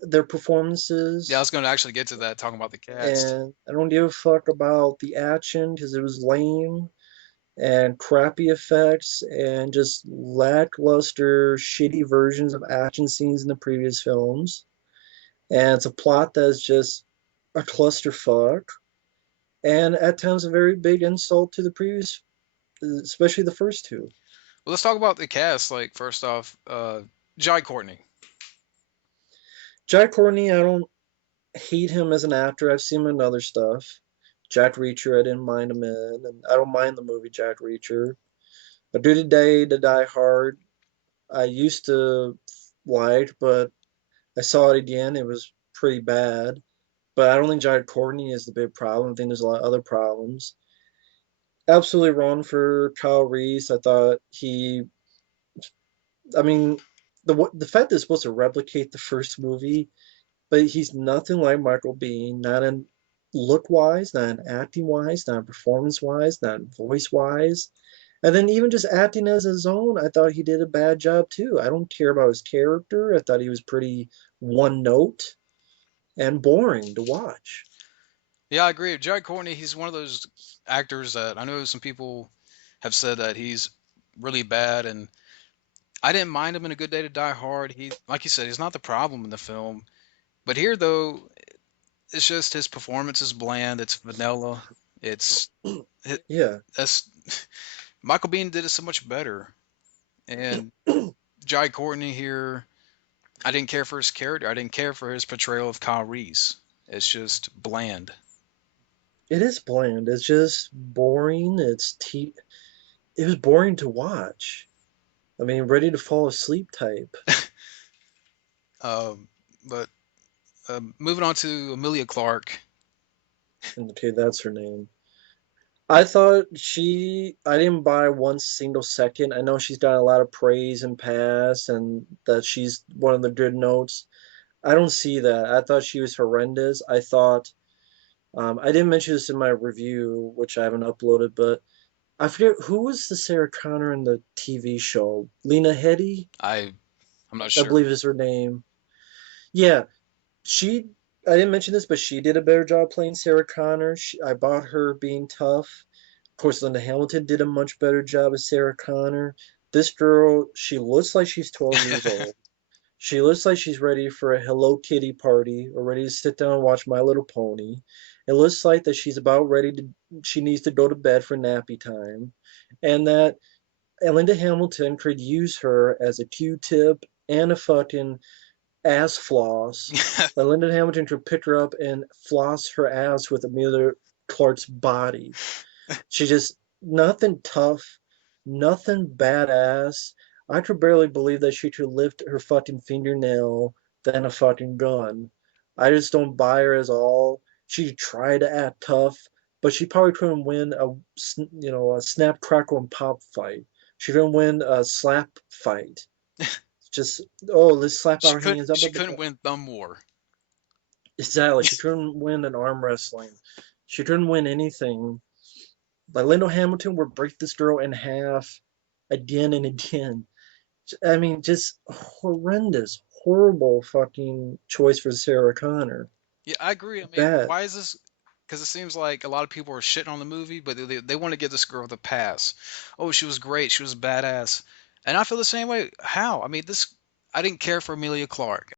their Yeah, I performances, was going to actually get to that, talking about the cast. and I don't give a fuck about the action because it was lame and crappy effects and just lackluster, shitty versions of action scenes in the previous films. And it's a plot that's just a clusterfuck, and at times a very big insult to the previous, especially the first two. Well, let's talk about the cast. Like, first off, Jai Courtney. Jack Courtney, I don't hate him as an actor. I've seen him in other stuff. Jack Reacher, I didn't mind him in, and I don't mind the movie Jack Reacher. A Duty Day to Die Hard, I used to like, but I saw it again. It was pretty bad. But I don't think Jack Courtney is the big problem. I think there's a lot of other problems. Absolutely wrong for Kyle Reese. I thought he, I mean, the fact that it's supposed to replicate the first movie, but he's nothing like Michael Biehn, not in look wise, not in acting wise, not in performance wise, not in voice wise. And then even just acting as his own, I thought he did a bad job too. I don't care about his character. I thought he was pretty one note and boring to watch. Yeah, I agree. Jai Courtney, he's one of those actors that I know some people have said that he's really bad, and I didn't mind him in A Good Day to Die Hard. He, like you said, he's not the problem in the film. But here, though, it's just his performance is bland. It's vanilla. It's it, Yeah. that's Michael Biehn did it so much better. And Jai Courtney here, I didn't care for his character. I didn't care for his portrayal of Kyle Reese. It's just bland. It is bland. It's just boring. It was boring to watch. I mean, ready to fall asleep type. Um, but moving on to Amelia Clark. Okay, that's her name. I didn't buy one single second. I know she's got a lot of praise and pass and that she's one of the good notes. I don't see that. I thought she was horrendous. I didn't mention this in my review, which I haven't uploaded, but I forget who was the Sarah Connor in the TV show. Lena Headey, I I'm not I sure. believe is her name. Yeah, she. I didn't mention this, but she did a better job playing Sarah Connor. I bought her being tough. Of course, Linda Hamilton did a much better job as Sarah Connor. This girl, she looks like she's 12 years old. She looks like she's ready for a Hello Kitty party or ready to sit down and watch My Little Pony. It looks like that she's about ready to, she needs to go to bed for nappy time. And that Linda Hamilton could use her as a Q-tip and a fucking ass floss. That Linda Hamilton could pick her up and floss her ass with Amelia Clark's body. She just nothing tough, nothing badass. I could barely believe that she could lift her fucking fingernail than a fucking gun. I just don't buy her as all. She tried to act tough, but she probably couldn't win a snap crackle and pop fight. She couldn't win a slap fight. Just oh, let's slap our hands up. She couldn't win thumb war. Exactly. She couldn't win an arm wrestling. She couldn't win anything. Like Linda Hamilton would break this girl in half again and again. I mean, just horrendous, horrible fucking choice for Sarah Connor. Yeah, I agree. I mean, Bad. why is this? Because it seems like a lot of people are shitting on the movie, but they want to give this girl the pass. Oh, she was great. She was badass. And I feel the same way. How? I mean, this. I didn't care for Amelia Clark.